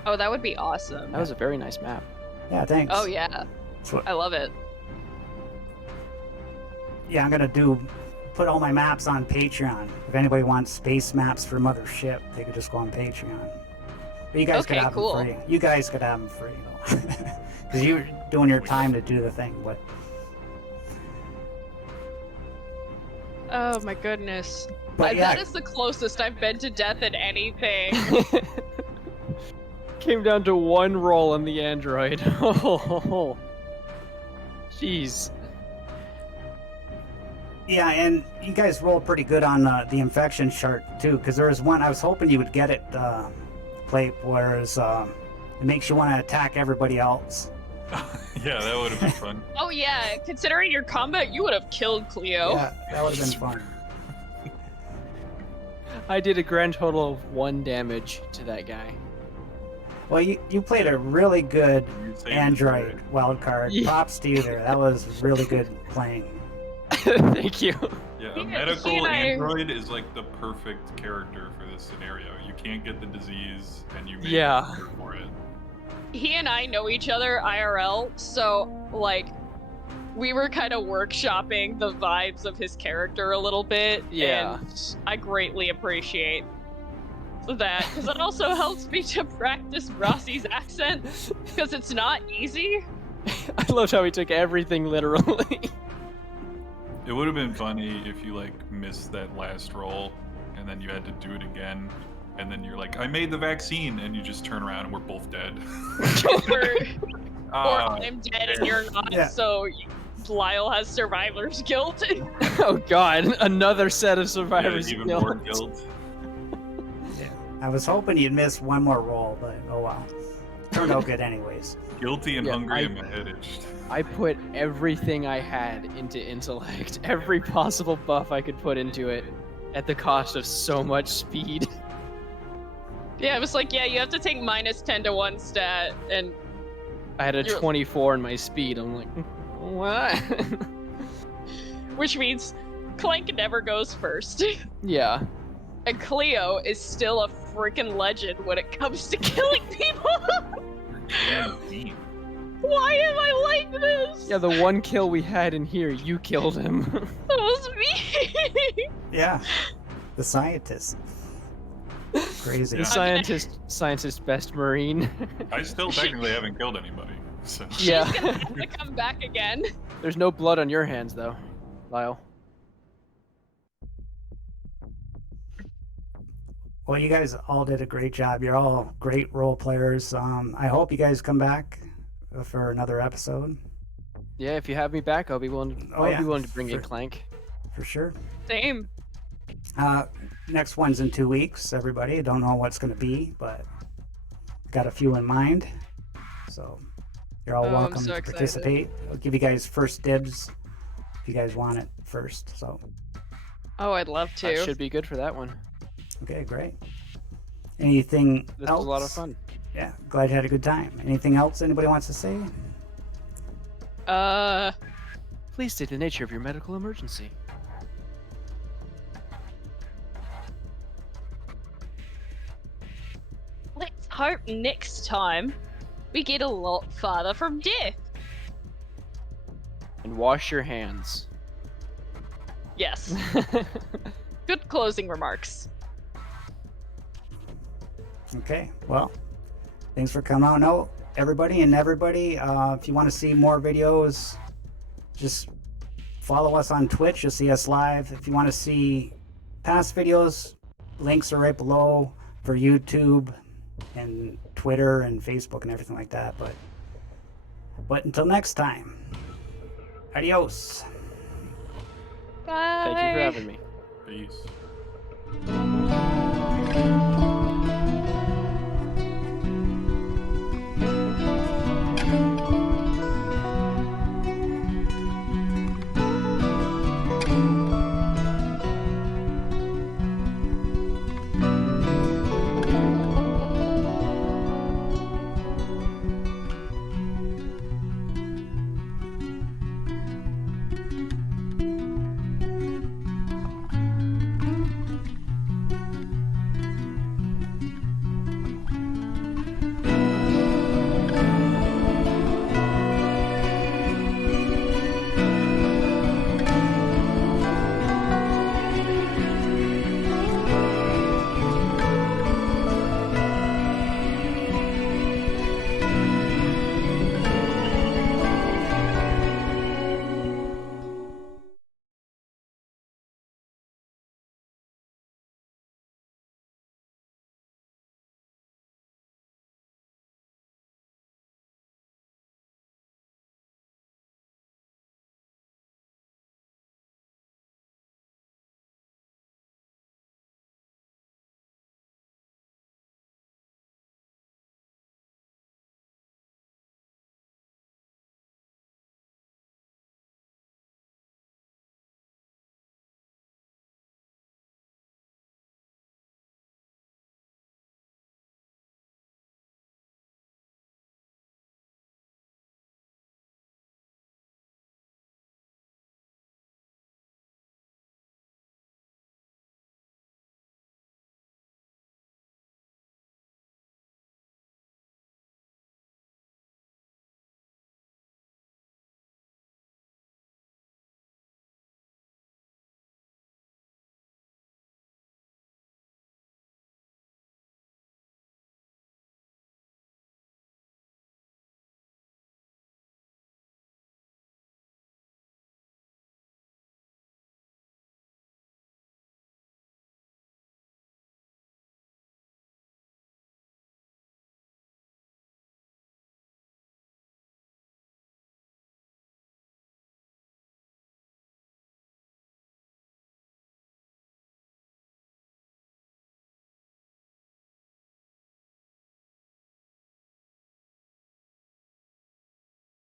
Oh, that would be awesome. That was a very nice map. Yeah, thanks. Oh, yeah. That's what- I love it. yeah, I'm gonna put all my maps on Patreon. If anybody wants space maps for Mothership, they could just go on Patreon. But you guys could Okay, have cool. them free. You guys could have them free, though. Because you're doing your time to do the thing, but... Oh, my goodness. But yeah, That is the closest I've been to death in anything. Came down to one roll on the android. Oh, jeez. yeah, and you guys rolled pretty good on the infection chart, too, because there was one, I was hoping you would get it, Plate, whereas it makes you want to attack everybody else. Yeah, that would have been fun. Oh yeah, considering your combat, you would have killed Cleo. Yeah, that would have been fun. I did a grand total of 1 damage to that guy. Well, you played a really good You saved Android it. wildcard. Yeah. Props to you there. That was really good playing. Thank you. Yeah, He a and medical I- android is like the perfect character for this scenario. You can't get the disease, and you make Yeah. it for it. he and I know each other IRL, so like we were kind of workshopping the vibes of his character a little bit, Yeah. and I greatly appreciate that because it also helps me to practice Rossi's accent because it's not easy. I loved how he took everything literally. It would have been funny if you like missed that last roll and then you had to do it again. And then you're like, I made the vaccine, and you just turn around and we're both dead. or Ah, I'm dead and you're not, Yeah. so Lyle has survivor's guilt. Oh god, another set of yeah, survivors even guilt. more guilt. Yeah. I was hoping you'd miss one more roll, but oh well. Turned out good anyways. Guilty and Yeah, hungry and my head itched. I put everything I had into intellect, every possible buff I could put into it, at the cost of so much speed. Yeah, it was like, yeah, you have to take minus 10 to one stat, and I had a You're- 24 in my speed. I'm like, what? which means Clank never goes first. Yeah. And Cleo is still a freaking legend when it comes to killing people. Why am I like this? Yeah, the one kill we had in here, you killed him. That was me. Yeah. The scientist. Crazy. The scientist best marine. I still technically haven't killed anybody. So. Yeah. She's gonna have to come back again. There's no blood on your hands, though, Lyle. Well, you guys all did a great job. You're all great role players. I hope you guys come back for another episode. Yeah, if you have me back, I'll be willing to, Oh, I'll yeah. be willing to bring you For- Clank. For sure. Same. Next one's in 2 weeks, everybody. Don't know what's going to be, but got a few in mind. So you're all Oh, I'm welcome so to excited. participate. I'll give you guys first dibs if you guys want it first. So, Oh, I'd love to. That should be good for that one. okay, great. Anything This else? was a lot of fun. Yeah, glad you had a good time. Anything else anybody wants to say? Please state the nature of your medical emergency. Let's hope next time we get a lot farther from death. And wash your hands. Yes. Good closing remarks. Okay, well, thanks for coming out. No, everybody, if you want to see more videos, just follow us on Twitch. You'll see us live. If you want to see past videos, links are right below for YouTube and Twitter and Facebook and everything like that. But until next time, adios. Bye. Thank you for having me. Peace.